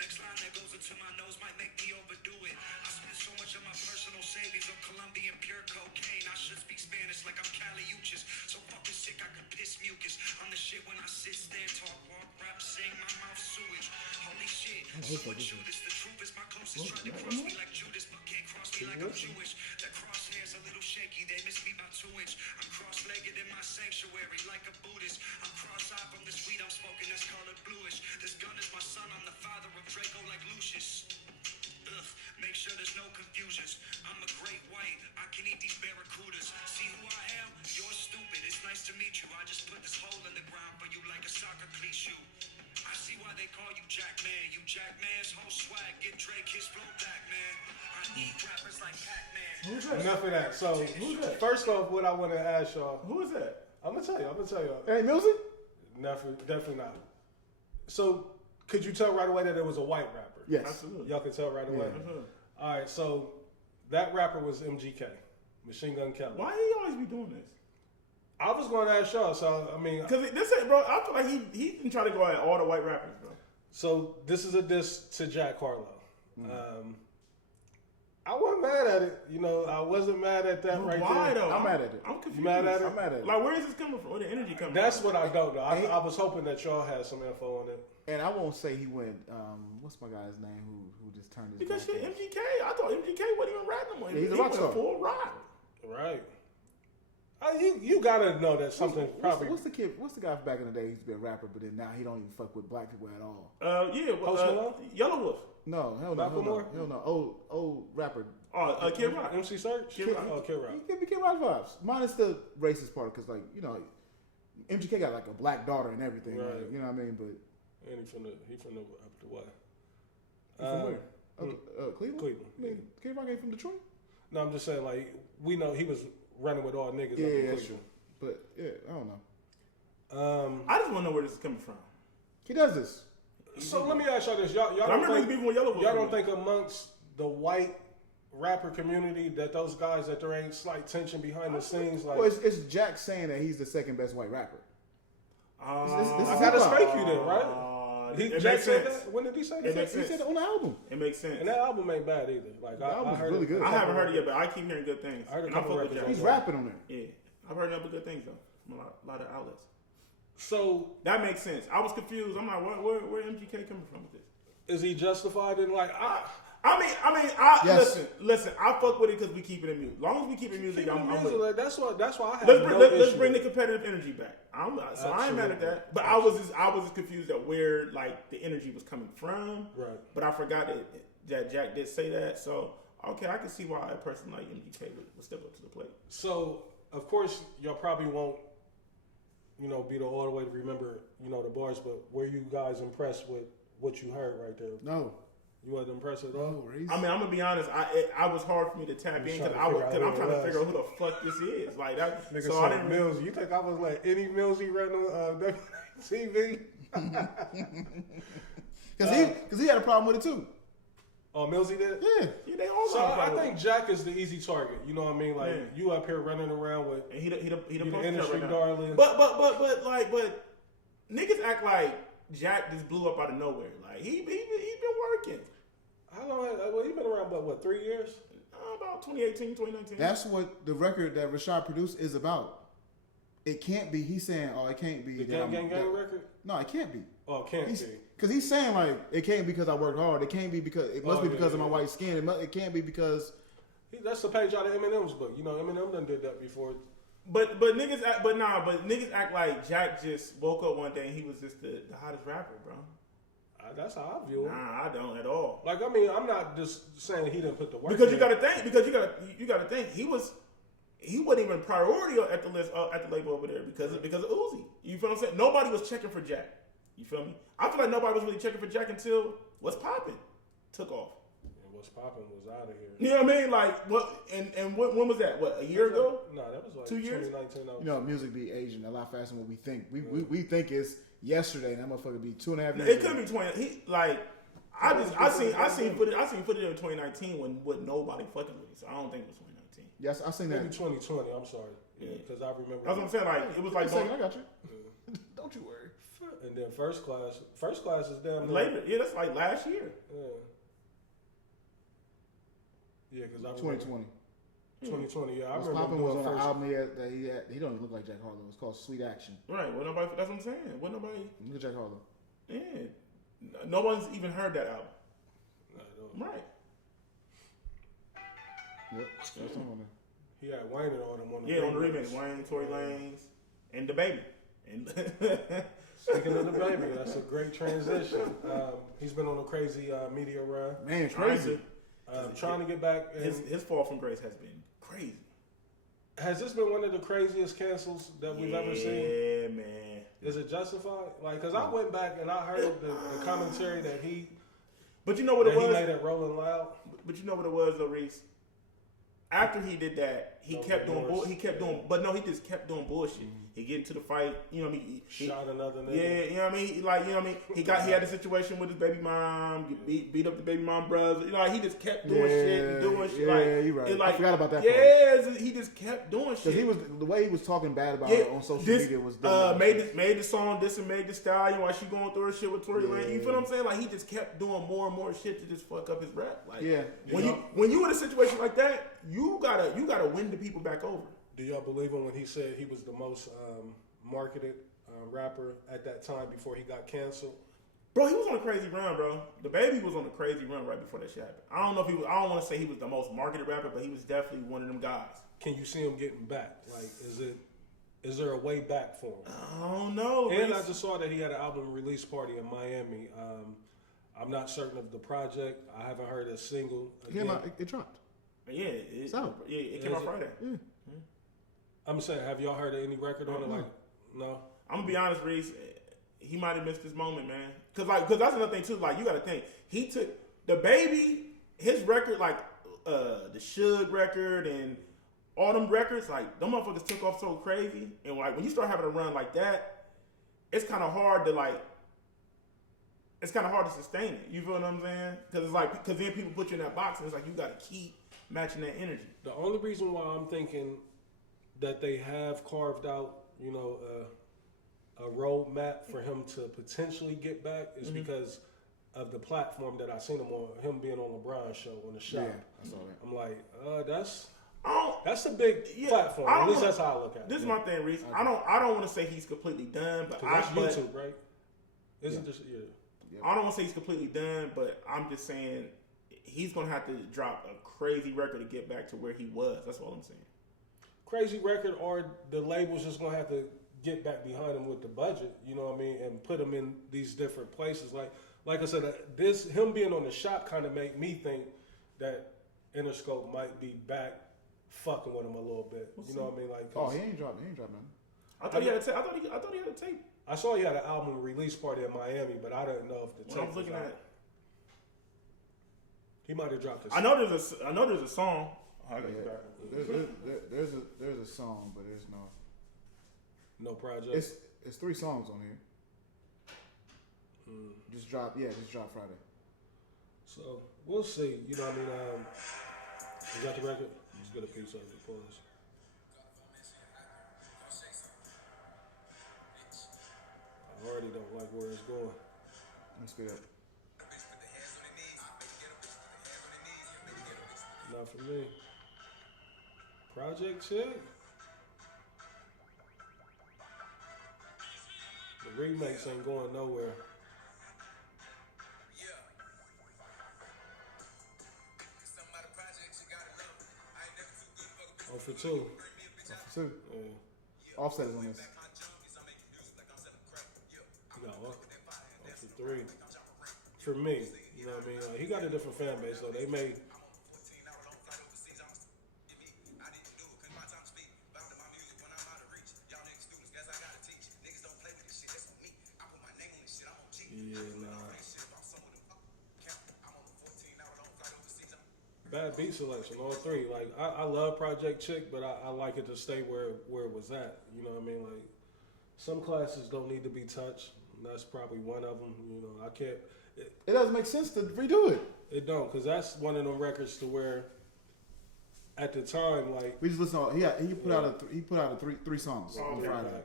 Next line that goes into my nose might make me overdo it. I spend so much of my personal savings on Colombian pure cocaine. I should speak Spanish like I'm Caliuchis. So fucking sick I could piss mucus. I'm the shit when I sit, stand, talk, walk, rap, sing, my mouth sewage. Holy shit, so much Judas. The truth is my closest tried to cross me like Judas, but can't cross me like I'm Jewish. That crosshair's a little shaky, they miss me by 2 inch. I'm cross-legged in my sanctuary like a Buddhist. I'm cross-eyed from this weed I'm smoking that's colored bluish. This gun is my son, I'm the father of Draco like Lucius. Ugh, make sure there's no confusions. I'm a great white, I can eat these barracudas. See who I am? You're stupid, it's nice to meet you. I just put this hole in the ground for you like a soccer cleat shoe. I see why they call you Jack Man. You Jack Man's whole swag, get Drake his flow back, man. I eat rappers like Pac-Man. Enough of that. So, first off, what I want to ask y'all. Who is that? I'm going to tell you. Hey, Millsy? Definitely not. So, could you tell right away that it was a white rapper? Yes. Absolutely. Y'all could tell right away? Yeah. All right, so that rapper was MGK, Machine Gun Kelly. Why he always be doing this? I was going to ask y'all, so, I mean... Because this ain't, bro, I feel like he can try to go at all the white rappers, bro. So, this is a diss to Jack Harlow. I wasn't mad at it. You know, I wasn't mad at that right why, there. though? I'm mad at it. I'm confused. You mad at it? I'm mad at it. Like, where is this coming from? Where the energy coming That's from? what I don't know. I was hoping that y'all had some info on it. And I won't say he went, what's my guy's name who just turned his Because back shit, on? MGK, I thought MGK wasn't even rap no more. Yeah, he's a He rock went star. full rock. Right. You gotta know that something probably... What's the kid? What's the guy from back in the day? He used to be a rapper, but then now he don't even fuck with black people at all. Yeah, Post Malone? Yellow Wolf. No, hell no, hell no. Old rapper. Oh, Kid Rock. MC Search? Kid Rock. Oh, Kid Rock. He give me Kid Rock vibes. Minus the racist part, because like you know, MGK got like a black daughter and everything. Right. Like, you know what I mean? But And he from the up the way. he from where? Cleveland. Cleveland. I mean, Kid Rock ain't from Detroit. No, I'm just saying, like, we know he was running with all niggas up in Yeah, Cleveland. that's true. But yeah, I don't know. I just want to know where this is coming from. He does this. So let me ask y'all this. Y'all I don't remember think, beefing with Yellow Wolf. y'all don't think amongst the white rapper community that those guys, that there ain't slight tension behind the scenes? Like, Well, it's Jack saying that he's the second best white rapper. This is I gotta hip-hop. spank you then, right? Jack said that? When did he say that? It makes He sense. said it on the album. It makes sense. And that album ain't bad either. Like, The album's I heard really it. good. I haven't heard it yet, but I keep hearing good things. I heard a And couple fuck with records Jack. on He's rapping on there. Yeah, I've heard nothing but good things though from a lot of outlets. So That makes sense. I was confused. I'm like, where MGK coming from with this? is he justified in like? Yes. Listen. I fuck with it because we keep it in music. As long as we keep it in music, I'm with it. Like, that's why I have Let's no bring the issue. competitive energy back. I ain't mad at Absolutely. that. But I was just confused at where like the energy was coming from. Right. But I forgot that Jack did say that. So okay, I can see why a person like MGK would step up to the plate. So of course y'all probably won't, be the all the way to remember, the bars. But were you guys impressed with what you heard right there? No. You wasn't impressed at all? Reese. I mean, I'm gonna be honest. I was hard for me to tap in because I'm trying to figure out who the fuck this is. Like that. Nigga So I said didn't. Mills. You think I was like any Mills he ran on WWTB? Because he had a problem with it too. Oh, Millsy did? Yeah. They all. So I think Jack is the easy target. You know what I mean? Like you up here running around with and he the industry right darling. But niggas act like Jack just blew up out of nowhere. Like he been working. How long? Well, he been around, but what, 3 years? About 2018, 2019. That's what the record that Rashad produced is about. It can't be. He's saying, "Oh, it can't be." The gang record? No, it can't be. Oh, it can't be. Because he's saying like it can't be because I worked hard. It can't be because it must be because of my white skin. It can't be because that's the page out of Eminem's book. You know, Eminem done did that before. But niggas act like Jack just woke up one day and he was just the hottest rapper, bro. That's how I view it. Nah, I don't at all. Like, I mean, I'm not just saying he didn't put the work. Because you got to think he wasn't even priority at the list at the label over there because of Uzi. You feel what I'm saying? Nobody was checking for Jack. You feel me? I feel like nobody was really checking for Jack until What's Poppin' took off. And What's Poppin' was out of here. You know what I mean? Like what? And when was that? What, a year ago? No, that was like 2 years. 2019. you know, music be aging a lot faster than what we think. We think it's yesterday, and that motherfucker be 2.5 years. It could be 20. I seen footage of 2019 when nobody fucking with it. So I don't think it was 2019. Yes, I seen Maybe that. 2020. I'm sorry. Yeah, because I remember. That's what I'm saying. Like it was like I got you. Don't you worry. And then first class is damn later. Yeah, that's like last year. Yeah, because I 2020. 2020. Yeah, I What's remember. Poppin' was on an album he don't even look like Jack Harlow. It's called Sweet Action. Right. Well, nobody. That's what I'm saying. Well, nobody. Look at Jack Harlow. Yeah. No one's even heard that album. Right. Yep. That's on there. He had Wayne and all them on the on the remix. Wayne, Tory Lanez, and the baby. And speaking of the baby, that's a great transition. He's been on a crazy media run. Man, crazy. Trying to get back. His fall from grace has been crazy. Has this been one of the craziest cancels that we've ever seen? Yeah, man. Is it justified? Like, because I went back and I heard the commentary that he. But you know what it was? He made it Rolling Loud. But you know what it was, though, Reese? After he did that, he kept doing bullshit. He get into the fight, you know what I mean? He shot another nigga. Yeah, you know what I mean? Like, you know what I mean? He had a situation with his baby mom, beat up the baby mom brother. You know, like, he just kept doing shit and doing shit. Yeah, you're right. I forgot about that part. He just kept doing shit. Because the way he was talking bad about her on social media was made the song this and made the stallion while she going through her shit with Tory Lanez. You feel what I'm saying? Like, he just kept doing more and more shit to just fuck up his rap. Like, when you in a situation like that, you gotta win the people back over. Do y'all believe him when he said he was the most marketed rapper at that time before he got canceled? Bro, he was on a crazy run, bro. The baby was on a crazy run right before that shit happened. I don't know if he was. I don't want to say he was the most marketed rapper, but he was definitely one of them guys. Can you see him getting back? Like, is there a way back for him? I don't know. And I just saw that he had an album release party in Miami. I'm not certain of the project. I haven't heard a single. It dropped. Yeah, it came out Friday. Yeah. I'm saying, have y'all heard of any record on it? Like, no. I'm gonna be honest, Reese. He might have missed this moment, man. Cause that's another thing too. Like, you got to think he took the baby, his record, like the Suge record and all them records. Like, them motherfuckers took off so crazy, and like when you start having a run like that, it's kind of hard to sustain it. You feel what I'm saying? Because then people put you in that box, and it's like you got to keep matching that energy. The only reason why I'm thinking that they have carved out, you know, a roadmap for him to potentially get back is because of the platform that I seen him on, him being on LeBron's show on the shop. Yeah, I saw that. I'm like, that's a big platform. At least that's how I look at it. This is my thing, Reese. I don't want to say he's completely done, but that's YouTube, right? Isn't this? Yeah. I don't want to say he's completely done, but I'm just saying he's gonna have to drop a crazy record to get back to where he was. That's all I'm saying. Crazy record, or the label's just gonna have to get back behind him with the budget, you know what I mean, and put him in these different places. Like I said, him being on the shop kind of made me think that Interscope might be back fucking with him a little bit. You know what I mean? Like, he ain't dropped nothing. I thought he had a tape. I saw he had an album release party in Miami, but I didn't know if the tape was out. He might have dropped. I know there's a song. There's a song, but there's no project. It's 3 songs on here. Just dropped Friday. So we'll see. You know what I mean? You got the record? Let's get a piece of it. Pause. I already don't like where it's going. Let's get up. Not for me. Project Chick? The remakes ain't going nowhere. Oh for 2. Oh, for 2. Yeah. Offset is on this. He got what? Oh for 3. For me, you know what I mean? He got a different fan base, so they may. Yeah, nah. Bad beat selection, all 3. Like I love Project Chick, but I like it to stay where it was at. You know what I mean? Like some classes don't need to be touched. And that's probably one of them. You know, I can't. It doesn't make sense to redo it. It don't, because that's one of them records to where, at the time, like we just listen. He put out three songs on Friday.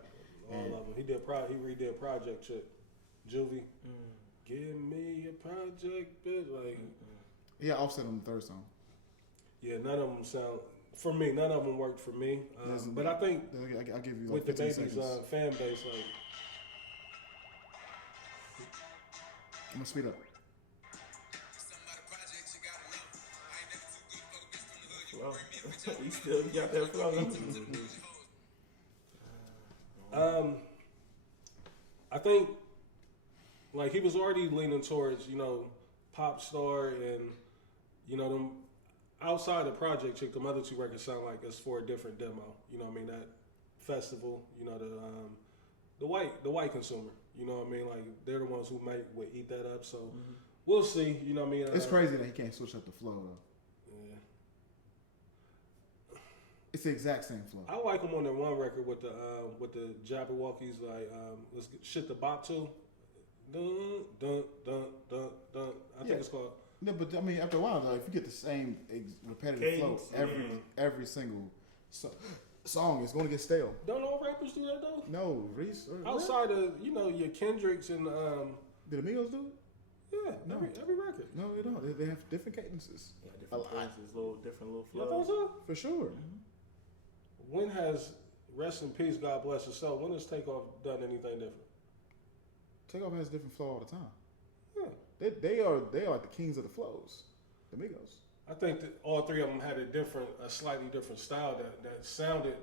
All of them. He redid Project Chick, Juvie. Give me a project, bitch. Like yeah, Offset on the 3rd song. Yeah, none of them sound for me. None of them worked for me. But I think I'll give you with the baby's fan base, like I'm gonna speed up. Well, you still got that flow. I think like he was already leaning towards, you know, pop star and, you know, them outside of Project Chick, them other 2 records sound like it's for a different demo. You know what I mean? That festival, you know, the white consumer. You know what I mean? Like they're the ones who would eat that up. So we'll see. You know what I mean? It's crazy that he can't switch up the flow though. Yeah. It's the exact same flow. I like him on that one record with the Jabberwockies, like let's get shit to bop to. Dun dun dun dun dun. I think it's called. No, but I mean, after a while, though, if you get the same repetitive flow every single song, it's going to get stale. Don't all rappers do that though? No, Reese. Outside of your Kendricks and did Amigos do it? Yeah, no. Every record. No, they don't. They have different cadences. Yeah, different cadences, different little You flows. so? For sure. When has rest in peace, God bless his soul? When has Takeoff done anything different? Takeoff has different flow all the time. Yeah. They are the kings of the flows. The Migos. I think that all 3 of them had a slightly different style that sounded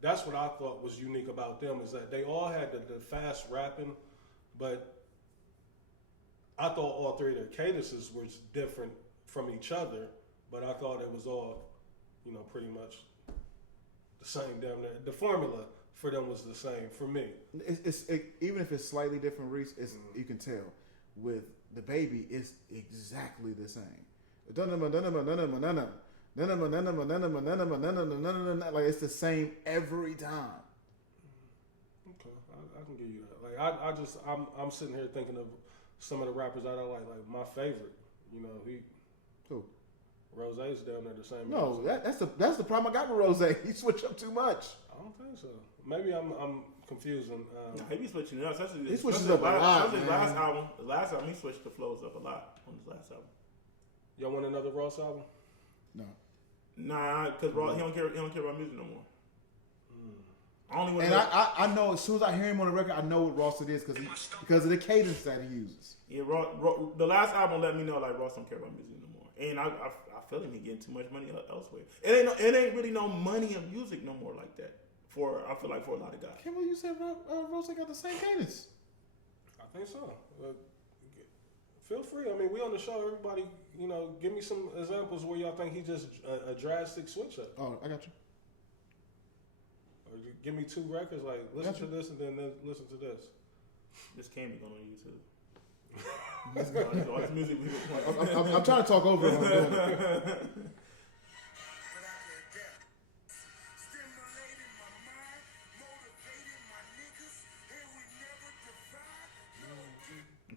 that's what I thought was unique about them is that they all had the fast rapping, but I thought all 3 of their cadences were different from each other, but I thought it was all, you know, pretty much the same damn near. The formula for them was the same for me. Even if it's slightly different, Reese, you can tell. With the baby, it's exactly the same. Like it's the same every time. Okay, I can give you that. Like I'm sitting here thinking of some of the rappers that I like my favorite. You know, Who? Rose's down there the same. No, that's the problem I got with Rose. He switched up too much. I don't think so. Maybe I'm confusing. He be switching it up. He switches up a lot. The last album, he switched the flows up a lot on his last album. Y'all want another Ross album? No. Nah, because he don't care about music no more. I know as soon as I hear him on the record, I know what Ross it is because of the cadence that he uses. Yeah, the last album let me know like Ross don't care about music no more, and I feel him he getting too much money elsewhere. It ain't really no money in music no more like that. I feel like for a lot of guys. Can't believe you said Ross got the same cadence. I think so. Feel free. I mean, we on the show. Everybody, you know, give me some examples where y'all think he just a drastic switch up. Oh, I got you. Or give me 2 records, like listen to this and then listen to this. This can't be going on YouTube. All this music we were playing. I'm trying to talk over him. I'm doing it.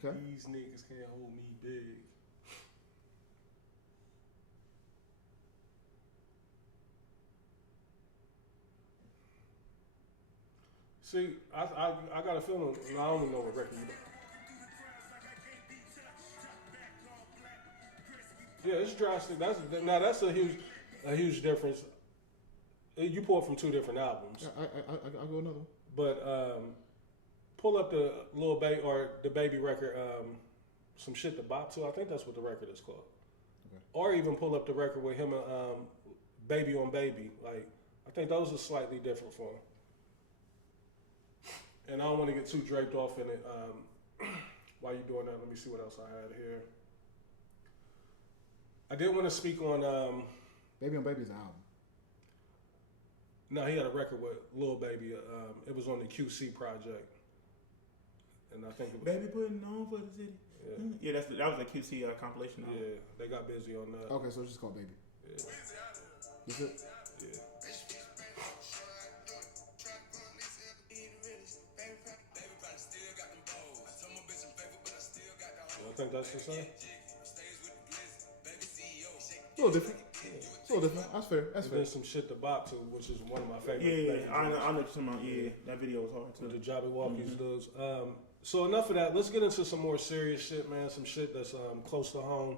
Okay. These niggas can't hold me big. See, I got a feeling. I don't know what record you. Yeah, it's drastic. That's a huge difference. You pulled from two different albums. I'll go another one. But pull up the Lil Baby or the Baby record, some shit to bop to. I think that's what the record is called. Okay. Or even pull up the record with him and Baby on Baby. Like, I think those are slightly different for him. And I don't want to get too draped off in it. While you're doing that, let me see what else I had here. I did want to speak on Baby on Baby's album. No, he had a record with Lil Baby. It was on the QC project, and I think it was Baby putting on for the city. Yeah, that was a QC compilation album. Yeah, they got busy on that. Okay, so it's just called Baby. Yeah. That's it? Yeah. I think that's the same. A little different. It's a little different. That's fair. That's fair. There's some shit to bop to, which is one of my favorite. Yeah, I know what you're talking about. Yeah, that video was hard too. The Jabby Walkies dudes. So enough of that. Let's get into some more serious shit, man. Some shit that's close to home.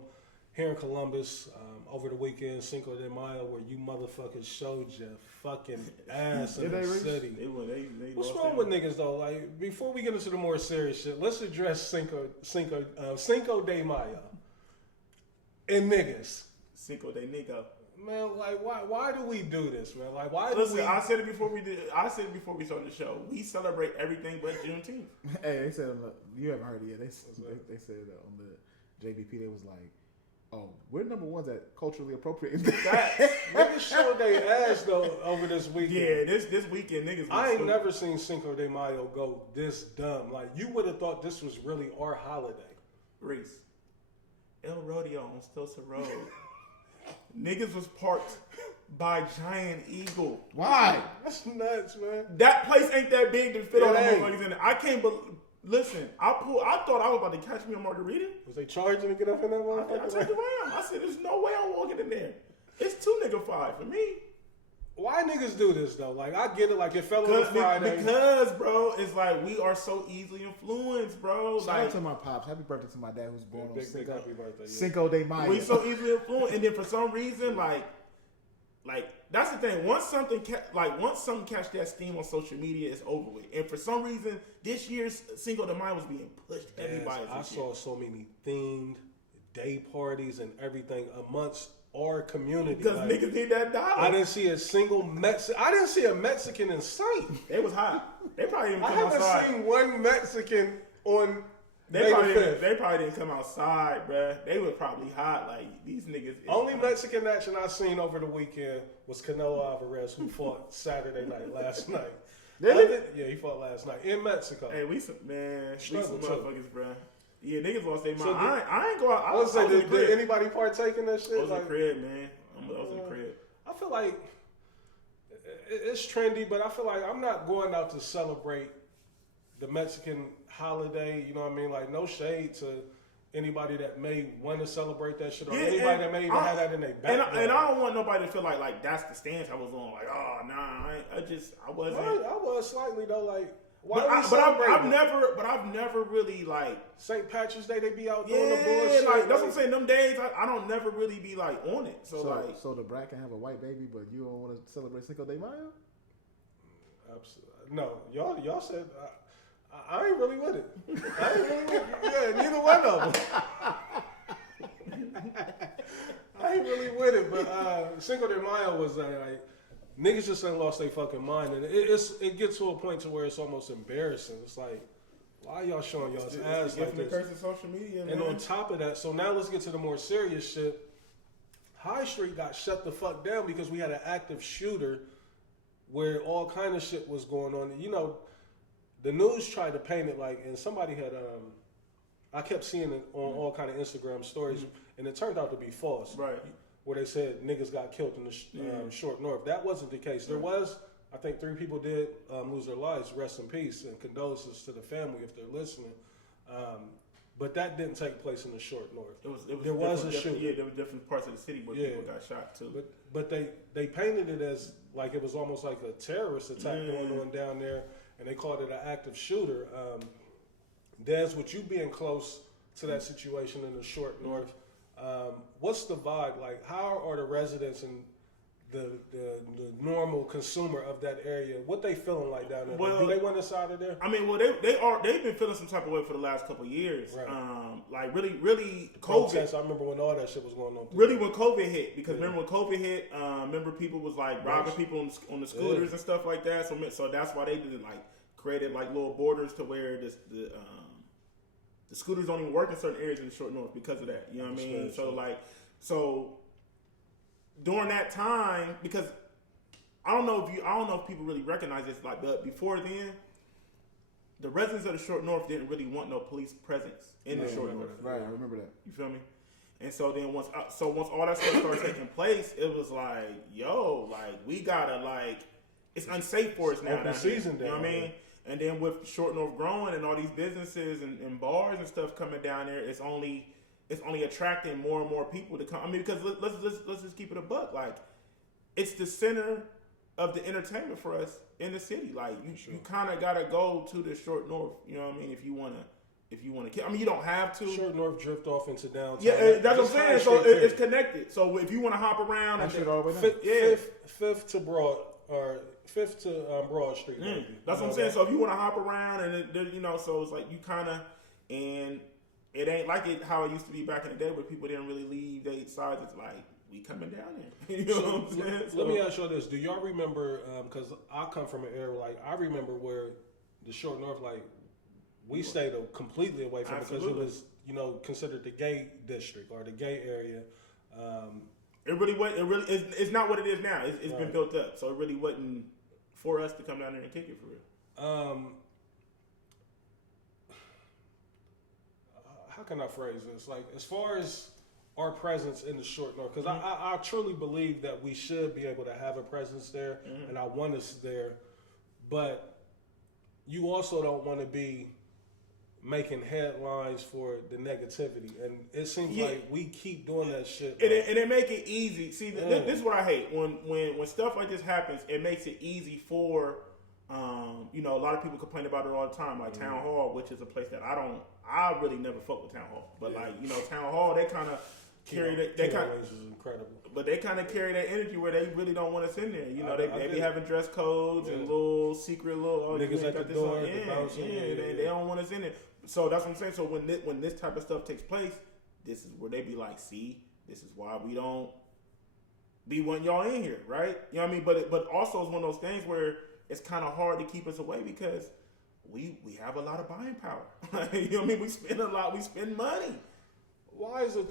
Here in Columbus, over the weekend, Cinco de Mayo, where you motherfuckers showed your fucking ass in the city. What's wrong with niggas though? Like, before we get into the more serious shit, let's address Cinco de Mayo and niggas. Cinco de Nigga. Man, like, why do we do this, man? Like, why Listen, do we... I said it before we started the show. We celebrate everything but Juneteenth. Hey, they said, you haven't heard it yet. They said on the JBP, they was like, oh, we're number ones at culturally appropriate. Niggas showed their ass, though, over this weekend. Yeah, this weekend, niggas... I ain't never seen Cinco de Mayo go this dumb. Like, you would have thought this was really our holiday. Reese. El Rodeo on Stosa Road. Niggas was parked by Giant Eagle. Why? That's nuts, man. That place ain't that big to fit all the motherfuckers in there. I can't believe. Listen, I thought I was about to catch me a margarita. Was they charging to get up in that motherfucker? I turned around. I said, "There's no way I'm walking in there." It's 2.5 for me. Why niggas do this though? Like, I get it. Like, it fell on a Friday. Because, bro, it's like we are so easily influenced, bro. Shout out to my pops. Happy birthday to my dad who's born on happy birthday, Cinco de Mayo. We so easily influenced, and then for some reason, like that's the thing. Once something catch that steam on social media, it's over with. And for some reason, this year's Cinco de Mayo was being pushed heavy by I saw so many themed day parties and everything amongst our community. Because niggas need that dollar. I didn't see a single I didn't see a Mexican in sight. They was hot. They probably didn't come outside. I haven't seen one Mexican on They probably didn't come outside, bruh. They were probably hot. Like, these niggas. Only Mexican action I seen over the weekend was Canelo Alvarez, who fought Saturday night last night. Really? Yeah, he fought last night in Mexico. Hey, we some motherfuckers, bruh. Yeah, niggas lost their mind. So I ain't go out. I was saying, did anybody partake in that shit? I was in the crib, man. I was in the crib. I feel like it's trendy, but I feel like I'm not going out to celebrate the Mexican holiday. You know what I mean? Like, no shade to anybody that may want to celebrate that shit, or anybody that may even have that in their background. And I don't want nobody to feel like that's the stance I was on. Like, oh nah, I wasn't. I was slightly though. Like, I've never really like St. Patrick's Day. They be out doing the bullshit. Like, that's what I'm saying. Them days, I don't never really be like on it. So the brat can have a white baby, but you don't want to celebrate Cinco de Mayo? Absolutely. No, y'all said. I ain't really with it. I ain't really with it. Yeah, neither one of them. I ain't really with it, but Cinco de Mayo was like, niggas just ain't lost their fucking mind, and it gets to a point to where it's almost embarrassing. It's like, why y'all showing y'all's ass like this? Curse of social media, man. And on top of that, so now let's get to the more serious shit. High Street got shut the fuck down because we had an active shooter where all kind of shit was going on. You know, the news tried to paint it like, and somebody had, I kept seeing it on all kind of Instagram stories, and it turned out to be false. Right. Where they said niggas got killed in the short north. That wasn't the case. There was, I think 3 people did lose their lives. Rest in peace, and condolences to the family if they're listening. But that didn't take place in the short north. There was a shooting. Yeah, there were different parts of the city where people got shot too. But they painted it as like it was almost like a terrorist attack going on down there. and they called it an active shooter. Des, with you being close to that situation in the short north, what's the vibe like? How are the residents and the normal consumer of that area, what they feeling like down there? Well, do they want us out of there? I mean, well, they've been feeling some type of way for the last couple of years. Right. Like really COVID. Protests, I remember when all that shit was going on. Really when COVID hit, because remember when COVID hit, remember people was like robbing people on the scooters and stuff like that. So that's why they did like created like little borders to where the scooters don't even work in certain areas in the short north because of that. You know what I mean? So during that time, because I don't know if people really recognize this, like, but before then, the residents of the short north didn't really want no police presence in the short north. Right, I remember that. You feel me? And so then once all that stuff started taking place, it was like, yo, like we gotta like, it's unsafe for us now. Open season, you know what I mean? And then with short north growing and all these businesses and bars and stuff coming down there, it's only attracting more and more people to come. I mean, because let's just keep it a buck. Like, it's the center of the entertainment for us in the city. Like, you kind of gotta go to the short north. You know what I mean? If you wanna. I mean, you don't have to. Short north drift off into downtown. Yeah, that's what I'm saying. So it's connected. So if you want to hop around, Fifth to Broad or Fifth to Broad Street. That's what I'm saying. So if you want to hop around and you know, so it's like you kind of and. It ain't like how it used to be back in the day where people didn't really leave their sides. It's like, we coming down there. You know what I'm saying? Let me ask you this. Do y'all remember, because I come from an era, like, I remember where the short north, like, we stayed completely away from it because it was, you know, considered the gay district or the gay area. It's not what it is now. It's been built up. So it really wasn't for us to come down there and kick it for real. How can I phrase this? Like, as far as our presence in the short north, because I truly believe that we should be able to have a presence there, and I want us there, but you also don't want to be making headlines for the negativity, and it seems like we keep doing that shit. And it make it easy. See, this is what I hate. When stuff like this happens, it makes it easy for, you know, a lot of people complain about it all the time, like Town Hall, which is a place that I really never fuck with Town Hall. But like, you know, Town Hall, they kind of carry that. They kind is incredible. But they kind of carry that energy where they really don't want us in there. You know, they be having dress codes and little secret niggas at the door. They don't want us in there. So that's what I'm saying. So when this type of stuff takes place, this is where they be like, see, this is why we don't be wanting y'all in here, right? You know what I mean? But also it's one of those things where it's kind of hard to keep us away because we have a lot of buying power. You know what I mean? We spend a lot. We spend money. Why is it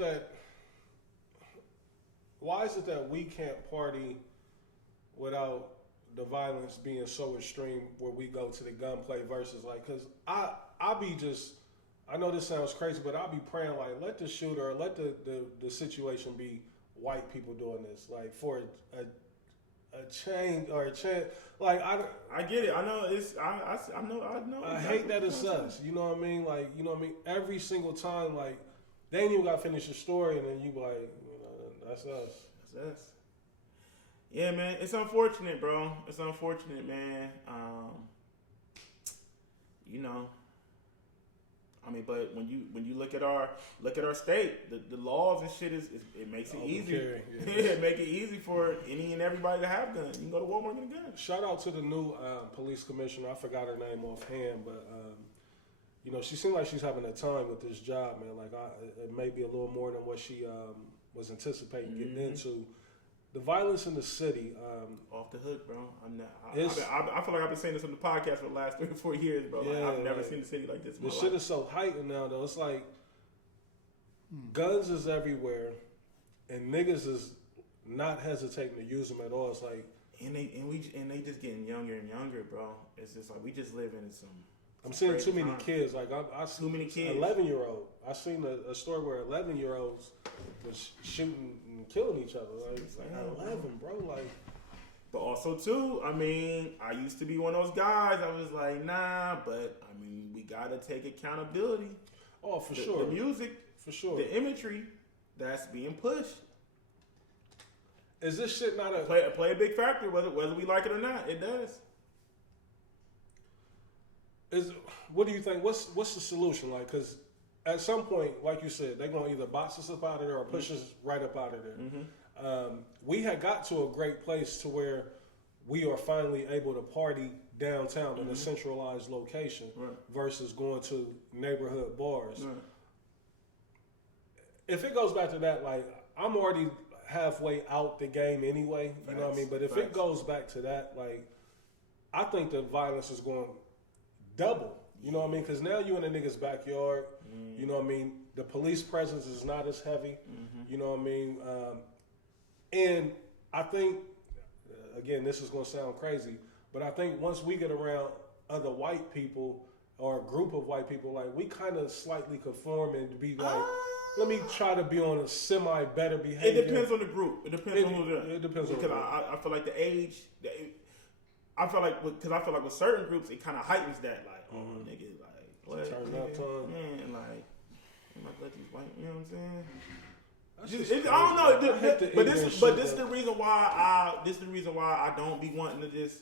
that we can't party without the violence being so extreme where we go to the gunplay versus like, because I know this sounds crazy, but I'll be praying like, let the shooter or let the situation be white people doing this, like for a change or a chance. Like I get it. I know it's. I know. I hate that it's us. You know what I mean? Like, you know what I mean? Every single time, like, they ain't even got to finish the story, and then you like, you know, that's us. That's us. Yeah, man. It's unfortunate, bro. It's unfortunate, man. You know. I mean, but when you look at our state, the laws and shit it makes it easy. It make it easy for any and everybody to have guns. You can go to Walmart and get a gun. Shout out to the new police commissioner. I forgot her name offhand, but you know, she seemed like she's having a time with this job, man. Like it may be a little more than what she was anticipating getting into. The violence in the city. Off the hook, bro. I feel like I've been saying this on the podcast for the last 3 or 4 years, bro. Yeah, I've never seen the city like this. The shit is so heightened now, though. It's like guns is everywhere, and niggas is not hesitating to use them at all. It's like and they just getting younger and younger, bro. It's just like we just live in some. I'm seeing too many kids. Like I too many kids. 11-year-old. I seen a story where 11-year-olds was shooting and killing each other. Like, it's like 11, bro. Like, but also too, I mean, I used to be one of those guys. I was like, nah, but I mean, we gotta take accountability. Oh, for sure. The music, for sure. The imagery that's being pushed. Is this shit not play a big factor? Whether we like it or not, it does. what do you think? What's the solution like? Because at some point, like you said, they're gonna either box us up out of there or push us right up out of there. We had got to a great place to where we are finally able to party downtown in a centralized location versus going to neighborhood bars. If it goes back to that, like I'm already halfway out the game anyway, you know what I mean? But if it goes back to that, like I think the violence is going double, you know what I mean? Because now you in a nigga's backyard, you know what I mean? The police presence is not as heavy, you know what I mean? And I think, again, this is going to sound crazy, but I think once we get around other white people or a group of white people, like we kind of slightly conform and be like, let me try to be on a semi-better behavior. It depends on the group. It depends on who they're. It depends on because I feel like the age. I feel like with certain groups it kind of heightens that. Like, oh nigga, like what? Turn up, tongue. Man, like let these white. You know what I'm saying? I don't know, but this is the reason why I don't be wanting to just.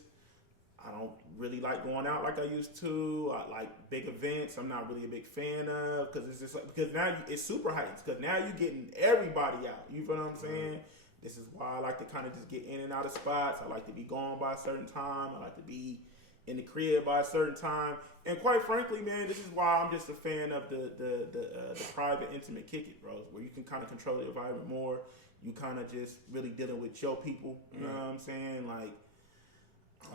I don't really like going out like I used to. I like big events. I'm not really a big fan of because it's just like, because now it's super heightened because now you're getting everybody out. You feel what I'm saying? This is why I like to kind of just get in and out of spots. I like to be gone by a certain time. I like to be in the crib by a certain time. And quite frankly, man, this is why I'm just a fan of the private, intimate kick it, bro, where you can kind of control the environment more. You kind of just really dealing with your people. You know what I'm saying? Like.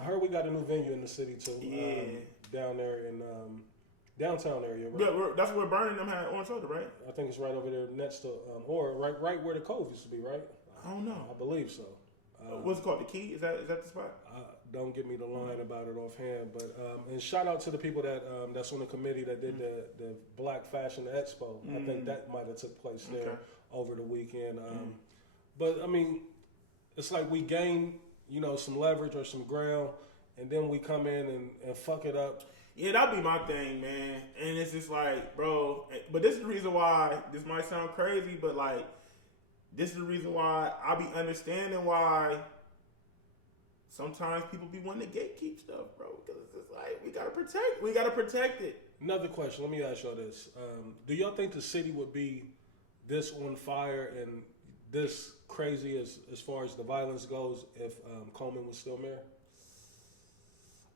I heard we got a new venue in the city too. Yeah, down there in downtown area. Right? Yeah, that's where Burning them had on shoulder, right? I think it's right over there next to, or right where the Cove used to be, right? I don't know. I believe so. What's it called? The Key? Is that the spot? Don't give me the line about it offhand, but and shout out to the people that that's on the committee that did the Black Fashion Expo. I think that might have took place there over the weekend. But I mean, it's like we gain. You know, some leverage or some ground, and then we come in and fuck it up. Yeah, that'd be my thing, man. And it's just like, bro, but this is the reason why, this might sound crazy, but like, this is the reason why I be understanding why sometimes people be wanting to gatekeep stuff, bro. Because it's just like, we gotta protect it. Another question, let me ask y'all this. Do y'all think the city would be this on fire and this crazy as far as the violence goes if Coleman was still mayor?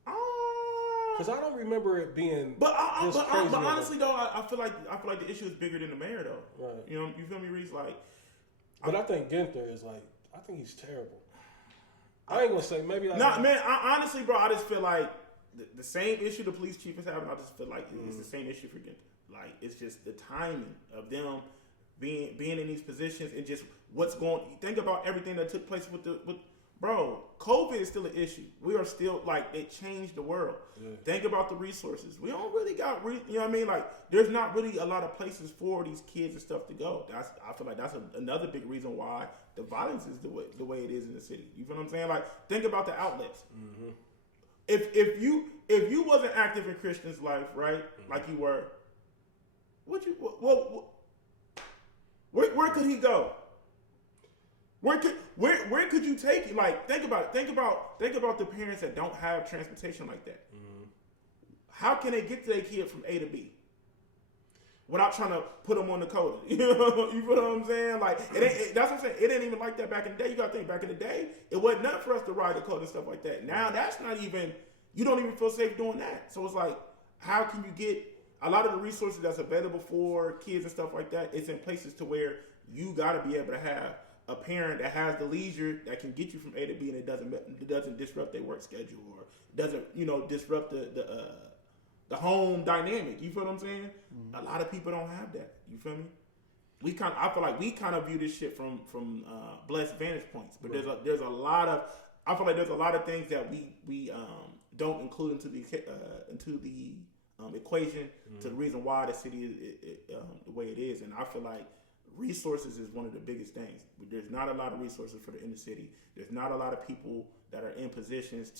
Because I don't remember it being. But honestly though, I feel like the issue is bigger than the mayor though. Right. You know, you feel me, Reese? Like. But I think Ginther is like. I think he's terrible. I ain't gonna say maybe. Man. Honestly, bro, I just feel like the same issue the police chief is having. I just feel like it's the same issue for Ginther. Like it's just the timing of them. Being in these positions and just what's going. Think about everything that took place with bro. COVID is still an issue. We are still like it changed the world. Yeah. Think about the resources. We don't really got. You know what I mean? Like there's not really a lot of places for these kids and stuff to go. I feel like that's another big reason why the violence is the way it is in the city. You feel what I'm saying? Like think about the outlets. If you wasn't active in Christian's life, right? Like you were, where could he go? Where could you take it? Like think about it. Think about the parents that don't have transportation like that. How can they get to their kid from A to B without trying to put them on the coda? You know, you feel what I'm saying? Like that's what I'm saying. It ain't even like that back in the day. You gotta think back in the day, it wasn't nothing for us to ride the coda and stuff like that. Now that's not even. You don't even feel safe doing that. So it's like, how can you get a lot of the resources that's available for kids and stuff like that? It's in places to where you got to be able to have a parent that has the leisure that can get you from A to B, and it doesn't disrupt their work schedule or doesn't disrupt the home dynamic. You feel what I'm saying? A lot of people don't have that. You feel me? I feel like we kind of view this shit from blessed vantage points, but there's a lot of I feel like there's a lot of things that we don't include into the equation to the reason why the city is the way it is, and I feel like resources is one of the biggest things. There's not a lot of resources for the inner city. There's not a lot of people that are in positions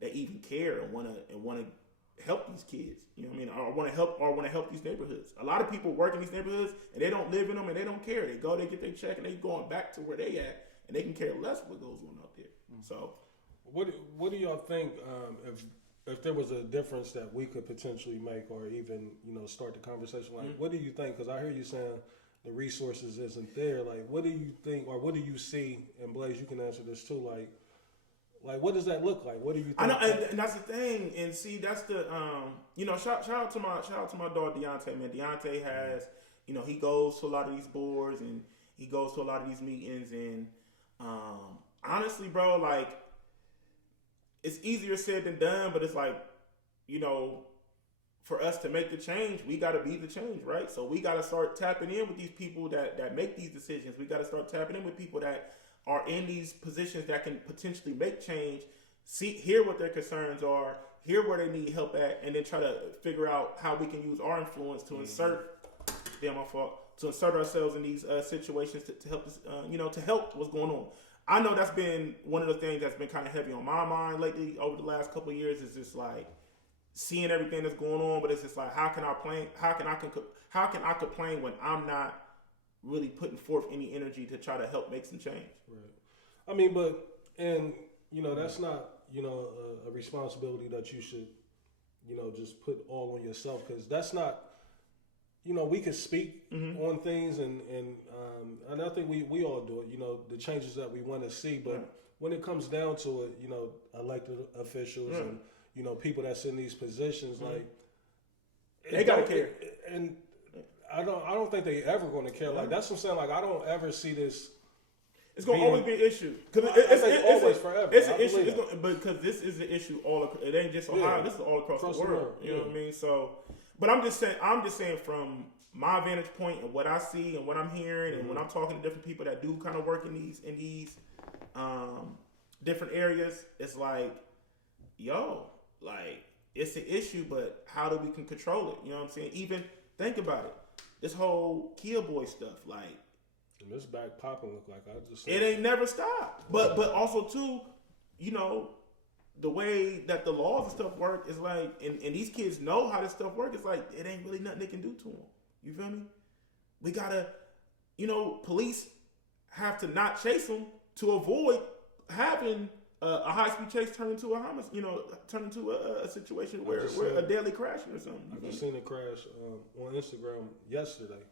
that even care and want to help these kids. You know what I mean? Or want to help these neighborhoods. A lot of people work in these neighborhoods and they don't live in them and they don't care. They go, they get their check, and they going back to where they at, and they can care less what goes on out there. So, what do y'all think? If if there was a difference that we could potentially make, or even start the conversation, like what do you think? Because I hear you saying the resources isn't there. Like, what do you think, or what do you see? And Blaze, you can answer this too. Like what does that look like? What do you think? I know, and that's the thing. And see, that's the shout out to my dog Deontay, man. Deontay has, he goes to a lot of these boards and he goes to a lot of these meetings, and honestly, bro, like, it's easier said than done, but it's like, for us to make the change, we got to be the change, right? So we got to start tapping in with these people that make these decisions. We got to start tapping in with people that are in these positions that can potentially make change, hear what their concerns are, hear where they need help at, and then try to figure out how we can use our influence to insert ourselves in these situations to help us, to help what's going on. I know that's been one of the things that's been kind of heavy on my mind lately over the last couple of years, is just like seeing everything that's going on, but it's just like, how can I complain when I'm not really putting forth any energy to try to help make some change? Right. I mean, that's not, a responsibility that you should, just put all on yourself, because that's not, we can speak on things and I think we all do it, the changes that we want to see, but when it comes down to it, elected officials and, people that's in these positions, like, they gotta care. And I don't think they ever going to care. Like, that's what I'm saying. Like, I don't ever see this. It's going to always be an issue. Because it's forever. It's an issue. Because this is an issue it ain't just Ohio. This is all across the world. You know what I mean? So, but I'm just saying from my vantage point and what I see and what I'm hearing and when I'm talking to different people that do kind of work in these different areas, it's like, like, it's an issue, but how do we can control it? You know what I'm saying? Even think about it. This whole Kia Boy stuff, like, and this back popping look like it ain't never stopped. But also too, the way that the laws and stuff work is like, and these kids know how this stuff works. It's like, it ain't really nothing they can do to them. You feel me? We gotta, police have to not chase them to avoid having a high-speed chase turn into a homicide, turn into a situation where a deadly crash or something. I just seen a crash on Instagram yesterday.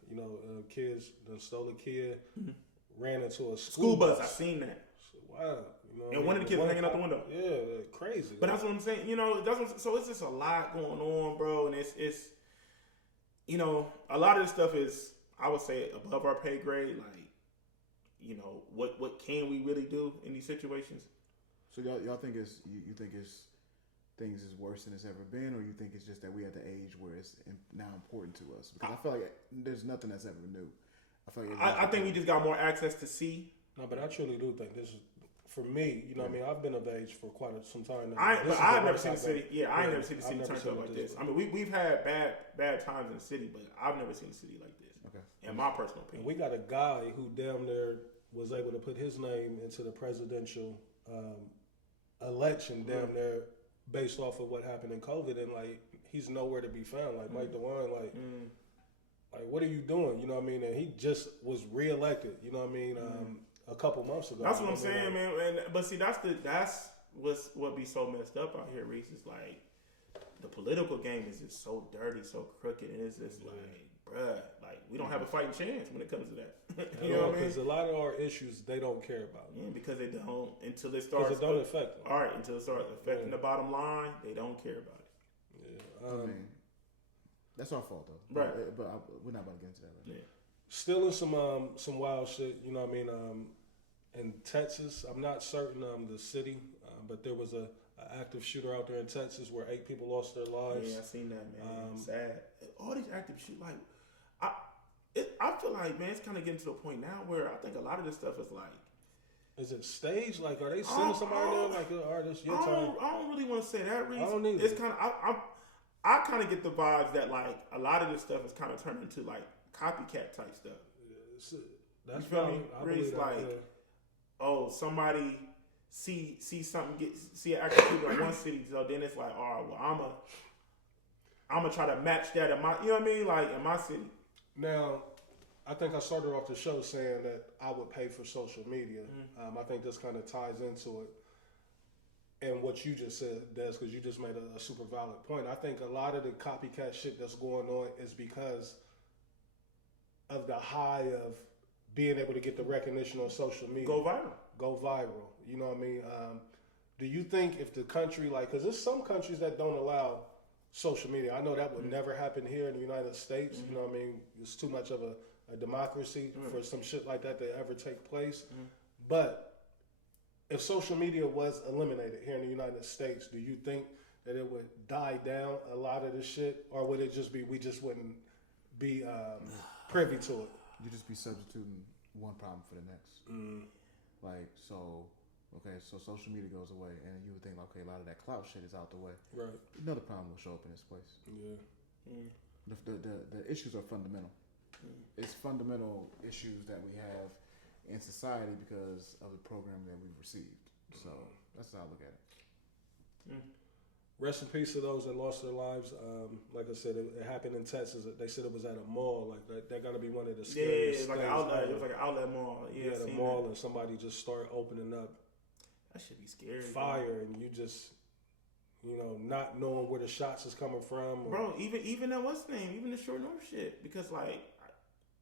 Kids done stole a kid, ran into a school bus. I seen that. So, wow. And one of the kids hanging out the window. Yeah, crazy. But that's what I'm saying. So it's just a lot going on, bro. And it's a lot of this stuff is, I would say, above our pay grade. Like, what can we really do in these situations? So y'all think you think things is worse than it's ever been, or you think it's just that we at the age where it's now important to us? Because I feel like there's nothing that's ever new. I think we just got more access to see. No, but I truly do think this is, for me, I mean, I've been of age for quite some time now. I've never seen the city. Yeah, I ain't never seen the city turned up like this. I mean, we've had bad times in the city, but I've never seen the city like this. Okay. In my personal opinion. And we got a guy who damn near was able to put his name into the presidential election damn near based off of what happened in COVID, and like, he's nowhere to be found. Like Mike DeWine, like what are you doing? You know what I mean? And he just was reelected. You know what I mean? A couple months ago. That's what I'm saying, man. But see, that's what be so messed up out here, Reese. Is like, the political game is just so dirty, so crooked, and it's just like, bruh, like, we don't have a fighting chance when it comes to that. You know what I mean? Because a lot of our issues they don't care about. Yeah, because they don't until it starts. Because it don't affect them. All right, until it starts affecting the bottom line, they don't care about it. Yeah, I mean, that's our fault though. Right, but we're not about to get into that right now. Yeah. Still in some wild shit. You know what I mean? In Texas, I'm not certain the city, but there was a active shooter out there in Texas where 8 people lost their lives. Yeah, I seen that, man. Sad. All these active shooters, like, I feel like, man, it's kind of getting to the point now where I think a lot of this stuff is like, is it staged? Like, are they sending somebody there? Like, all right, this your time. I don't really want to say that, Reese. I don't either. It's kind of, I kind of get the vibes that, like, a lot of this stuff is kind of turned into, like, copycat type stuff. That's you feel me? Reese, like, oh, somebody see something, see an active shooter in one city, so then it's like, all right, well, I'm gonna try to match that in my, you know what I mean, like, in my city. Now, I think I started off the show saying that I would pay for social media. I think this kind of ties into it. and what you just said, Des, because you just made a super valid point. I think a lot of the copycat shit that's going on is because of the high of being able to get the recognition on social media. Go viral. You know what I mean? Do you think if the country, like, because there's some countries that don't allow social media. I know that would never happen here in the United States. You know what I mean? It's too much of a democracy for some shit like that to ever take place. But if social media was eliminated here in the United States, do you think that it would die down a lot of the shit? Or would it just be, we just wouldn't be privy to it? You just be substituting one problem for the next. Like, so social media goes away, and you would think, okay, a lot of that clout shit is out the way. Right. Another problem will show up in its place. Yeah. The issues are fundamental. It's fundamental issues that we have in society because of the program that we've received. So that's how I look at it. Rest in peace to those that lost their lives. Like I said, it happened in Texas. They said it was at a mall. Like that got to be one of the scariest. Yeah, like an outlet. It was like an outlet mall. Yeah, at a mall, and somebody just start opening up. That should be scary. Fire, and you just, not knowing where the shots is coming from. Bro, even that what's name, even the Short North shit, because like.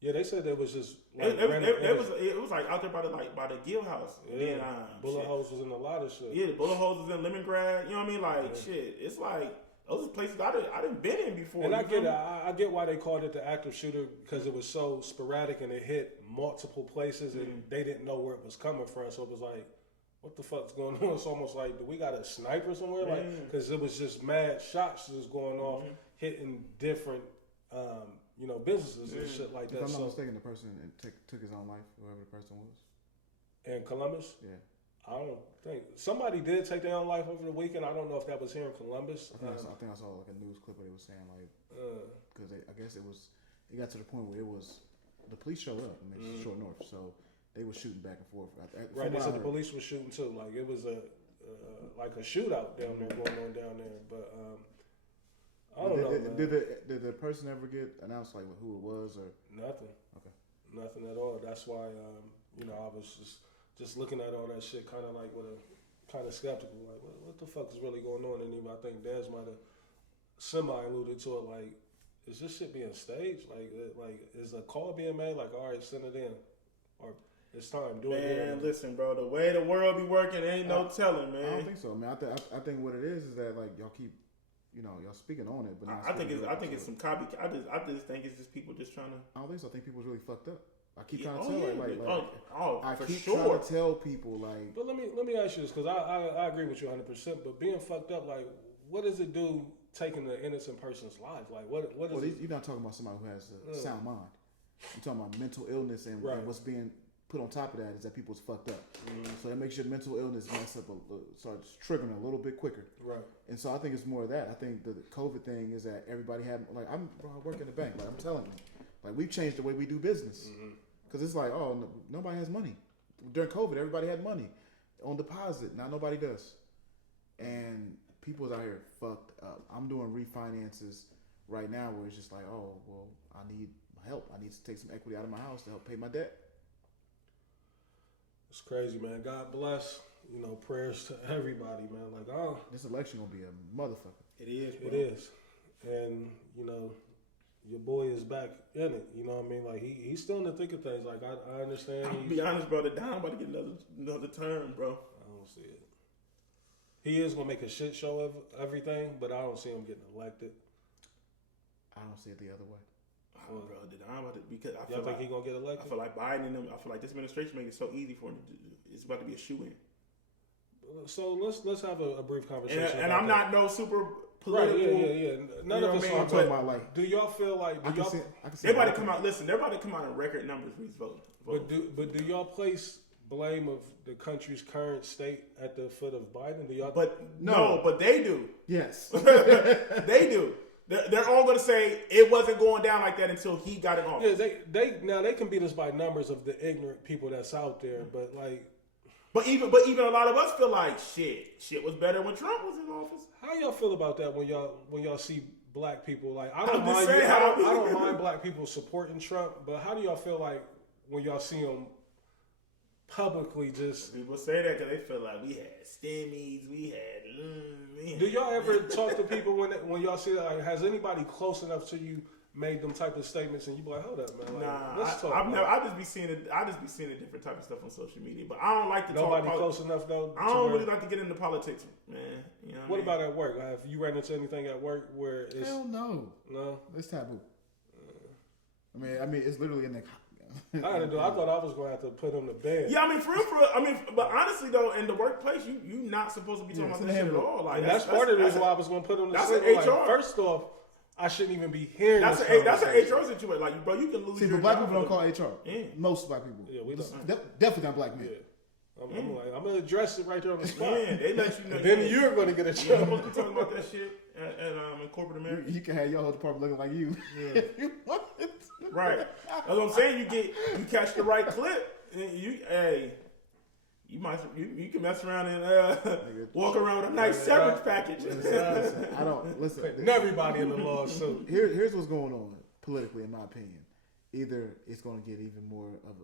Yeah, they said it was just like it was like out there by the Gill House. Yeah, bullet holes was in a lot of shit. Yeah, the bullet holes was in Lemongrass. You know what I mean? Like shit. It's like those are places I didn't been in before. And I get it. I get why they called it the active shooter because it was so sporadic and it hit multiple places and they didn't know where it was coming from. So it was like, what the fuck's going on? It's almost like, do we got a sniper somewhere? Like, because it was just mad shots just going off, hitting different. Businesses and shit like that. If I'm not mistaken, the person took his own life, whoever the person was. In Columbus? Yeah. I don't think. Somebody did take their own life over the weekend. I don't know if that was here in Columbus. I think I saw like a news clip where they was saying like, because I guess it got to the point where the police showed up and it's Short North, so they were shooting back and forth. Right, they said the police was shooting too. Like it was a shootout down there going on down there, but. I don't know. Did the person ever get announced like who it was or nothing? Okay, nothing at all. That's why I was just looking at all that shit, kind of like with a kind of skeptical, like what the fuck is really going on? And even I think Daz might have semi alluded to it, like is this shit being staged? Like is a call being made? Like all right, send it in, or it's time. Do it. Man, listen, bro. The way the world be working, ain't no telling, man. I don't think so, man. I think what it is that like y'all keep. Y'all speaking on it, but not I think it's some copycat. I just think it's just people just trying to. I don't think so. I think people's really fucked up. I keep trying to tell people like. But let me ask you this because I agree with you 100%. But being fucked up, like, what does it do taking the innocent person's life? Like, what is? Well, you're not talking about somebody who has a sound mind. You're talking about mental illness and what's being put on top of that is that people's fucked up. So that makes your mental illness mess up, starts triggering a little bit quicker. Right. And so I think it's more of that. I think the COVID thing is that everybody had, like, I work in the bank, like I'm telling you, like we've changed the way we do business. Because it's like, oh, nobody has money. During COVID, everybody had money on deposit. Now nobody does. And people's out here fucked up. I'm doing refinances right now where it's just like, oh, well, I need help. I need to take some equity out of my house to help pay my debt. It's crazy, man. God bless. Prayers to everybody, man. Like, this election gonna be a motherfucker. It is, bro. It is. And, your boy is back in it. You know what I mean? Like, he's still in the thick of things. Like, I understand. I'll be honest, bro. The Don about to get another term, bro. I don't see it. He is gonna make a shit show of everything, but I don't see him getting elected. I don't see it the other way. Oh, bro, because I feel like he gonna get elected. I feel like Biden and them. I feel like this administration makes it so easy for him. It's about to be a shoe-in. So let's have a brief conversation. And I'm not no super political. Right, yeah. None of us are talking about like. Do y'all feel like? They're about to come out. Listen, they're about to come out in record numbers for these votes. But do y'all place blame of the country's current state at the foot of Biden? Do y'all? But no, but they do. Yes, they do. They're all going to say it wasn't going down like that until he got it off. Yeah, they can beat us by numbers of the ignorant people that's out there, but like. But even a lot of us feel like shit was better when Trump was in office. How y'all feel about that when y'all see black people like I don't mind black people supporting Trump, but how do y'all feel like when y'all see them publicly just. People say that because they feel like we had STEMIs, we had. Do y'all ever talk to people when y'all see that? Like, has anybody close enough to you made them type of statements and you be like, hold up, man. Like, let's talk. I just be seeing it. I just be seeing a different type of stuff on social media, but I don't like to Nobody talk. close enough though. I don't really like to get into politics, man. You know what about at work? Have you ran into anything at work where it's hell no? No, it's taboo. I mean, it's literally in the. I thought I was going to have to put him to bed. Yeah, I mean, for real. But honestly though, in the workplace, you not supposed to be talking about that shit at all. Like that's part of the reason why I was going to put him to sleep. That's an HR. Like, first off, I shouldn't even be hearing. That's an HR situation. Like, bro, you can lose. See, your but black job people don't call HR. Yeah. Most black people. Yeah, we don't. Definitely not black men. Yeah. I'm gonna address it right there on the spot. Yeah, they let you know. Then you're gonna get a job. You're supposed to be talking about that shit in corporate America. You can have your whole department looking like you. Yeah. If you want it. Right. That's what I'm saying. You catch the right clip, and you can mess around and walk around with a nice severance package. Listen, I don't listen. And everybody in the lawsuit. Here's what's going on politically, in my opinion. Either it's going to get even more of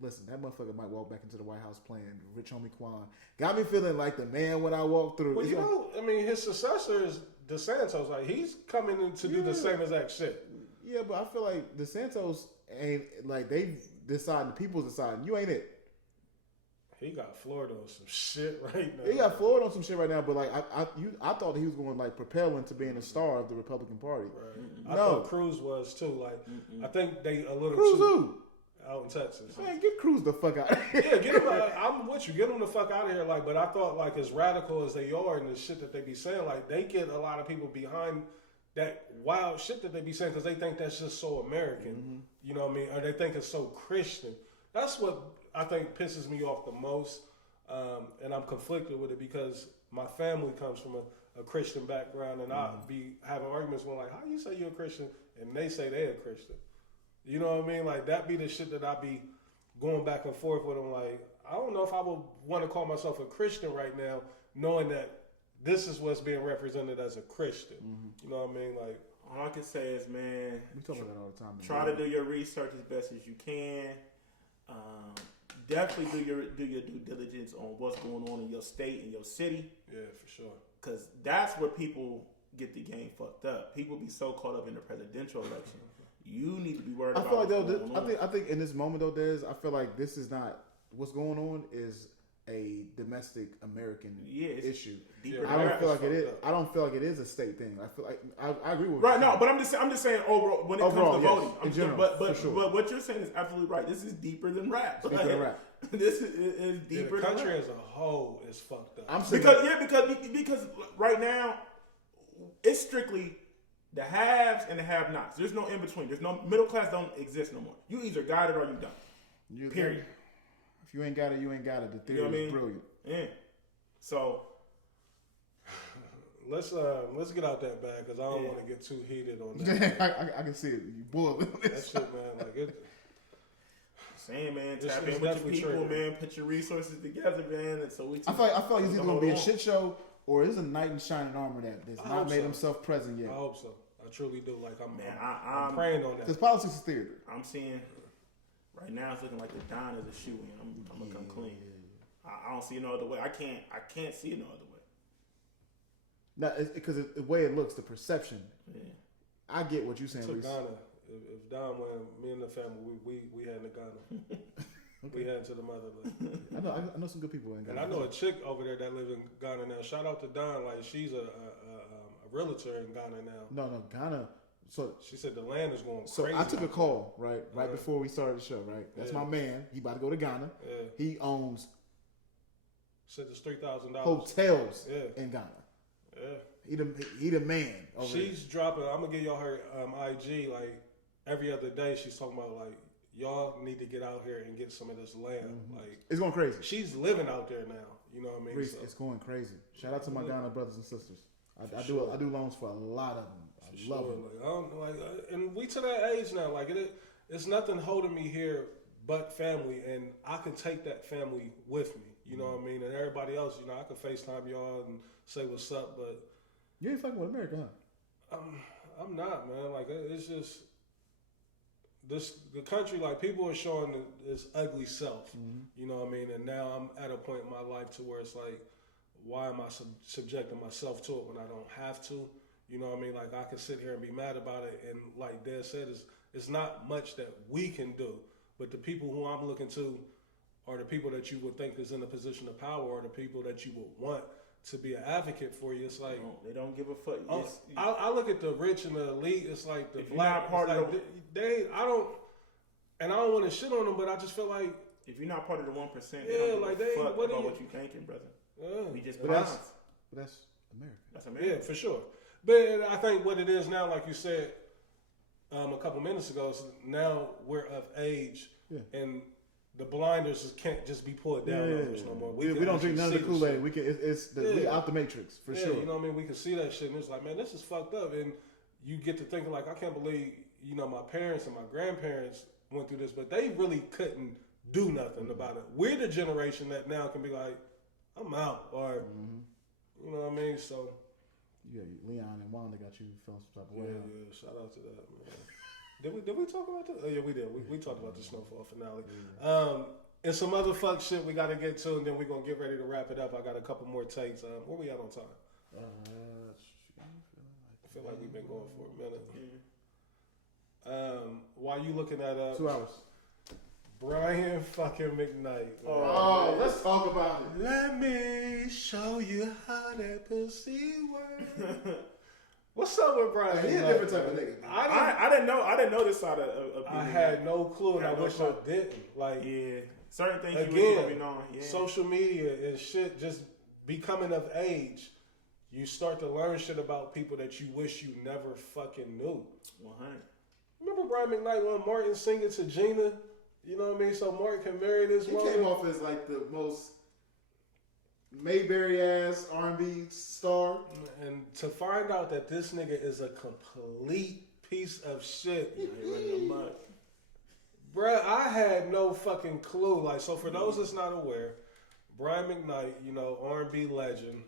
listen, that motherfucker might walk back into the White House playing Rich Homie Quan. Got me feeling like the man when I walk through. Well, his successor is DeSantis. Like, he's coming in to do the same exact shit. Yeah, but I feel like DeSantis ain't, like, they deciding, the people's deciding. You ain't it. He got Florida on some shit right now. He got Florida on some shit right now, but like I thought he was going to like propel into being a star of the Republican Party. Right. I thought Cruz was too. Like, I think they a little Cruz too who? out in Texas. Man, get Cruz the fuck out. Yeah, get him. I'm with you. Get him the fuck out of here. Like, but I thought, like, as radical as they are and the shit that they be saying, like, they get a lot of people behind that wild shit that they be saying because they think that's just so American. Mm-hmm. You know what I mean? Or they think it's so Christian. That's what I think pisses me off the most. And I'm conflicted with it because my family comes from a Christian background, and I be having arguments with, like, how you say you're a Christian and they say they're a Christian. You know what I mean? Like, that be the shit that I be going back and forth with them. Like, I don't know if I would want to call myself a Christian right now, knowing that this is what's being represented as a Christian. Mm-hmm. You know what I mean? Like, all I can say is, man, we talk about that all the time. Try to do your research as best as you can. Definitely do your due diligence on what's going on in your state and your city. Yeah, for sure. Because that's where people get the game fucked up. People be so caught up in the presidential election. You need to be worried about. I feel like though, I think in this moment though, I feel like this is not what's going on is a domestic American issue. I don't feel like it is. I don't feel like it is a state thing. I feel like I agree with right. No, but I'm just saying overall when it comes to voting. In general, but what you're saying is absolutely right. This is deeper than rap. Deeper than rap. This is deeper. The country than rap. as a whole is fucked up. Because right now it's strictly the haves and the have-nots. There's no in between. There's no middle class. Don't exist no more. You either got it or you don't. Period. If you ain't got it, you ain't got it. The theory is brilliant. Yeah. So let's get out that bag because I don't want to get too heated on that. I can see it. You boiling. That shit, man. Like it. Saying, man, tap in with your people, man. Put your resources together, man. And so I feel like it's either gonna be a shit show or it's a knight in shining armor that's not made himself present yet. I hope so. I truly do. Like I'm praying on that. Because politics is theater. I'm seeing. Right now, it's looking like the Don is a shoe in. I'm gonna come clean. I don't see no other way. I can't see no other way. No, it's because the way it looks, the perception. Yeah. I get what you're saying. To Ghana, if Don went, me and the family, we had to Ghana. Okay. We headed to the motherland. I know some good people in Ghana. And I know a chick over there that lives in Ghana now. Shout out to Don. Like, she's a realtor in Ghana now. No, Ghana. So she said the land is going crazy. So I took a call right before we started the show. Right, that's my man. He about to go to Ghana. Yeah. He owns. Said it's $3,000 hotels in Ghana. Yeah, he the man. She's dropping. I'm gonna give y'all her IG like every other day. She's talking about like y'all need to get out here and get some of this land. Mm-hmm. Like it's going crazy. She's living out there now. You know what I mean? Reese, it's going crazy. Shout out to my Ghana brothers and sisters. I do loans for a lot of them. I love it. And we to that age now. Like it's nothing holding me here but family, and I can take that family with me. You know what I mean? And everybody else, you know, I can FaceTime y'all and say what's up, but you ain't fucking with America, huh? I'm not, man. Like it's just the country, like, people are showing this ugly self. You know what I mean? And now I'm at a point in my life to where it's like, why am I subjecting myself to it when I don't have to? You know what I mean? Like, I can sit here and be mad about it, and like Dad said, it's not much that we can do. But the people who I'm looking to are the people that you would think is in a position of power, or the people that you would want to be an advocate for you. It's like they don't give a fuck. I look at the rich and the elite. It's like the if black. You're not part of I don't want to shit on them, but I just feel like if you're not part of the 1%, like they fuck about what you thinking, brother. We just but that's America. That's America. Yeah, for sure. But I think what it is now, like you said a couple minutes ago, is now we're of age, and the blinders can't just be pulled down on us no more. We don't drink none of the Kool-Aid. We can. We out the matrix for sure. You know what I mean? We can see that shit, and it's like, man, this is fucked up. And you get to thinking like, I can't believe my parents and my grandparents went through this, but they really couldn't do nothing about it. We're the generation that now can be like, I'm out, or you know what I mean? So yeah, Leon and Wanda got you feeling some type of way. Yeah, shout out to that, man. Did we talk about that? Oh yeah, we did. We talked about the Snowfall finale. And some other fuck shit we got to get to, and then we're gonna get ready to wrap it up. I got a couple more takes. Where we at on time? I feel like we've been going for a minute. While you looking at 2 hours. Brian fucking McKnight. Oh, let's talk about it. Let me show you how that pussy works. What's up with Brian? He's a different type of nigga. I didn't know this side of I had no clue, and I wish I didn't. Like, certain things again, you really be knowing. Yeah. Social media and shit, just becoming of age, you start to learn shit about people that you wish you never fucking knew. 100. Remember Brian McKnight when Martin singing to Gina? You know what I mean? So Martin can marry this woman. He came off as like the most Mayberry ass R&B star, and to find out that this nigga is a complete piece of shit, bruh, I had no fucking clue. Like, so for those that's not aware, Brian McKnight, R&B legend.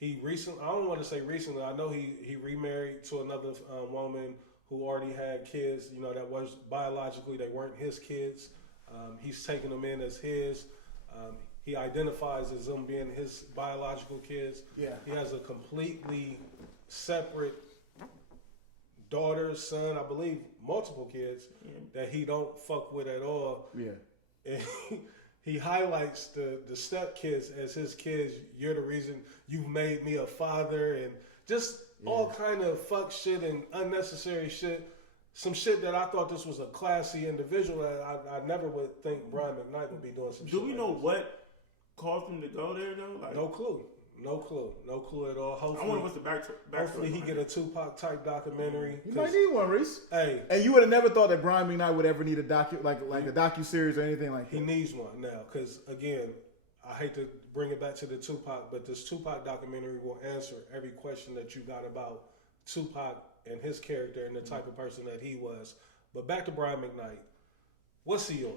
He recently, I don't want to say recently, I know he remarried to another woman who already had kids. That was biologically, they weren't his kids. He's taking them in as his. He identifies as them being his biological kids. Yeah. He has a completely separate daughter, son, I believe multiple kids that he don't fuck with at all. Yeah. And he highlights the step kids as his kids. You're the reason you've made me a father, and just all kind of fuck shit and unnecessary shit. Some shit that I thought this was a classy individual. I never would think Brian McKnight would be doing some shit. Do we know what caused him to go there though? Like, no clue at all. Hopefully, I wonder what's the back. Hopefully, he get a Tupac type documentary. You might need one, Reese. Hey, and you would have never thought that Brian McKnight would ever need a a docu-series or anything like that. He needs one now, because again, I hate to bring it back to the Tupac, but this Tupac documentary will answer every question that you got about Tupac and his character and the type of person that he was. But back to Brian McKnight. What's he on?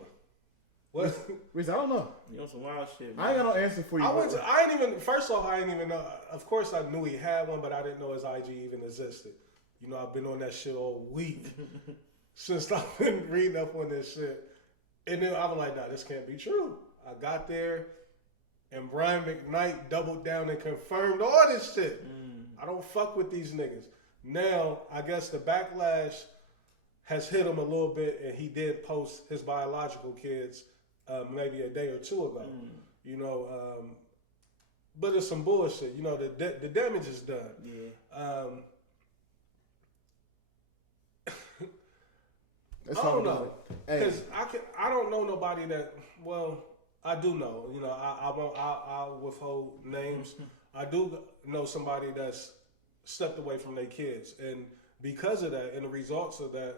What? Reese, I don't know. You know some wild shit, man. I ain't got no answer for you. I ain't even know. Of course I knew he had one, but I didn't know his IG even existed. I've been on that shit all week since I've been reading up on this shit. And then I was like, nah, this can't be true. I got there, and Brian McKnight doubled down and confirmed all this shit. I don't fuck with these niggas. Now, I guess the backlash has hit him a little bit, and he did post his biological kids maybe a day or two ago. But it's some bullshit. The damage is done. Yeah. I don't know, because I don't know nobody that. Well, I do know. I'll withhold names. I do know somebody that's stepped away from their kids, and because of that, and the results of that,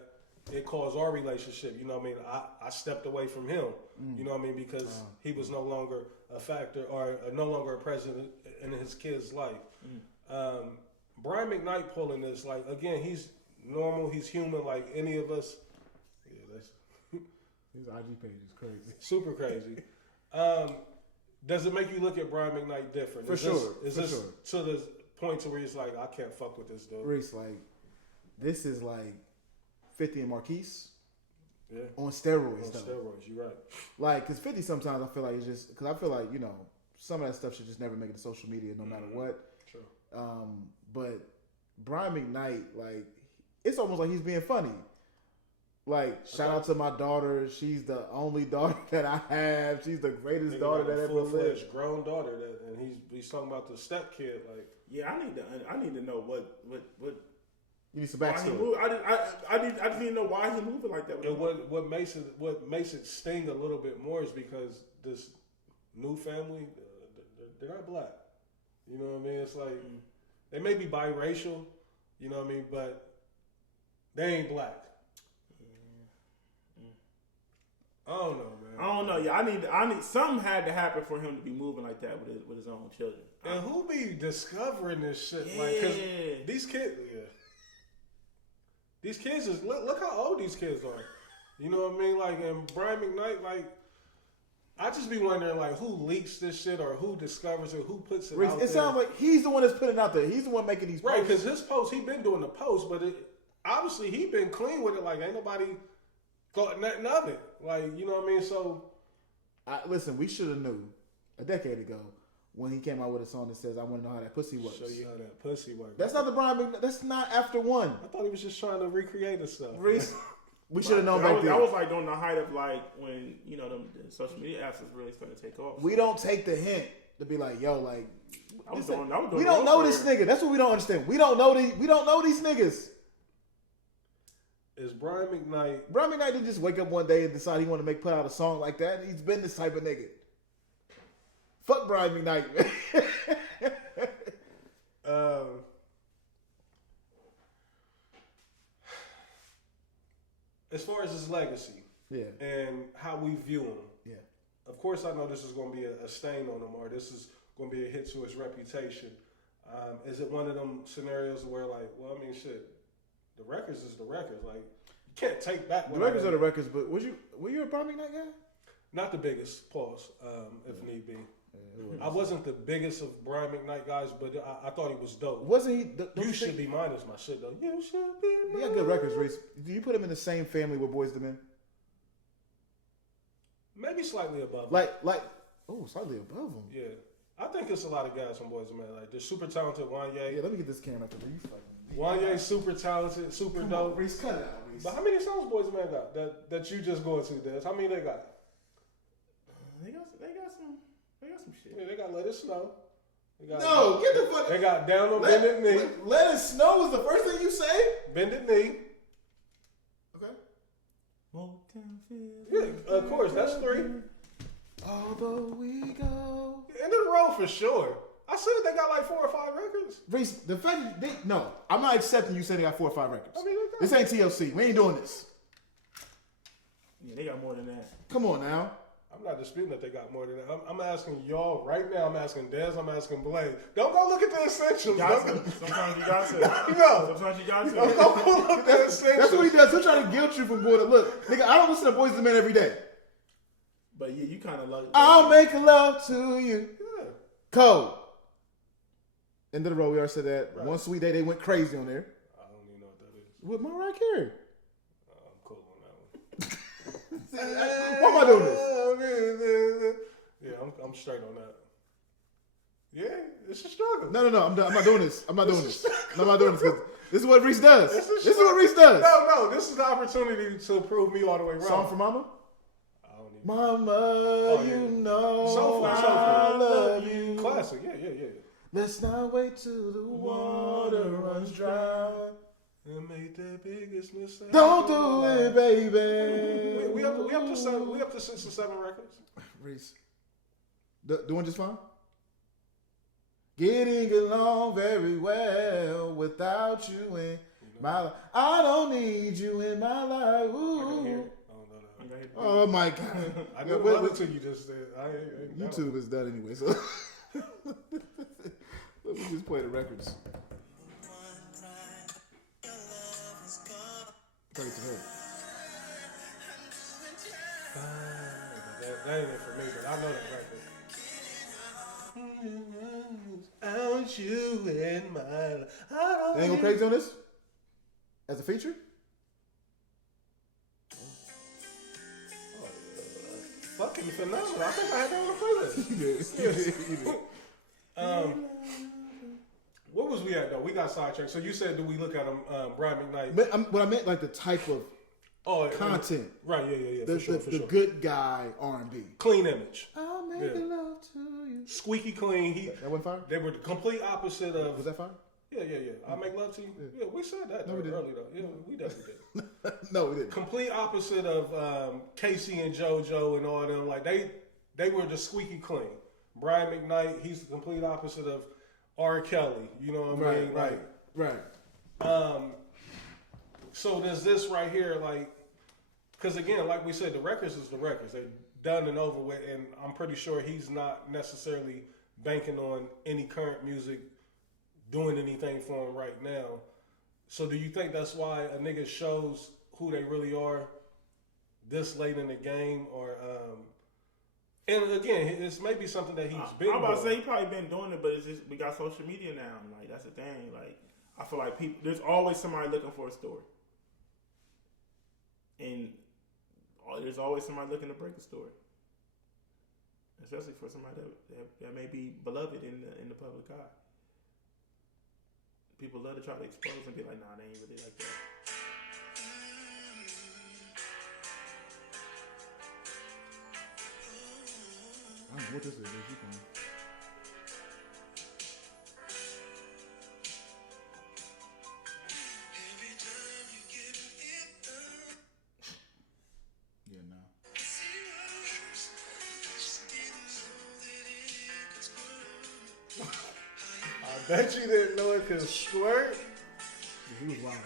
it caused our relationship. You know what I mean? I stepped away from him. You know what I mean? Because he was no longer a factor or no longer a presence in his kid's life. Brian McKnight pulling this, like, again, he's normal. He's human like any of us. Yeah, that's his IG page is crazy. Super crazy. Does it make you look at Brian McKnight different? For sure. To the point to where it's like, I can't fuck with this dude? Reese, like, this is like 50 and Marquise. Yeah. On steroids, On though. steroids, you're right. Like, because 50 sometimes I feel like it's just, because I feel like, you know, some of that stuff should just never make it to social media no matter what. True. But Brian McKnight, like, it's almost like he's being funny. Like, shout out to my daughter. She's the only daughter that I have. She's the greatest daughter that ever lived. Grown daughter, and he's talking about the step kid. Like, yeah, I need to know what you need some backstory. I just need to know why he's moving like that. And what makes it sting a little bit more is because this new family, they're not black. You know what I mean? It's like they may be biracial, you know what I mean, but they ain't black. I don't know, man. I don't know. Yeah, I need something had to happen for him to be moving like that with his own children. And who be discovering this shit? Yeah. Like, 'cause these kids, these kids is look how old these kids are. You know what I mean? Like, and Brian McKnight, like, I just be wondering, like, who leaks this shit or who discovers it, who puts it out there. It sounds like he's the one that's putting it out there. He's the one making these posts. Right, because his post, he been doing the post, but obviously he been clean with it. Like, ain't nobody thought nothing of it. Like, you know what I mean? So, listen, we should have knew a decade ago when he came out with a song that says, "I want to know how that pussy works." Show you how that pussy works. That's not the Brian McKnight. That's not after one. I thought he was just trying to recreate himself. Reese, we should have known back then. That was like during the height of like when the social media apps was really starting to take off. We don't take the hint to be like, yo, like we don't know this nigga. That's what we don't understand. We don't know these niggas. Is Brian McKnight? Brian McKnight didn't just wake up one day and decide he wanted to put out a song like that. He's been this type of nigga. Fuck Brian McKnight, man. As far as his legacy, and how we view him, of course I know this is going to be a stain on him, or this is going to be a hit to his reputation. Is it one of them scenarios where, like, well, I mean, shit, the records is the records. Like, you can't take back. The records are the records, but were you a Brian McKnight guy? Not the biggest, pause, if need be. I wasn't the biggest of Brian McKnight guys, but I thought he was dope. Wasn't he? You Should Be Mine is my shit, though. You should be mine. He had good records, Reese. Do you put him in the same family with Boyz II Men? Maybe slightly above. Slightly above him. Yeah. I think it's a lot of guys from Boyz II Men. Like, they're super talented. Wanye. Yeah, let me get this camera after you fucking. Wanye super talented, super dope. Reese, cut it out, Reese. But how many songs Boyz II Men got that you just going to, Des? How many they got? They got some shit. Yeah, they got Let It Snow. Get the fuck. They got Down on Bended Knee. Let It Snow is the first thing you say? Bended Knee. Okay. Yeah, of course. That's 3. Although we go. End of the road for sure. I said they got like 4 or 5 records. Reese, the fact no, I'm not accepting you saying they got 4 or 5 records. I mean, this ain't TLC. We ain't doing this. Yeah, they got more than that. Come on now. I'm not disputing that they got more than that. I'm asking y'all right now. I'm asking Dez. I'm asking Blaine. Don't go look at the essentials. Sometimes you got to. No. Sometimes you got to. Don't go look at the essentials. That's what he does. He'll try to guilt you from going to look. Nigga, I don't listen to Boyz II Men every day. But yeah, you kind of love it. I'll make love to you. Yeah. Code. End of the road. We already said that. Right. One Sweet Day, they went crazy on there. I don't even know what that is. With Mariah Carey. I'm cool on that one. Why am I doing this? Yeah, I'm straight on that. Yeah, it's a struggle. No. I'm not doing this. I'm not doing this. No, I'm not doing this. This is what Reese does. This is what Reese does. No. This is the opportunity to prove me all the way wrong. Song for Mama? I don't even. Mama, you know Soulful. I love you. Classic. Yeah. Let's not wait till the water runs dry. And make the biggest mistake. Don't do it, baby. We up to 6 or 7 records. Reese, doing just fine. Getting along very well without you in my life. I don't need you in my life. Ooh. Oh my God! I know what until you just said. YouTube is done anyway, so let me just play the records. Turn it to her. That ain't it for me, but I know that record. Out you in my life. They ain't go crazy on this as a feature. fucking phenomenal. I think I had that on the playlist. Where was we at though? We got sidetracked. So you said, do we look at him, Brian McKnight? But what I meant, like the type of content. Right, yeah. The, for the sure. good guy R&B. Clean image. I'll make love to you. Squeaky clean. That wasn't fire? They were the complete opposite of. Was that fire? Yeah. I'll make love to you. Yeah, we said that early though. Yeah, we definitely did. No, we didn't. Complete opposite of Casey and JoJo and all them. Like they were the squeaky clean. Brian McKnight, he's the complete opposite of R. Kelly. You know what I mean? Right. So there's this right here, like, because again, like we said, the records is the records. They're done and over with, and I'm pretty sure he's not necessarily banking on any current music doing anything for him right now. So do you think that's why a nigga shows who they really are this late in the game? Or and again, it's maybe something that he's been I'm about to doing. say he probably been doing it, but it's just we got social media now. Like that's the thing. Like I feel like people, there's always somebody looking for a story, and there's always somebody looking to break a story, especially for somebody that may be beloved in the public eye. People love to try to expose and be like, nah, they ain't really like that. I don't know what this is. Where's you going? Yeah, no. I bet you didn't know it could squirt. He was wild.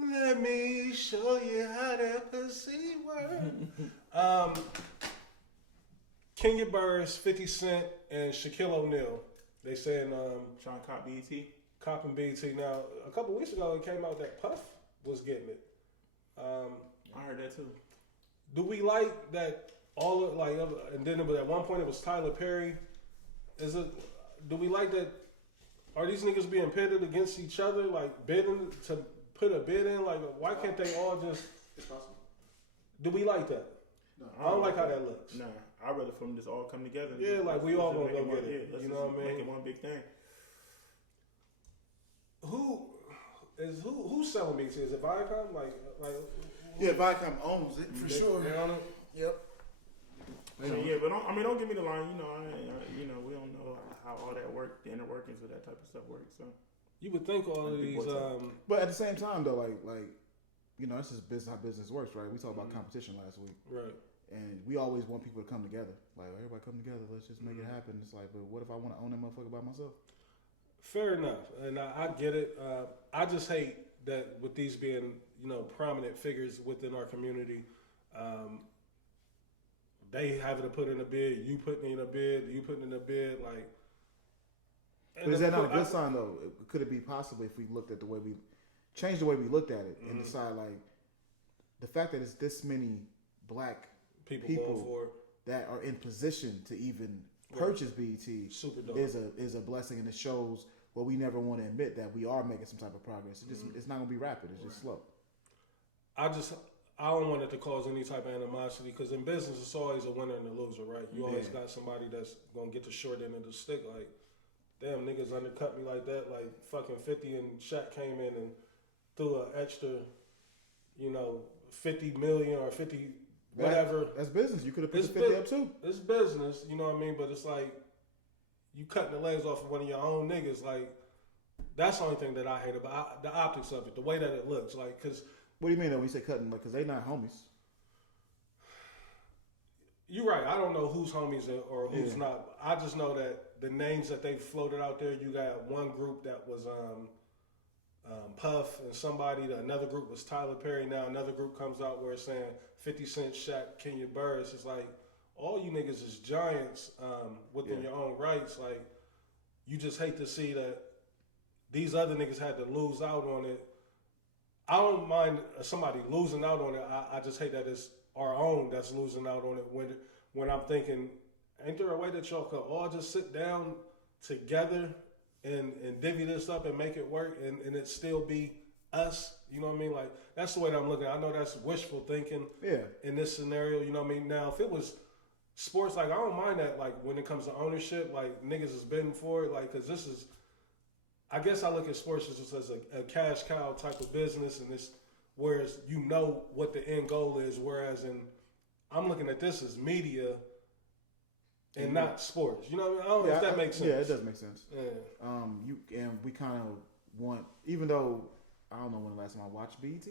Let me show you how that pussy works. Kenya Burris, 50 Cent, and Shaquille O'Neal. They saying Sean Cop BET. Cop and BT. Now, a couple weeks ago, it came out that Puff was getting it. I heard that too. Do we like that all of, like, and then at one point it was Tyler Perry? Is it? Do we like that? Are these niggas being pitted against each other, like bidding to put a bid in? Like, why can't they all just? It's possible. Do we like that? No, I don't like how that looks. Nah, I'd rather for them just all come together. Yeah, like we all gonna go make get it. Let's You just know what I mean? Make it one big thing. Who's selling me? Is it Viacom? Like Yeah, Viacom owns it for sure. They own it? Yep. Yeah, but don't get me the line. We don't know how all that work, the inner workings of that type of stuff works. So You would think all of these. But at the same time, though, like this is business, how business works, right? We talked about competition last week, Right. and we always want people to come together. Like, everybody come together, let's just make it happen. It's like, but what if I want to own that motherfucker by myself? Fair enough, and I get it. I just hate that with these being, prominent figures within our community, they having to put in a bid, you putting in a bid, like. But is that not a good sign, though? Could it be possible if we looked at the way we changed the way we looked at it and decide, like, the fact that it's this many black people people for it. that are in position to even purchase BET Super dope. is a blessing, and it shows what we never want to admit, that we are making some type of progress. It just it's not gonna be rapid. It's just slow. I don't want it to cause any type of animosity, because in business it's always a winner and a loser, right? You always got somebody that's gonna get the short end of the stick. Like, damn, niggas undercut me like that. Like, fucking 50 and Shaq came in and threw an extra, 50 million or 50 whatever. That's business. You could have put It's the 50 up too. It's business, you know what I mean? But it's like, you cutting the legs off of one of your own niggas. Like, that's the only thing that I hate about the optics of it, the way that it looks. Like, because. What do you mean though when you say cutting? Like, because they not homies. You're right. I don't know who's homies or who's not. I just know that the names that they floated out there, you got one group that was Puff and somebody. Another group was Tyler Perry. Now another group comes out where it's saying 50 Cent, Shaq, Kenya Burris. It's like, all you niggas is giants within your own rights. Like, you just hate to see that these other niggas had to lose out on it. I don't mind somebody losing out on it. I just hate that it's our own that's losing out on it when I'm thinking, ain't there a way that y'all could all just sit down together and divvy this up and make it work and it still be us. You know what I mean? Like, that's the way that I'm looking. I know that's wishful thinking. Yeah. In this scenario, you know what I mean? Now, if it was sports, like, I don't mind that. Like, when it comes to ownership, like, niggas is bidding for it. Like, because this is, I guess I look at sports just as a cash cow type of business, and this, whereas you know what the end goal is, whereas I'm looking at this as media and not sports. You know what I mean? I don't know if that makes sense. Yeah, it does make sense. Yeah. And we kind of want, even though I don't know when the last time I watched BET.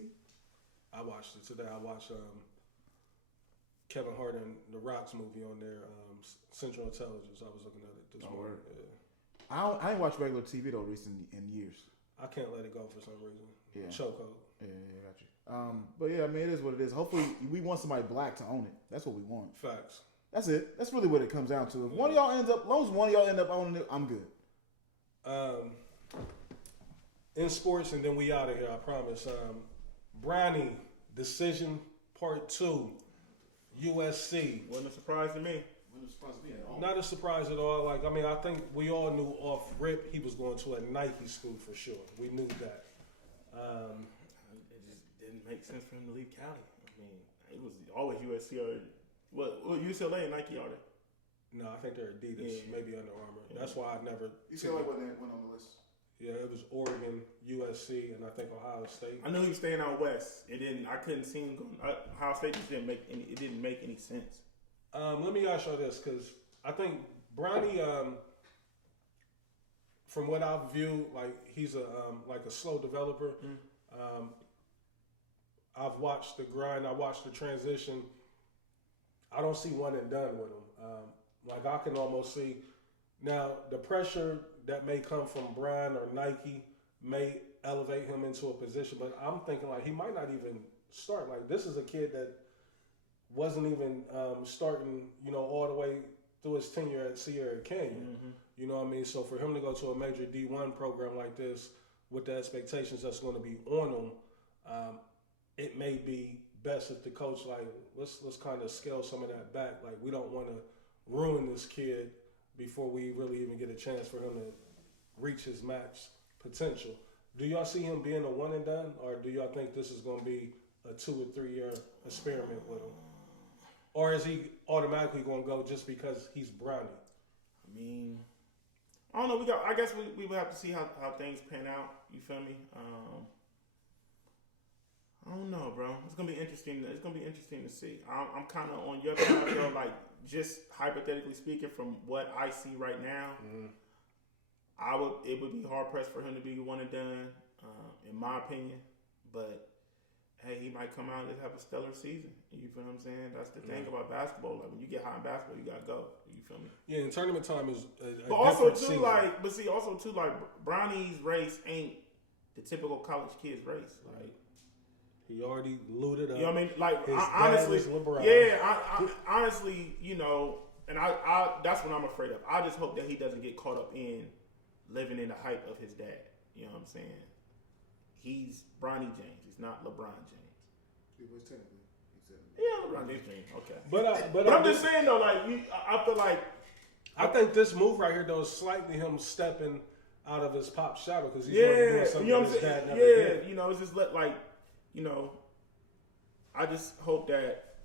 I watched it today. I watched Kevin Hart and The Rock's movie on there, Central Intelligence. I was looking at it this morning. Yeah. I ain't watched regular TV though in years. I can't let it go for some reason. Yeah. Chokehold. Yeah, got you. But yeah, I mean, it is what it is. Hopefully, we want somebody black to own it. That's what we want. Facts. That's it. That's really what it comes down to. If one of y'all ends up, as long as one of y'all end up owning it, I'm good. In sports, and then we out of here, I promise. Bronny, decision part 2, USC. Wasn't a surprise to me. Not a surprise at all. Like, I mean, I think we all knew off rip he was going to a Nike school for sure. We knew that. It just didn't make sense for him to leave Cali. I mean, it was always USC or UCLA and Nike are they? No, I think they're Adidas, maybe Under Armour. Yeah. That's why I never. UCLA went on the list. Yeah, it was Oregon, USC, and I think Ohio State. I knew he was staying out west. I couldn't see him going. Ohio State just didn't make any. It didn't make any sense. Let me ask you this, because I think Bronny, from what I've viewed, like he's a slow developer. I've watched the grind. I watched the transition. I don't see one and done with him. Like I can almost see now the pressure that may come from Brian or Nike may elevate him into a position, but I'm thinking like he might not even start. Like this is a kid that wasn't even starting, all the way through his tenure at Sierra Canyon. You know what I mean? So for him to go to a major D1 program like this with the expectations that's going to be on him, it may be best if the coach let's kind of scale some of that back. Like we don't want to ruin this kid before we really even get a chance for him to reach his max potential. Do y'all see him being a one and done, or do y'all think this is going to be a 2 or 3 year experiment with him? Or is he automatically going to go just because he's Bronny? I mean, I don't know. I guess we would have to see how things pan out. You feel me? I don't know, bro. It's gonna be interesting. It's gonna be interesting to see. I'm kind of on your side, though. Like just hypothetically speaking, from what I see right now, it would be hard pressed for him to be one and done, in my opinion. But hey, he might come out and have a stellar season. You feel what I'm saying? That's the thing about basketball. Like when you get hot in basketball, you gotta go. You feel me? Yeah, and tournament time is. But also too, like Bronny's race ain't the typical college kid's race. Like he already looted up. You know what I mean? Like his honestly, dad was LeBron. yeah. Honestly, and I that's what I'm afraid of. I just hope that he doesn't get caught up in living in the hype of his dad. You know what I'm saying? He's Bronny James. He's not LeBron James. He was technically. Yeah, LeBron James. Okay. But I'm just saying though, like I feel like I think this move right here though is slightly him stepping out of his pop shadow because he's doing something you know what his I'm saying? dad never did. It's just I just hope that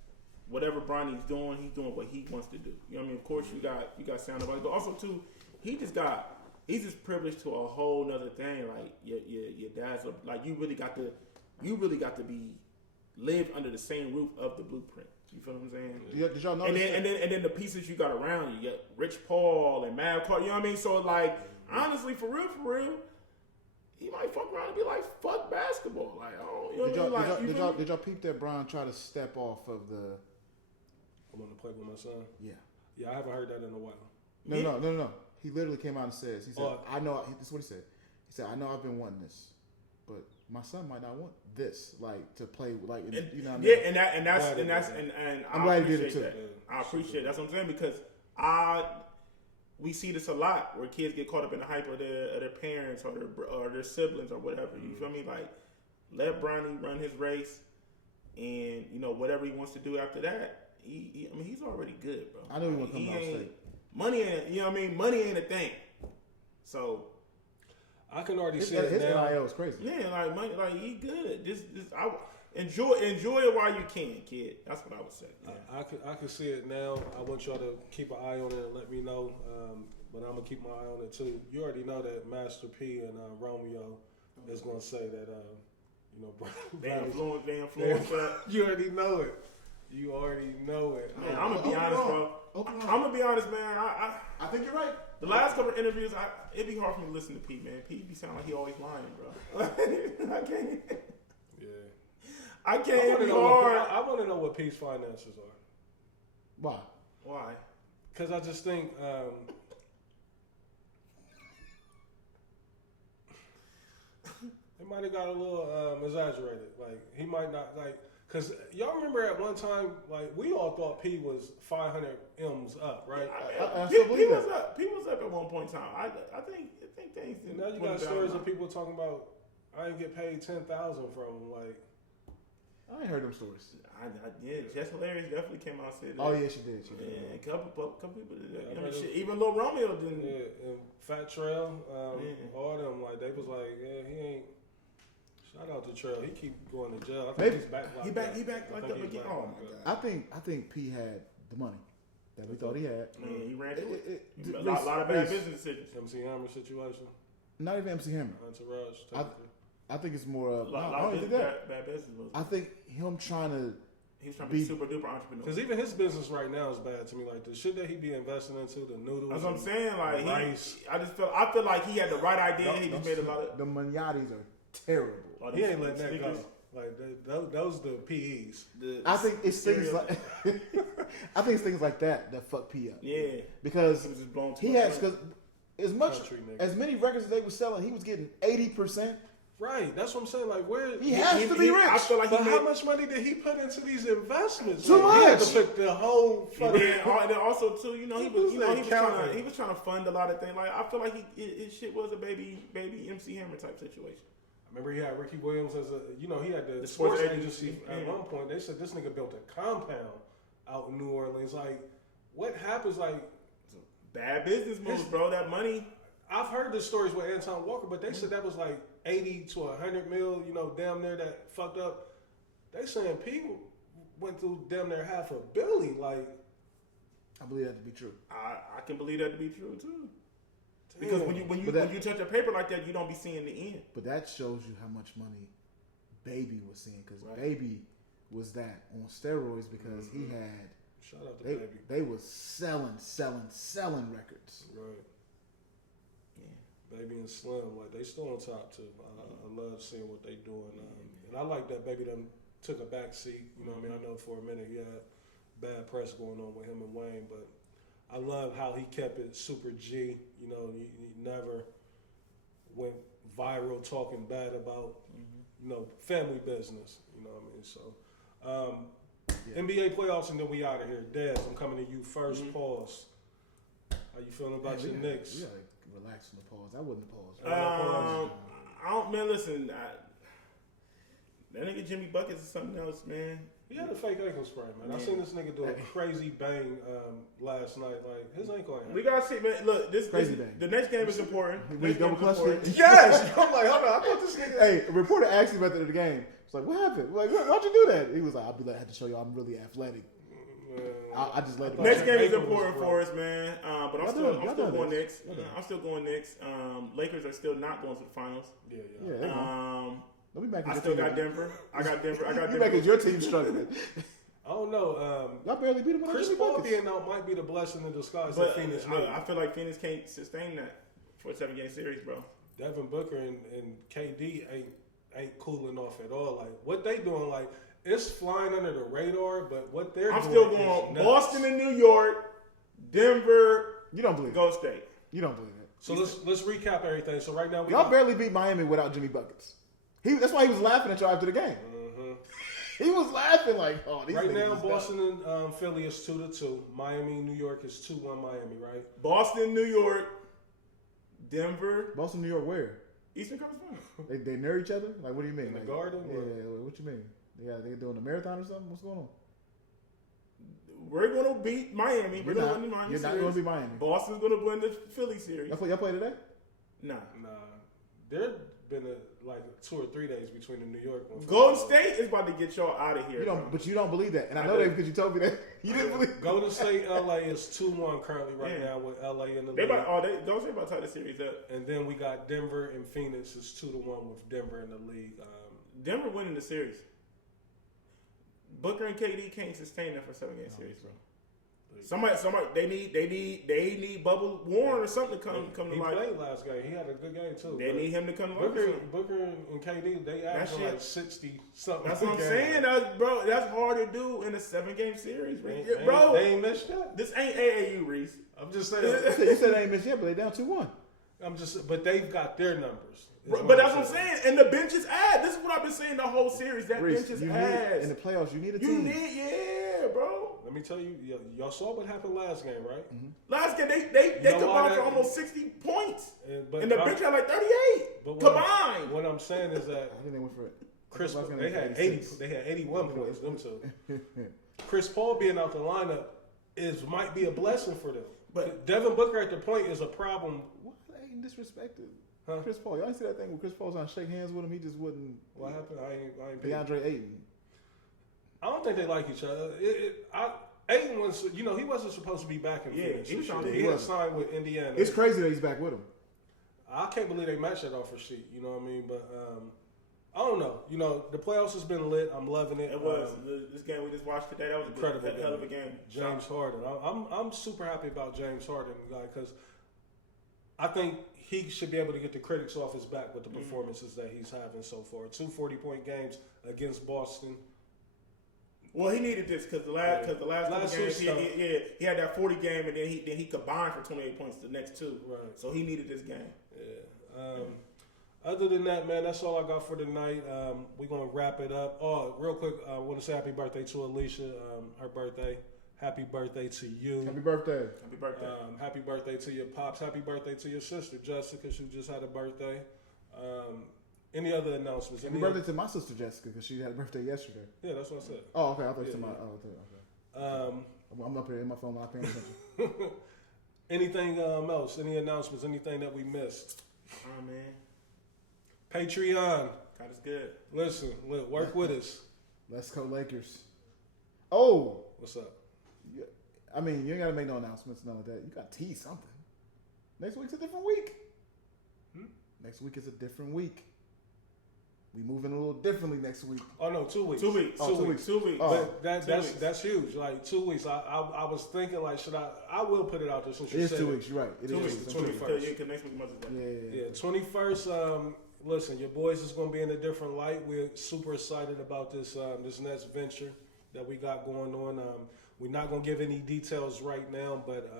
whatever Bronny's doing, he's doing what he wants to do. You know what I mean? Of course, you got sound advice, but also too, he's just privileged to a whole nother thing. Like your dad's like you really got to be live under the same roof of the blueprint. You feel what I'm saying? Did y'all notice? And then the pieces you got around you, get Rich Paul and Mav Carter. You know what I mean? So like honestly, for real. He might fuck around and be like, "Fuck basketball." Like, oh, you know what I mean? Did y'all peep that Brian try to step off of the? I'm gonna play with my son. Yeah. I haven't heard that in a while. No. He literally came out and says, he said, "I know." This is what he said. He said, "I know I've been wanting this, but my son might not want this, like to play like you know." What I mean? Yeah, and I'm glad he did it too. That. I appreciate it. That's what I'm saying because we see this a lot where kids get caught up in the hype of their parents or their siblings or whatever. You feel me? Like, let Bronny run his race, and whatever he wants to do after that, he's already good, bro. I know he want to come out state. Money ain't, Money ain't a thing. So, I can already see his it now. NIL is crazy. Yeah, like money, like he good. Enjoy it while you can, kid. That's what I would say. Yeah. I can see it now. I want y'all to keep an eye on it and let me know. But I'm gonna keep my eye on it too. You already know that Master P and Romeo is gonna say that. They influence. You already know it. You already know it. Man, I'm gonna be honest, bro. I'm gonna be honest, man. I think you're right. The last couple of interviews, it'd be hard for me to listen to Pete, man. Pete be sounding like he always lying, bro. I can't. Yeah. I can't be hard. I want to know what Pete's finances are. Why? Because I just think it might have got a little exaggerated. Like he might not like. Because y'all remember at one time, like, we all thought P was 500 M's up, right? P was up. P was up at one point in time. I think things. Now you got stories of people talking about, I didn't get paid $10,000 from him. Like, I ain't heard them stories. I did. Jess Hilarious definitely came out and said that. Oh, yeah, she did. Yeah, a couple people did that. I mean, shit, even Lil Romeo didn't. Yeah, and Fat Trail, all them, like, they was like, yeah, he ain't. Shout out to Trail. He keep going to jail. I think he's back. He back like that again. Oh my god. I think P had the money that we thought he had. Man, he ran it. A lot of bad business decisions. MC Hammer situation. Not even MC Hammer. Entourage. I think it's more of bad business. I think him trying to. He's trying to be super duper entrepreneur. Because even his business right now is bad to me. Like the shit that he be investing into, the noodles. That's what I'm saying. Like rice. I feel like he had the right idea. He just made a lot of the Manyatis are terrible. He ain't letting that go. Like those the PEs. I think it's things like I think it's things like that fuck P up. Yeah, because he has as many records as they were selling, he was getting 80%. Right, that's what I'm saying. Like, where he has to be rich. I feel like how much money did he put into these investments? Too much. He had to put the whole. And then also too, he was trying to fund a lot of things. Like I feel like his shit was a baby MC Hammer type situation. I remember he had Ricky Williams as he had the sports agency at one point. They said this nigga built a compound out in New Orleans. Like, what happens? Like, bad business moves, bro. That money. I've heard the stories with Anton Walker, but they said that was like 80 to 100 mil. Damn near that fucked up. They saying people went through damn near $500 million. Like, I believe that to be true. I can believe that to be true too. Because when you touch a paper like that, you don't be seeing the end. But that shows you how much money Baby was seeing, because Baby was that on steroids because he had. Shout out to Baby. They was selling records. Right. Yeah. Baby and Slim, like they still on top too. I love seeing what they doing, and I like that Baby done took a back seat. You know what I mean? I know for a minute he had bad press going on with him and Wayne, but I love how he kept it super G. You know, he never went viral talking bad about, family business. You know what I mean? So, NBA playoffs, and then we out of here. Dez, I'm coming to you first. Pause. How you feeling about your Knicks? We gotta relax on the pause. I wouldn't pause. Listen. That nigga Jimmy Buckets is something else, man. He had a fake ankle sprain, man. I seen this nigga do a crazy bang last night. Like, his ankle ain't. We gotta see, man. Look, the next game is important. We double clutched it. Yes! I'm like, hold on. I thought this nigga. Hey, a reporter asked him at the end of the game. It's like, what happened? Like, why'd you do that? He was like, I had to show you I'm really athletic. I just let it. Next game is important for us, man. But I'm still going Knicks. I'm still going Knicks. Lakers are still not going to the finals. Yeah. Let me back I still got Denver. I got Denver. You back as your team struggling. I don't know. Y'all barely beat them. Chris Paul being out might be the blessing in disguise that Phoenix made. I feel like Phoenix can't sustain that for a 7-game series, bro. Devin Booker and KD ain't cooling off at all. Like, what they doing, like, it's flying under the radar, but what they're doing. I'm still going Boston and New York, Denver. You don't believe Golden State. You don't believe it. So let's recap everything. So right now y'all barely beat Miami without Jimmy Buckets. That's why he was laughing at y'all after the game. Mm-hmm. He was laughing like, "Oh, these right now, Boston and Philly is 2-2. Miami, New York is 2-1. Miami, right? Boston, New York, Denver. Boston, New York, where? Eastern Conference Finals. They near each other? Like, what do you mean? In the like, Garden? Yeah. What you mean? They doing a marathon or something? What's going on? We're going to beat Miami. We're going to win the Miami series. You're not going to beat Miami. Boston's going to win the Philly series. Y'all play today? Nah. There's been like 2 or 3 days between the New York one. Golden State is about to get y'all out of here. But you don't believe that, and I know that because you told me that you didn't believe. Golden State, LA is 2-1 currently now with LA in the league. Golden State about to tie the series up. And then we got Denver and Phoenix is 2-1 with Denver in the league. Denver winning the series. Booker and KD can't sustain that for 7-game series, bro. Somebody, they need Bubble Warren or something to come to life. He played last game. He had a good game too. They need him to come to life. Booker and KD, they averaging like 60 something. That's what I'm saying, bro. That's hard to do in a 7-game series, bro. They ain't missed yet. This ain't AAU, Reese. I'm just saying. You said they ain't missed yet, but they down 2-1. But they've got their numbers. But that's what I'm saying. And the bench is ass. This is what I've been saying the whole series. That Reese, bench is ass. In the playoffs, you need a team. Bro. Let me tell you, y'all saw what happened last game, right? Mm-hmm. Last game, they combined for almost 60 points. And the bench had like 38 combined. What I'm saying is that I think they went for it. Chris, they had 80. They had 81 points. Them two. Chris Paul being out the lineup might be a blessing for them. But Devin Booker at the point is a problem. What? They ain't disrespected. Huh? Chris Paul. Y'all see that thing where Chris Paul's trying to shake hands with him? He just wouldn't. What happened? I ain't DeAndre Ayton. I don't think they like each other. Ayton was, he wasn't supposed to be back in Phoenix. He had signed with Indiana. It's crazy that he's back with him. I can't believe they matched that offer sheet. You know what I mean? But I don't know. The playoffs has been lit. I'm loving it. It was this game we just watched today. That was incredible. Hell of a game. James Harden. I'm super happy about James Harden, guy, because I think he should be able to get the critics off his back with the performances that he's having so far. 2 40-point games against Boston. Well, he needed this because the last couple games, he had that 40 game, and then he combined for 28 points the next two. Right. So he needed this game. Yeah. Other than that, man, that's all I got for tonight. We're gonna wrap it up. Oh, real quick, I want to say happy birthday to Alicia. Her birthday. Happy birthday to you. Happy birthday. Happy birthday. Happy birthday to your pops. Happy birthday to your sister Jessica. She just had a birthday. Any other announcements? Happy birthday to my sister Jessica because she had a birthday yesterday. Yeah, that's what I said. Oh, okay. I thought you said my. Oh, okay. I'm up here in my phone, not paying attention. Anything else? Any announcements? Anything that we missed? Oh man. Patreon. God is good. Listen, work with us. Let's go Lakers. Oh, what's up? I mean, you ain't gotta make no announcements, none of that. You gotta tease something. Next week's a different week. Next week is a different week. We moving a little differently next week. Oh no, 2 weeks. 2 weeks. Oh, 2 weeks. 2 weeks. But that's huge. Like 2 weeks. I was thinking like, should I will put it out there since you said 2 weeks. You're right. It 2 weeks. The 21st. Yeah, because next week Mother's Day. Yeah. 21st. Listen, your boys is gonna be in a different light. We're super excited about this this next venture that we got going on. We're not gonna give any details right now, but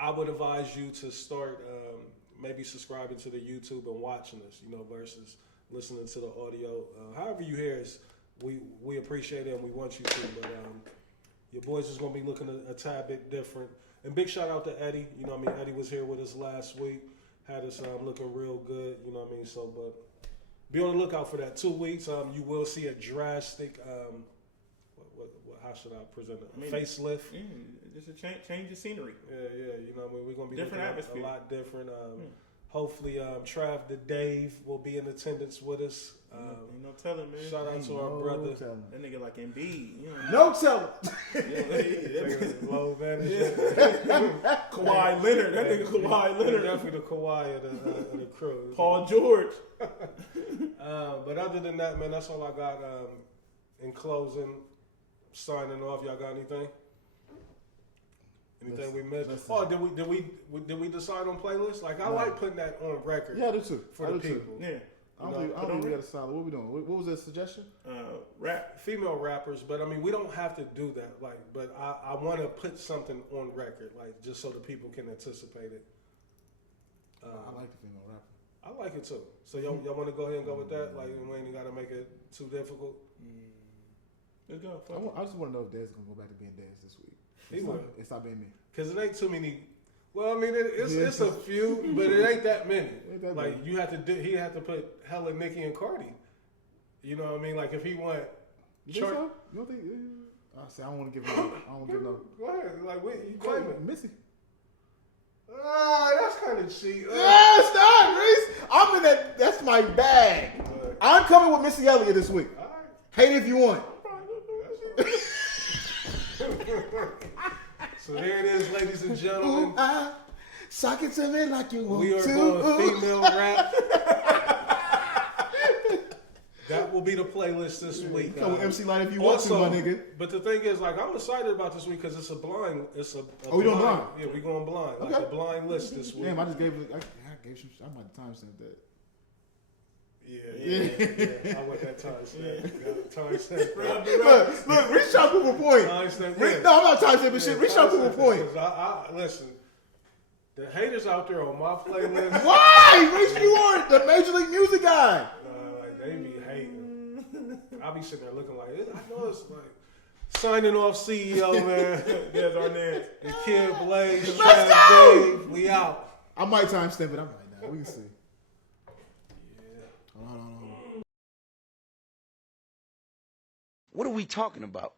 I would advise you to start maybe subscribing to the YouTube and watching us, versus listening to the audio. However you hear us, we appreciate it and we want you to. But your boys is gonna be looking a tad bit different. And big shout out to Eddie. Eddie was here with us last week, had us looking real good. So, but be on the lookout for that. 2 weeks. You will see a drastic. How should I present it? Facelift. Just a change of scenery. Yeah. We're gonna be different atmosphere. A lot different. Hopefully, Trav the Dave will be in attendance with us. Ain't no telling, man. Shout out to our brother. That nigga like Embiid. No telling. Low vantage. Kawhi Leonard. That nigga Kawhi Leonard. Definitely the Kawhi of the crew. Paul George. But other than that, man, that's all I got. In closing, signing off. Y'all got anything? Anything we missed? Oh, did we decide on playlists? Like I like putting that on record. Yeah, I do too. For the people. Yeah. I don't think we got a solid. What we doing? What was the suggestion? Rap. Female rappers, but we don't have to do that. But I want to put something on record, just so the people can anticipate it. I like the female rapper. I like it too. So y'all want to go ahead and go with that? We ain't got to make it too difficult. Let's go. I just want to know if Dez is gonna go back to being Dez this week. It's not being me. Because it ain't too many. Well, it's a few, but it ain't that many. You have to do. He had to put hella Nicki and Cardi. You know what I mean? Like if he went. You think so? You don't think? I don't want to give him. I don't want to give no. Go ahead. You claim it. Missy. That's kind of cheap. Yeah, it's not, Reese. I'm in that. That's my bag. I'm coming with Missy Elliott this week. All right. Hate it if you want. So there it is, ladies and gentlemen. Ooh, sock it to me like you want We are to. going female rap. That will be the playlist this week. Come with MC Light if you want to, my nigga. But the thing is, like, I'm excited about this week because it's a blind. It's a we doing blind? Yeah, we going blind. Okay. Like a blind list this week. Damn, I just gave it. I gave some. I might timestamp that. Yeah. I want that timestamp. Look, Reach trying to prove a point. No, I'm not timestamping shit. Reach trying to prove a point. Listen, the haters out there on my playlist. Why? Reach, you are the Major League Music guy. Like they be hating. I be sitting there looking like, I know it's like signing off CEO, man. There's our name. And Kid Blaze, Let's go! Dave, we out. I might timestamp it. I might not. We can see. Hold on. What are we talking about?